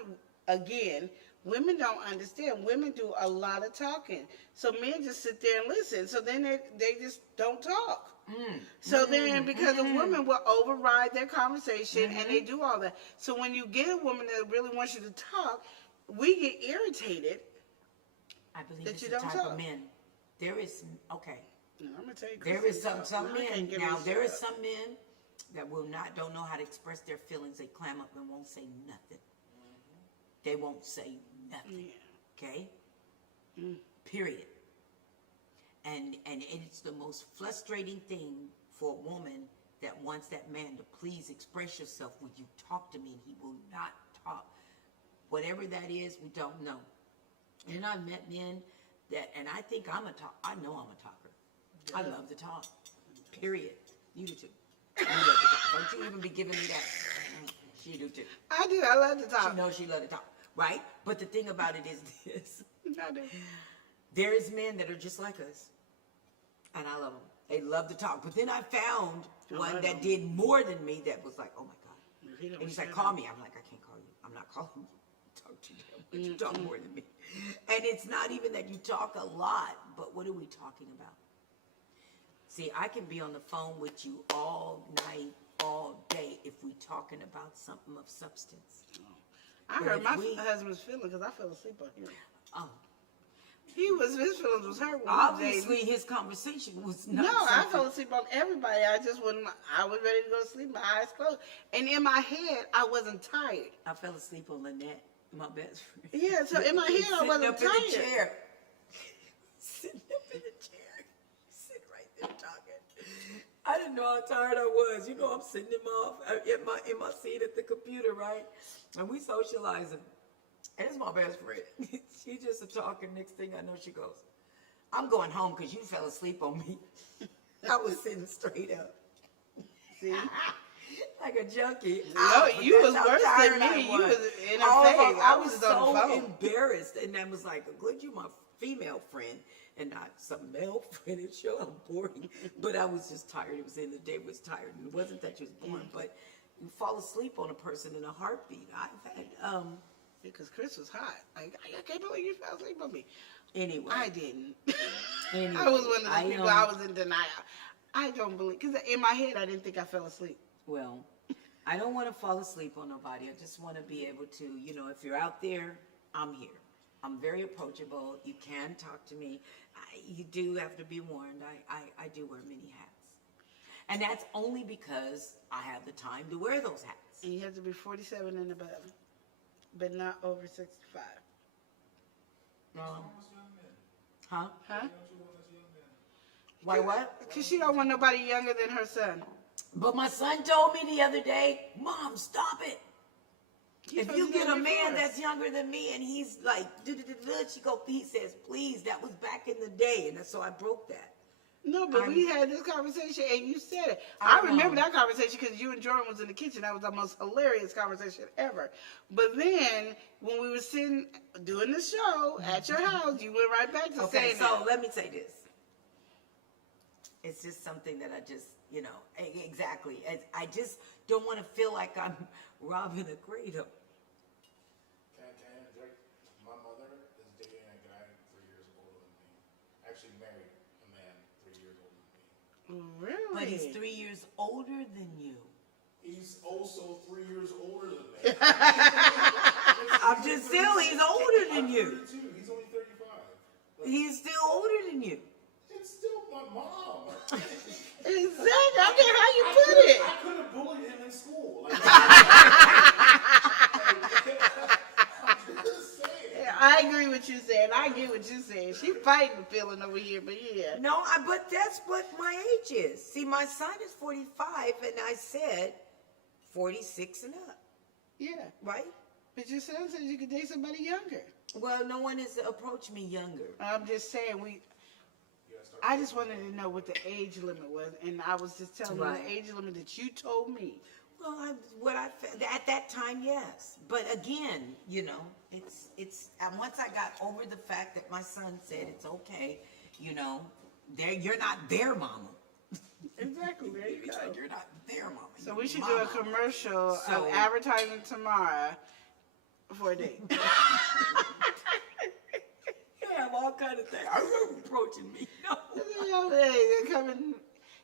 Again, women don't understand. Women do a lot of talking. So men just sit there and listen. So then they just don't talk. So then because a woman will override their conversation and they do all that. So when you get a woman that really wants you to talk, we get irritated. I believe That it's you the don't type talk. of men. There is, okay. No, I'm gonna tell you, There Chris, is some I men. can't get him Now, to there shut is up. some men that don't know how to express their feelings. They clam up and won't say nothing. They won't say nothing. Yeah. Okay? Period. And it's the most frustrating thing for a woman that wants that man to please express yourself. Would you talk to me? And he will not talk. Whatever that is, we don't know. And I've met men that, and I think I know I'm a talker. I love to talk. Period. You do too. You love to talk. Don't you even be giving me that. She do too. I do. I love to talk. She knows she love to talk. Right? But the thing about it is this. I do. There is men that are just like us. And I love them. They love to talk. But then I found one that did more than me that was like, oh my God. And he's like, call me. I'm like, I can't call you. I'm not calling you. Talk to you. But you talk more than me. And it's not even that you talk a lot, but what are we talking about? See, I can be on the phone with you all night, all day, if we talking about something of substance. I But heard if my we- husband's feelings because I fell asleep on him. Oh, His feelings was hurt when obviously he was his conversation was dating. not No, I something- fell asleep on everybody. I just wasn't. I was ready to go to sleep, my eyes closed, and in my head, I wasn't tired. I fell asleep on Lynette, my best friend. Yeah, so in my head, I Sitting wasn't up in the tired. chair. Sitting up in the chair. Sitting right there talking. I didn't know how tired I was. You know, I'm sitting in my seat at the computer, right? And we socializing. And it's my best friend. She just a talking. Next thing I know, she goes, I'm going home because you fell asleep on me. I was sitting straight up. See? Like a junkie. No, But you that's was how worse tired than I me. You was in her Oh, face. I I was was just on the so phone. embarrassed. And I was like, good, you my female friend and not some male friend. And sure, I'm boring. But I was just tired. It was in the day, it was tired. And it wasn't that you was boring, but you fall asleep on a person in a heartbeat. I've had, Because Chris was hot. Like, I can't believe you fell asleep on me. anyway. I didn't. Anyway, I was one of I those people. know. I was in denial. I don't believe because in my head I didn't think I fell asleep. Well, I don't want to fall asleep on nobody. I just want to be able to, if you're out there, I'm here. I'm very approachable. You can talk to me. You do have to be warned. I do wear many hats. And that's only because I have the time to wear those hats. And you have to be 47 and above, but not over 65. Huh? Huh? Why what? Because she don't want nobody younger than her son. But my son told me the other day, Mom, stop it. If you get a man that's younger than me and he's like, he says, please, that was back in the day. And so I broke that. No, but we had this conversation and you said it. I I remember that conversation because you and Jordan was in the kitchen. That was the most hilarious conversation ever. But then when we were sitting doing the show at your house, you went right back to saying so let me say this. It's just something that I just, exactly. I just don't want to feel like I'm robbing a cradle. Can I interject? My mother is dating a guy 3 years older than me. Actually married a man 3 years older than me. Really? But he's 3 years older than you. He's also 3 years older than me. I'm just still, he's older than you. 32. He's only 35. He's still older than you. It's still my mom. Exactly. I get how you put it. I could have bullied him in school. Like, I'm just saying. I agree with you saying. I get what you're saying. She fighting the feeling over here, but yeah. No, but that's what my age is. See, my son is 45, and I said 46 and up, Yeah. right? But your son said you could date somebody younger. Well, no one has approached me younger. I'm just saying I just wanted to know what the age limit was, and I was just telling you the age limit that you told me. Well, at that time, yes. But again, it's once I got over the fact that my son said it's okay, you're not their mama. Exactly. There you go. You're not their mama. So we should do a commercial of advertising Tamara for a date. Have all kind of things. Are you approaching me? No. They're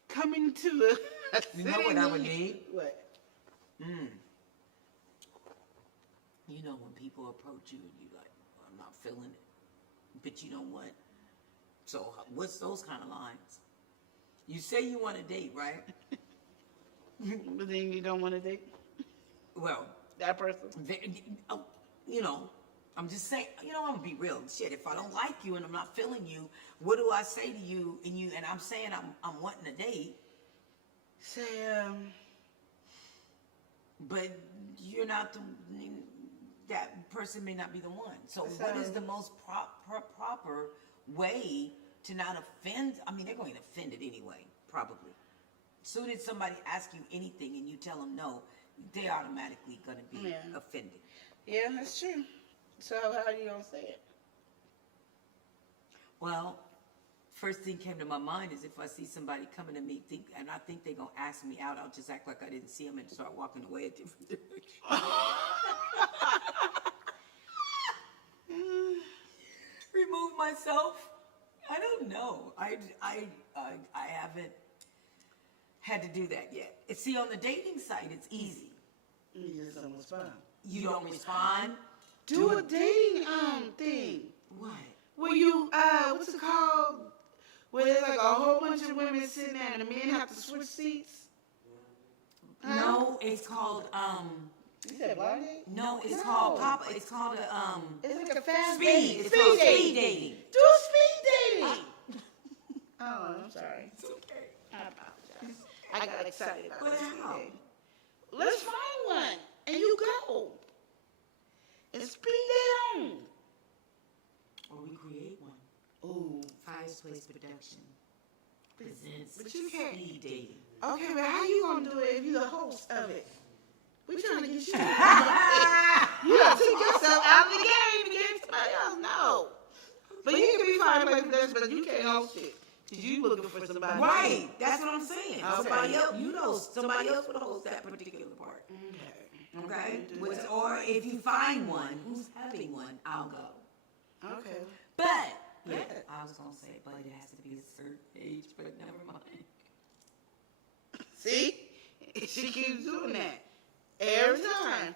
coming to a You know what I would need? What? When people approach you and you like, I'm not feeling it. But you know what? So what's those kind of lines? You say you want to date, right? But then you don't want to date Well, that person. I'm just saying, I'm gonna be real. Shit, if I don't like you and I'm not feeling you, what do I say to you? And I'm saying I'm wanting a date. Say, but you're not that person may not be the one. So what is the most proper way to not offend? I mean, they're going to offend it anyway, probably. Soon as somebody asks you anything and you tell them no, they're automatically going to be offended. Yeah, that's true. So how are you going to say it? Well, first thing came to my mind is if I see somebody coming to me and I think they're going to ask me out, I'll just act like I didn't see them and start walking away a different direction. Remove myself. I don't know. I haven't had to do that yet. See, on the dating site, it's easy. You just don't respond. You don't respond? Do a dating thing. What? Where you what's it called? Where there's like a whole bunch of women sitting there and the men have to switch seats. No, it's called You said blind date? No, it's called Papa. It's called It's like a fast speed. date. It's called speed dating. Do speed dating. Oh, I'm sorry. It's okay. I apologize. I got excited about But speed how? dating. Let's find one and you go. And speed date on. Or we create one. Ooh. 𝒮𝑰 Production presents But you can't. speed dating. Okay, but how you gonna do it if you're the host of it? We're trying to get you. You gotta take yourself out of the game to get somebody else. No. But you can be fine like this, but you can't host it. Because you looking for somebody. Right, that's what I'm saying. Okay. Somebody else, somebody else would host that particular part. Okay? Or if you find one who's having one, I'll go. Okay. But, I was going to say, but it has to be a certain age, but never mind. See? She keeps doing that. Every time.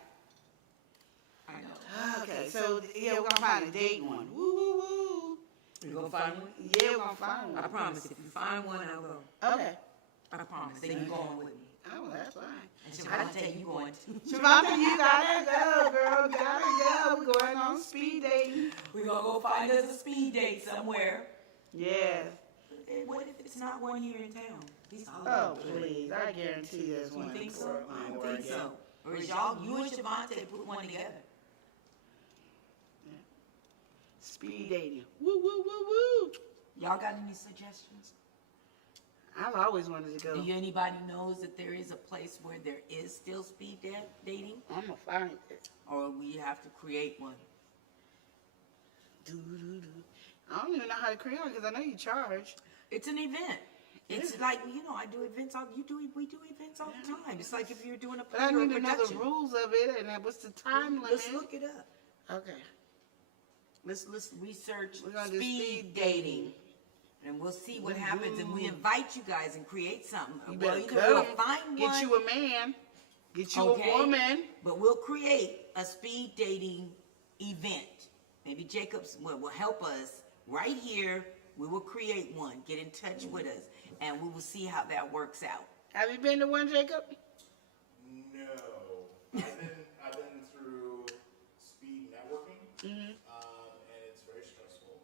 I know. Okay, so yeah, we're gonna find a dating one. Woo woo woo. You gonna find one? Yeah, we're gonna find I one. promise. If you find one, I'll go. Okay. I promise. Then you going with me. Oh, that's fine. And Shavante, you going too. Shavante, you gotta go, girl. Gotta go. We're going on speed dating. We're gonna go find us a speed date somewhere. Yeah. What if it's not one here in town? These Oh, please. I guarantee there's You one. think so? for I don't Oregon. think so. Or is y'all, you and Shavante put one together? Speed dating. Woo, woo, woo, woo. Y'all got any suggestions? I've always wanted to go. Do you, anybody knows that there is a place where there is still speed dating? I'm gonna find it. Or we have to create one? Do, do, do. I don't even know how to create one because I know you charge. It's an event. It's like, you know, I do events all, we do events all the time. It's like if you're doing a But I play or a need to know the production. rules of it and what's the time limit. Let's look it up. Okay. Let's research We're gonna do speed dating. And we'll see what happens. And we invite you guys and create something. You Well, better either we'll come. find Get one, you a man. Get you Okay. a woman. but we'll create a speed dating event. Maybe Jacobs will help us right here. We will create one. Get in touch with us, and we will see how that works out. Have you been to one, Jacob? No, I've been through speed networking, and it's very stressful.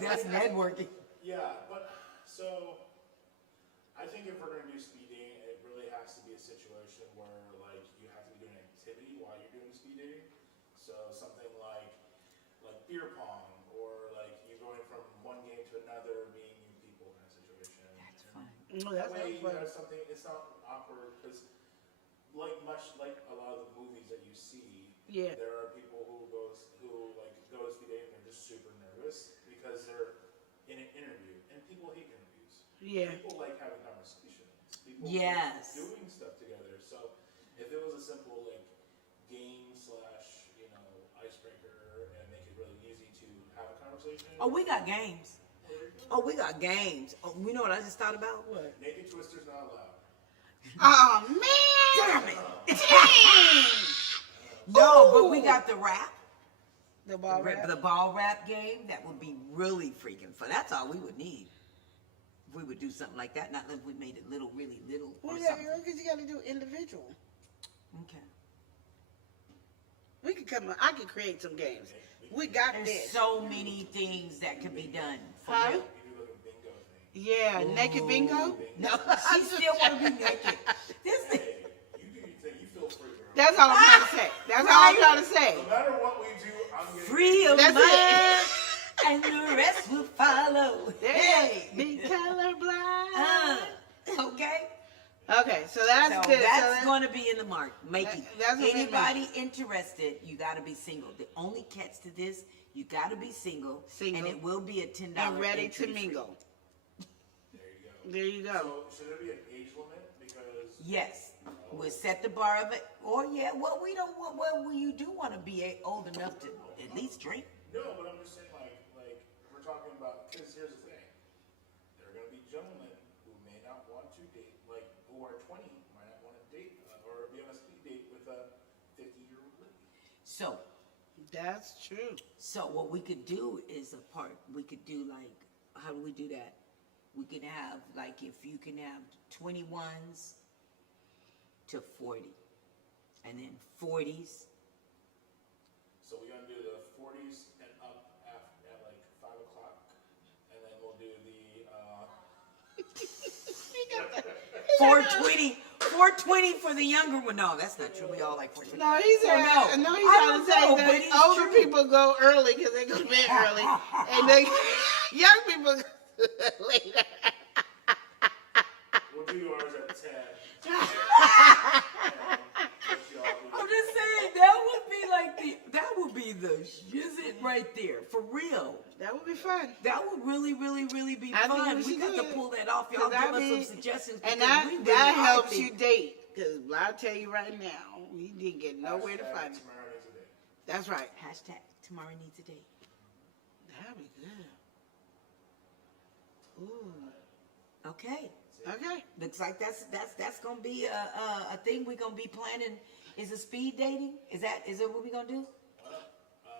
That's networking. Yeah, but so I think if we're gonna do speed dating, it really has to be a situation where like you have to be doing an activity while you're doing speed dating. So something like beer pong, or like you're going from one game to another, meeting new people kind of situation. That's fine. No, That that's way you not have fun. something. It's not awkward because, much like a lot of the movies that you see, Yeah. there are people who go to speed dating and they're just super nervous because they're in an interview, and people hate interviews. Yeah. People like having conversations. People Yes. like doing stuff together. So if it was a simple game / icebreaker and make it really easy to have a conversation. Oh, we got games. Oh, we got games. Oh, you know what I just thought about? What? Naked Twister's not allowed. Oh, man! Damn it! Dang! No, but we got the rap. The ball wrap? The ball rap game. That would be really freaking fun. That's all we would need. If we would do something like that, not if we made it little, really little or Well, yeah, something. because you got to do individual. Okay. We could come. I could create some games. We got There's this. so many things that can be done. For Huh? real. You do like a bingo thing. Yeah, naked bingo. No, she still want to be naked. This thing. Hey, you do your thing. You feel free, girl. That's all I'm trying to say. That's all I'm trying to say. No matter what we do, I'm getting Free of That's mind, and the rest will follow. Hey, be colorblind. Okay. Okay, so that's So good. that's going to be in the mark. Make it. That's what we Anybody interested, you got to be single. The only catch to this, you got to be single, Single. and it will be a $10 and ready entry to fee. mingle. There you go. There you go. So should there be an age limit? Because Yes, we'll set the bar of it. Or yeah, well, we don't want. Well, you do want to be old enough to at least drink. no, but I'm just saying we're talking about. Because here's the thing: there are going to be gentlemen who may not want to date, who are 20, might not want to date or be on a speed date with a 50-year-old lady. So, That's true. what we could do is we could do how do we do that? We could have if you can have 21s to 40, and then 40s. So we're going to do the 40s and up at 5 o'clock, and then we'll do the 420 for the younger one. No, that's not true. We all like 420. No, he's So, saying. No, he's I trying don't to say know, that but it's older true. people go early because they go to bed early, and they young people go later. we'll do ours at 10. I'm just saying that would be the shizit right there for real. That would be fun. That would really, really, really be I think fun. we We should got do to it. pull that off. Y'all 'Cause give that us some be- suggestions. And because that we really that are helps you thinking- date. Because I'll tell you right now, we didn't get nowhere to find it. Tomorrow needs a date. That's right. Hashtag tomorrow needs a date. That'd be good. Ooh. Okay. Okay. Looks like that's gonna be a thing we're gonna be planning Is it speed dating? Is that what we gonna do?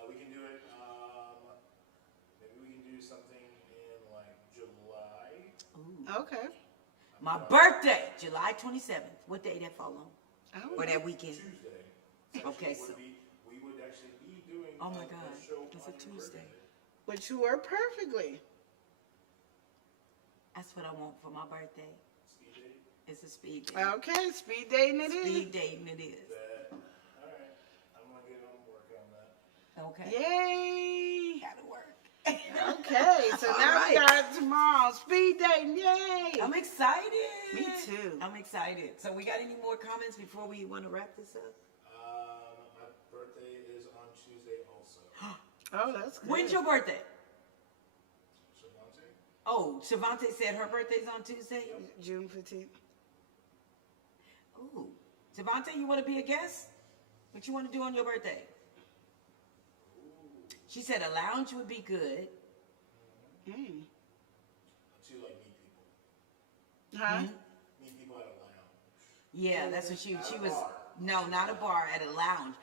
We can do it. Maybe we can do something in like July. Ooh. Okay. My birthday, July 27th. What day that fall on? Oh, Or that weekend? Tuesday. Okay, so. We would actually be doing. Oh my a God, show it's on a your Tuesday. birthday. which you were perfectly. That's what I want for my birthday. Speed dating. It's a speed date. Okay, speed dating it is. Speed dating it is. All right. I'm gonna get on work on that. Okay. Yay! Gotta work. Okay, so All now right. we got tomorrow. Speed dating, yay! I'm excited. Me too. I'm excited. So we got any more comments before we want to wrap this up? My birthday is on Tuesday also. Oh, that's good. When's your birthday? Shavante? Oh, Shavante said her birthday's on Tuesday? June 15th. Ooh. Shavante, you want to be a guest? What you want to do on your birthday? She said a lounge would be good. Mm. To like meet people. Huh? Meet people at a lounge. Yeah, that's what she At a was. bar. No, not a bar, at a lounge.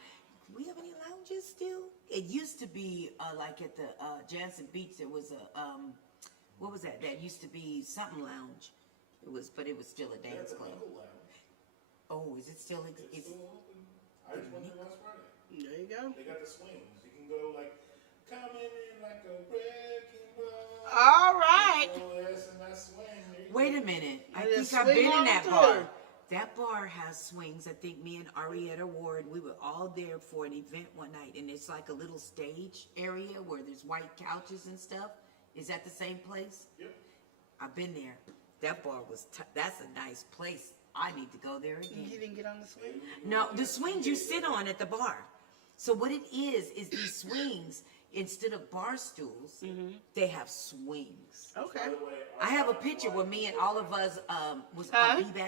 Do we have any lounges still? It used to be like at the Jansen Beach. There was a what was that? That used to be something lounge. But it was still a dance There's a club. Nickel lounge. Oh, is it still? It's still open. I just went there last Friday. There you go. They got the swings. You can go like, come in like a wrecking ball. All right. Go this and that swing. There you Wait go. a minute. I And think just I've swing been in on that through. bar. That bar has swings. I think me and Arietta Ward, we were all there for an event one night, and it's like a little stage area where there's white couches and stuff. Is that the same place? Yep. I've been there. That bar was. That's a nice place. I need to go there again. You didn't get on the swing? No, the swings you sit on at the bar. So what it is these swings, instead of bar stools, they have swings. Okay. By the way, I have a picture where me and all of us was Huh? on BBAT. they are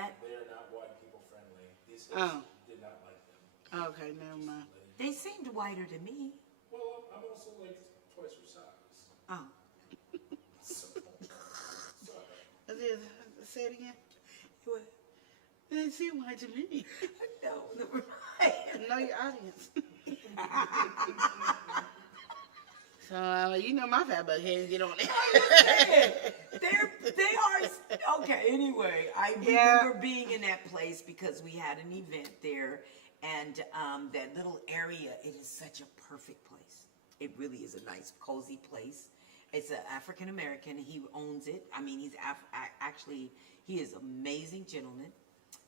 not white people friendly. These Oh. guys did not like them. Okay, never mind. They seemed whiter to me. Well, I'm also like twice your size. Oh. So, sorry. Say it again. What? It seemed white to me. No, never mind. Know your audience. So, you know my fat butt can't get on it. They are okay. Anyway, I Yeah. remember being in that place because we had an event there, and that little area. It is such a perfect place. It really is a nice, cozy place. It's an African American. He owns it. I mean, he's actually he is an amazing gentleman.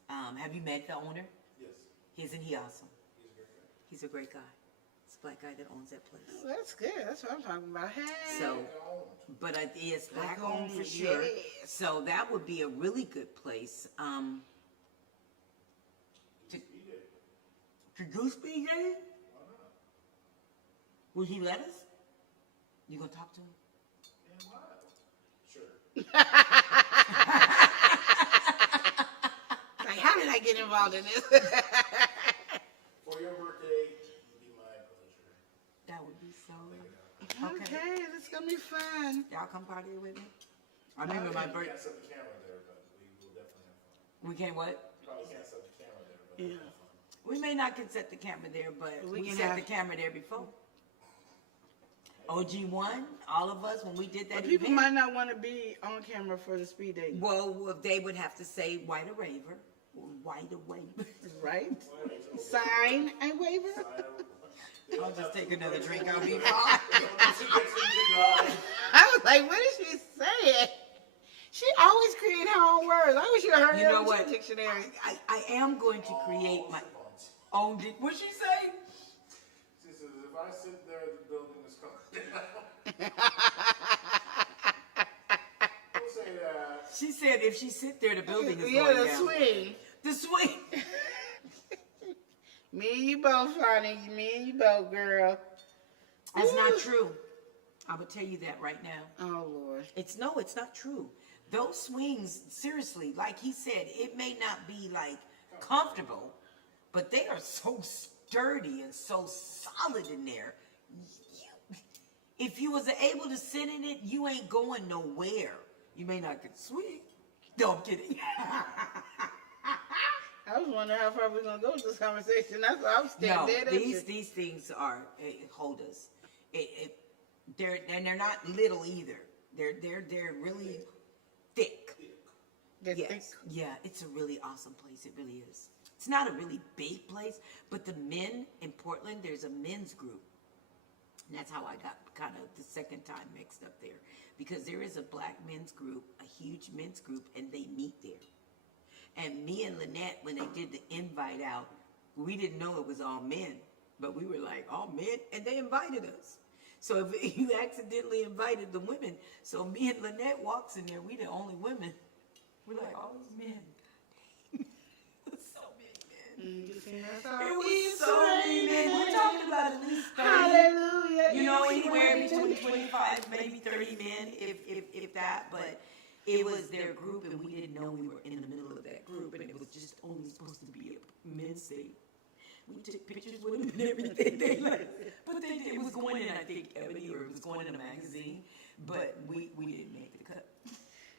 Have you met the owner? Yes, Isn't he awesome? he's a great guy. He's a great guy. It's a black guy that owns that place. Well, that's good. That's what I'm talking about. Hey. So, but it's black Black owned for owned, sure. yes. So that would be a really good place. To do speed dating? Will he let us? You gonna talk to him? And why? Sure. Like, how did I get involved in this? For your birthday, it would be my pleasure. That would be so. Okay, this is going to be fun. Y'all come party with me. I remember my We birthday. can't set the camera there, but we will definitely have fun. We can what? Probably can't set the camera there, but Yeah. we'll have fun. We may not can set the camera there, but We we can set have- the camera there before. OG1, all of us when we did that But people event. might not want to be on camera for the speed dating. Well, they would have to say white a raver, white a waver. Right? Sign and waiver? I'll just take another drink. I'll be fine. I was like, what is she saying? She always create her own words. I wish you heard You her know what? dictionary. I am going to create my own. What'd she say? She says, if I sit there, the building is coming down. Don't say that. She said if she sit there, the building is Yeah, going the down. swing. The swing. Me and you both, honey. Me and you both, girl. That's not Ooh. true. I would tell you that right now. Oh, Lord. It's not true. Those swings, seriously, like he said, it may not be like comfortable, but they are so sturdy and so solid in there. If you was able to sit in it, you ain't going nowhere. You may not get swing. No, I'm kidding. I was wondering how far we're gonna go with this conversation. That's why I'm No, standing dead at you. these things are hold us. They're not little either. They're really thick. They're Yes. thick. Yeah, it's a really awesome place. It really is. It's not a really big place, but the men in Portland, there's a men's group. And that's how I got kind of the second time mixed up there. Because there is a black men's group, a huge men's group, and they meet there. And me and Lynette, when they did the invite out, we didn't know it was all men. But we were like, all men? And they invited us. So if you accidentally invited the women, so me and Lynette walks in there, we the only women. We're like, all these men. So many men. You see, that's how It it was is. so many men. We're talking about at least 30. Hallelujah. You know, anywhere between 25, maybe 30 men, if that. But it was their group, and we didn't know we were in the middle of that group, and it was just only supposed to be a men's thing. We took pictures with them and everything. But it was going in, I think, Ebony, or it was going in a magazine. But we didn't make the cut.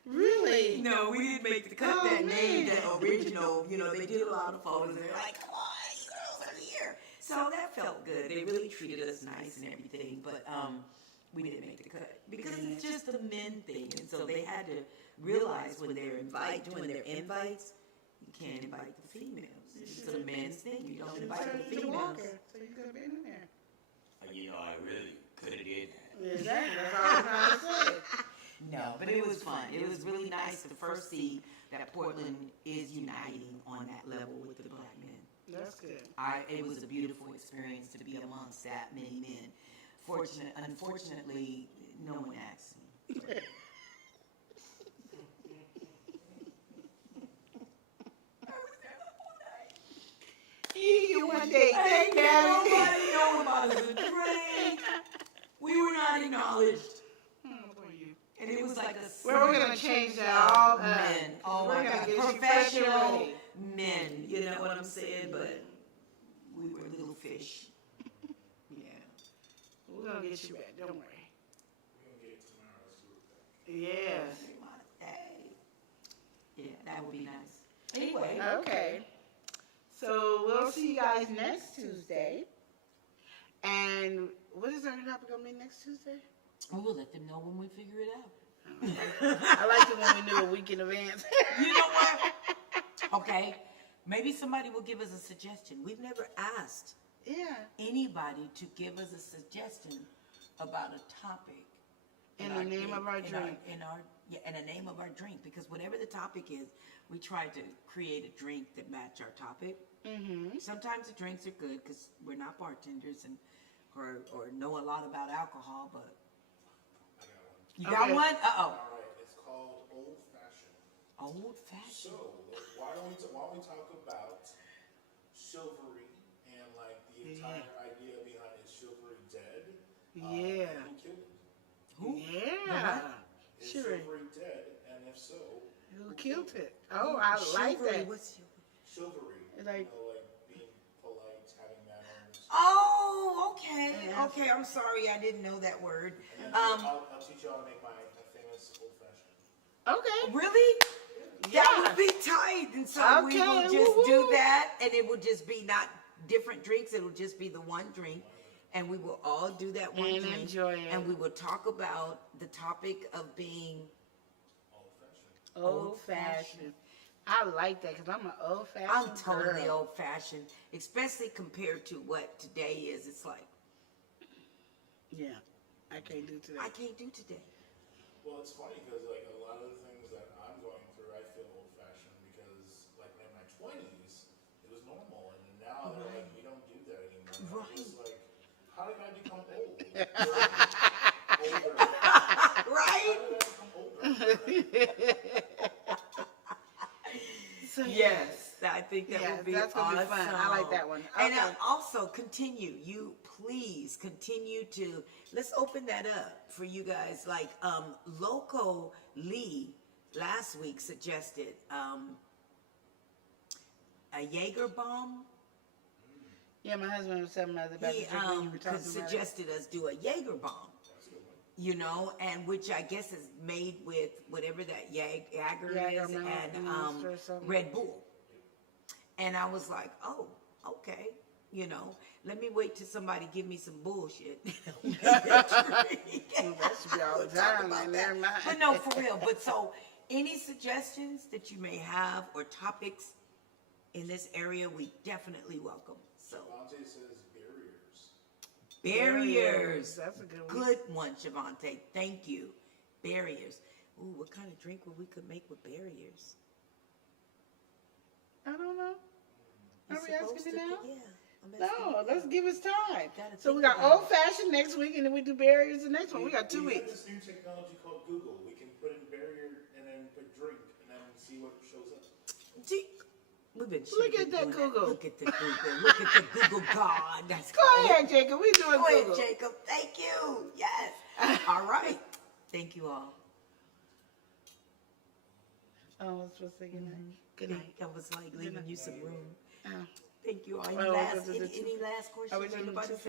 Really? No, we didn't make the cut. Oh, That name, man. that original, you know, they did a lot of photos, and they're like, come on, you girls are here. So that felt good. They really treated us nice and everything, but we didn't make the cut because it's just a men thing, and so they had to realize when they're doing their invites, you can't invite the females. It's just a men's thing. You don't invite the females. So you could have been in there. You know, I really could have did that. Exactly. That's all I'm trying to say. No, but it was fun. It was really nice to first see that Portland is uniting on that level with the black men. That's good. It was a beautiful experience to be amongst that many men. Unfortunately, no one asked me. You one day, Hey, thank you. nobody know about us a drink. We were not acknowledged. And it was like a We're gonna change that all up. men. Oh We're my gonna God. get you fresh and Professional ready. men. You know what I'm saying? But we were little fish. Yeah. We're gonna get you back. Don't worry. We're gonna get it tomorrow. Let's do it. Yes. Hey. Yeah, that would be nice. Anyway. Okay. So we'll see you guys next Tuesday. And what is our topic gonna be next Tuesday? We'll let them know when we figure it out. I like it when we knew a week in advance. You know what? Okay. Maybe somebody will give us a suggestion. We've never asked Yeah. anybody to give us a suggestion about a topic. And the name of our drink. And the name of our drink. Because whatever the topic is, we try to create a drink that match our topic. Mm-hmm. Sometimes the drinks are good because we're not bartenders or know a lot about alcohol, but I got one. you got Okay. one? Uh-oh. All right, it's called Old Fashioned. Old fashioned. So, why don't we talk about chivalry and like the entire idea behind is chivalry dead? Yeah. Who killed it? Who? Yeah. Is Sure. chivalry dead? And if so, Who killed it? Oh, I like Chivalry, that. what's chivalry. Like- you know, like being polite, having manners. Oh, okay. Yeah. Okay, I'm sorry, I didn't know that word. And then I'll teach you how to make my famous old fashioned. Okay. Really? Yeah. That would be tight. And so we will Okay, just do woo-hoo. that, and it will just be not different drinks. It will just be the one drink, and we will all do that one And drink. enjoy it. And we will talk about the topic of being Old fashioned. Old fashioned. I like that because I'm an old fashioned. I'm totally girl. old fashioned, especially compared to what today is. It's like, Yeah. I can't do today. I can't do today. Well, it's funny because like a lot of the things that I'm going through, I feel old fashioned because like in my 20s, it was normal, and then now they're like, we don't do that anymore. Right. It's like, how did I become old? Older. Right? How did I become older? So, Yes, I think that Yes, would be that's gonna be fun. I like awesome. that one. And Okay. also continue. You please continue to. Let's open that up for you guys. Like Loco Lee last week suggested a Jaeger bomb. Yeah, my husband was telling me about He the drink when you were talking about it. suggested us do a Jaeger bomb. You know, and which I guess is made with whatever that Jaeger is Jaeger and Monster or something. Red Bull. And I was like, oh, okay, you know, let me wait till somebody give me some bullshit. That should be all the We'll talk time, about man. that. Never mind. But no, for real. But so, any suggestions that you may have or topics in this area, we definitely welcome. So, Javante says barriers. barriers. That's a good one. Good one, Javante. Thank you. Barriers. Ooh, what kind of drink would we could make with barriers? I don't know. You Are we asking supposed me to now? think- Yeah. I'm asking No, you. let's give us time. Gotta So we think got about old fashioned next week, and then we do barriers the next one. We got 2 We have weeks. this new technology called Google. We can put in barrier and then put drink and then see what shows up. Gee, we've been Look at that doing Google. Look at the Google. Look at the Google God. That's Go ahead, Jacob. We doing Go ahead, Google. Jacob. Thank you. Yes. All right. Thank you all. Oh, it's supposed to say good night. Good night. I was like leaving you some room. Oh. Thank you all. Any Oh, last, this is any last Are we questions? doing Anybody? two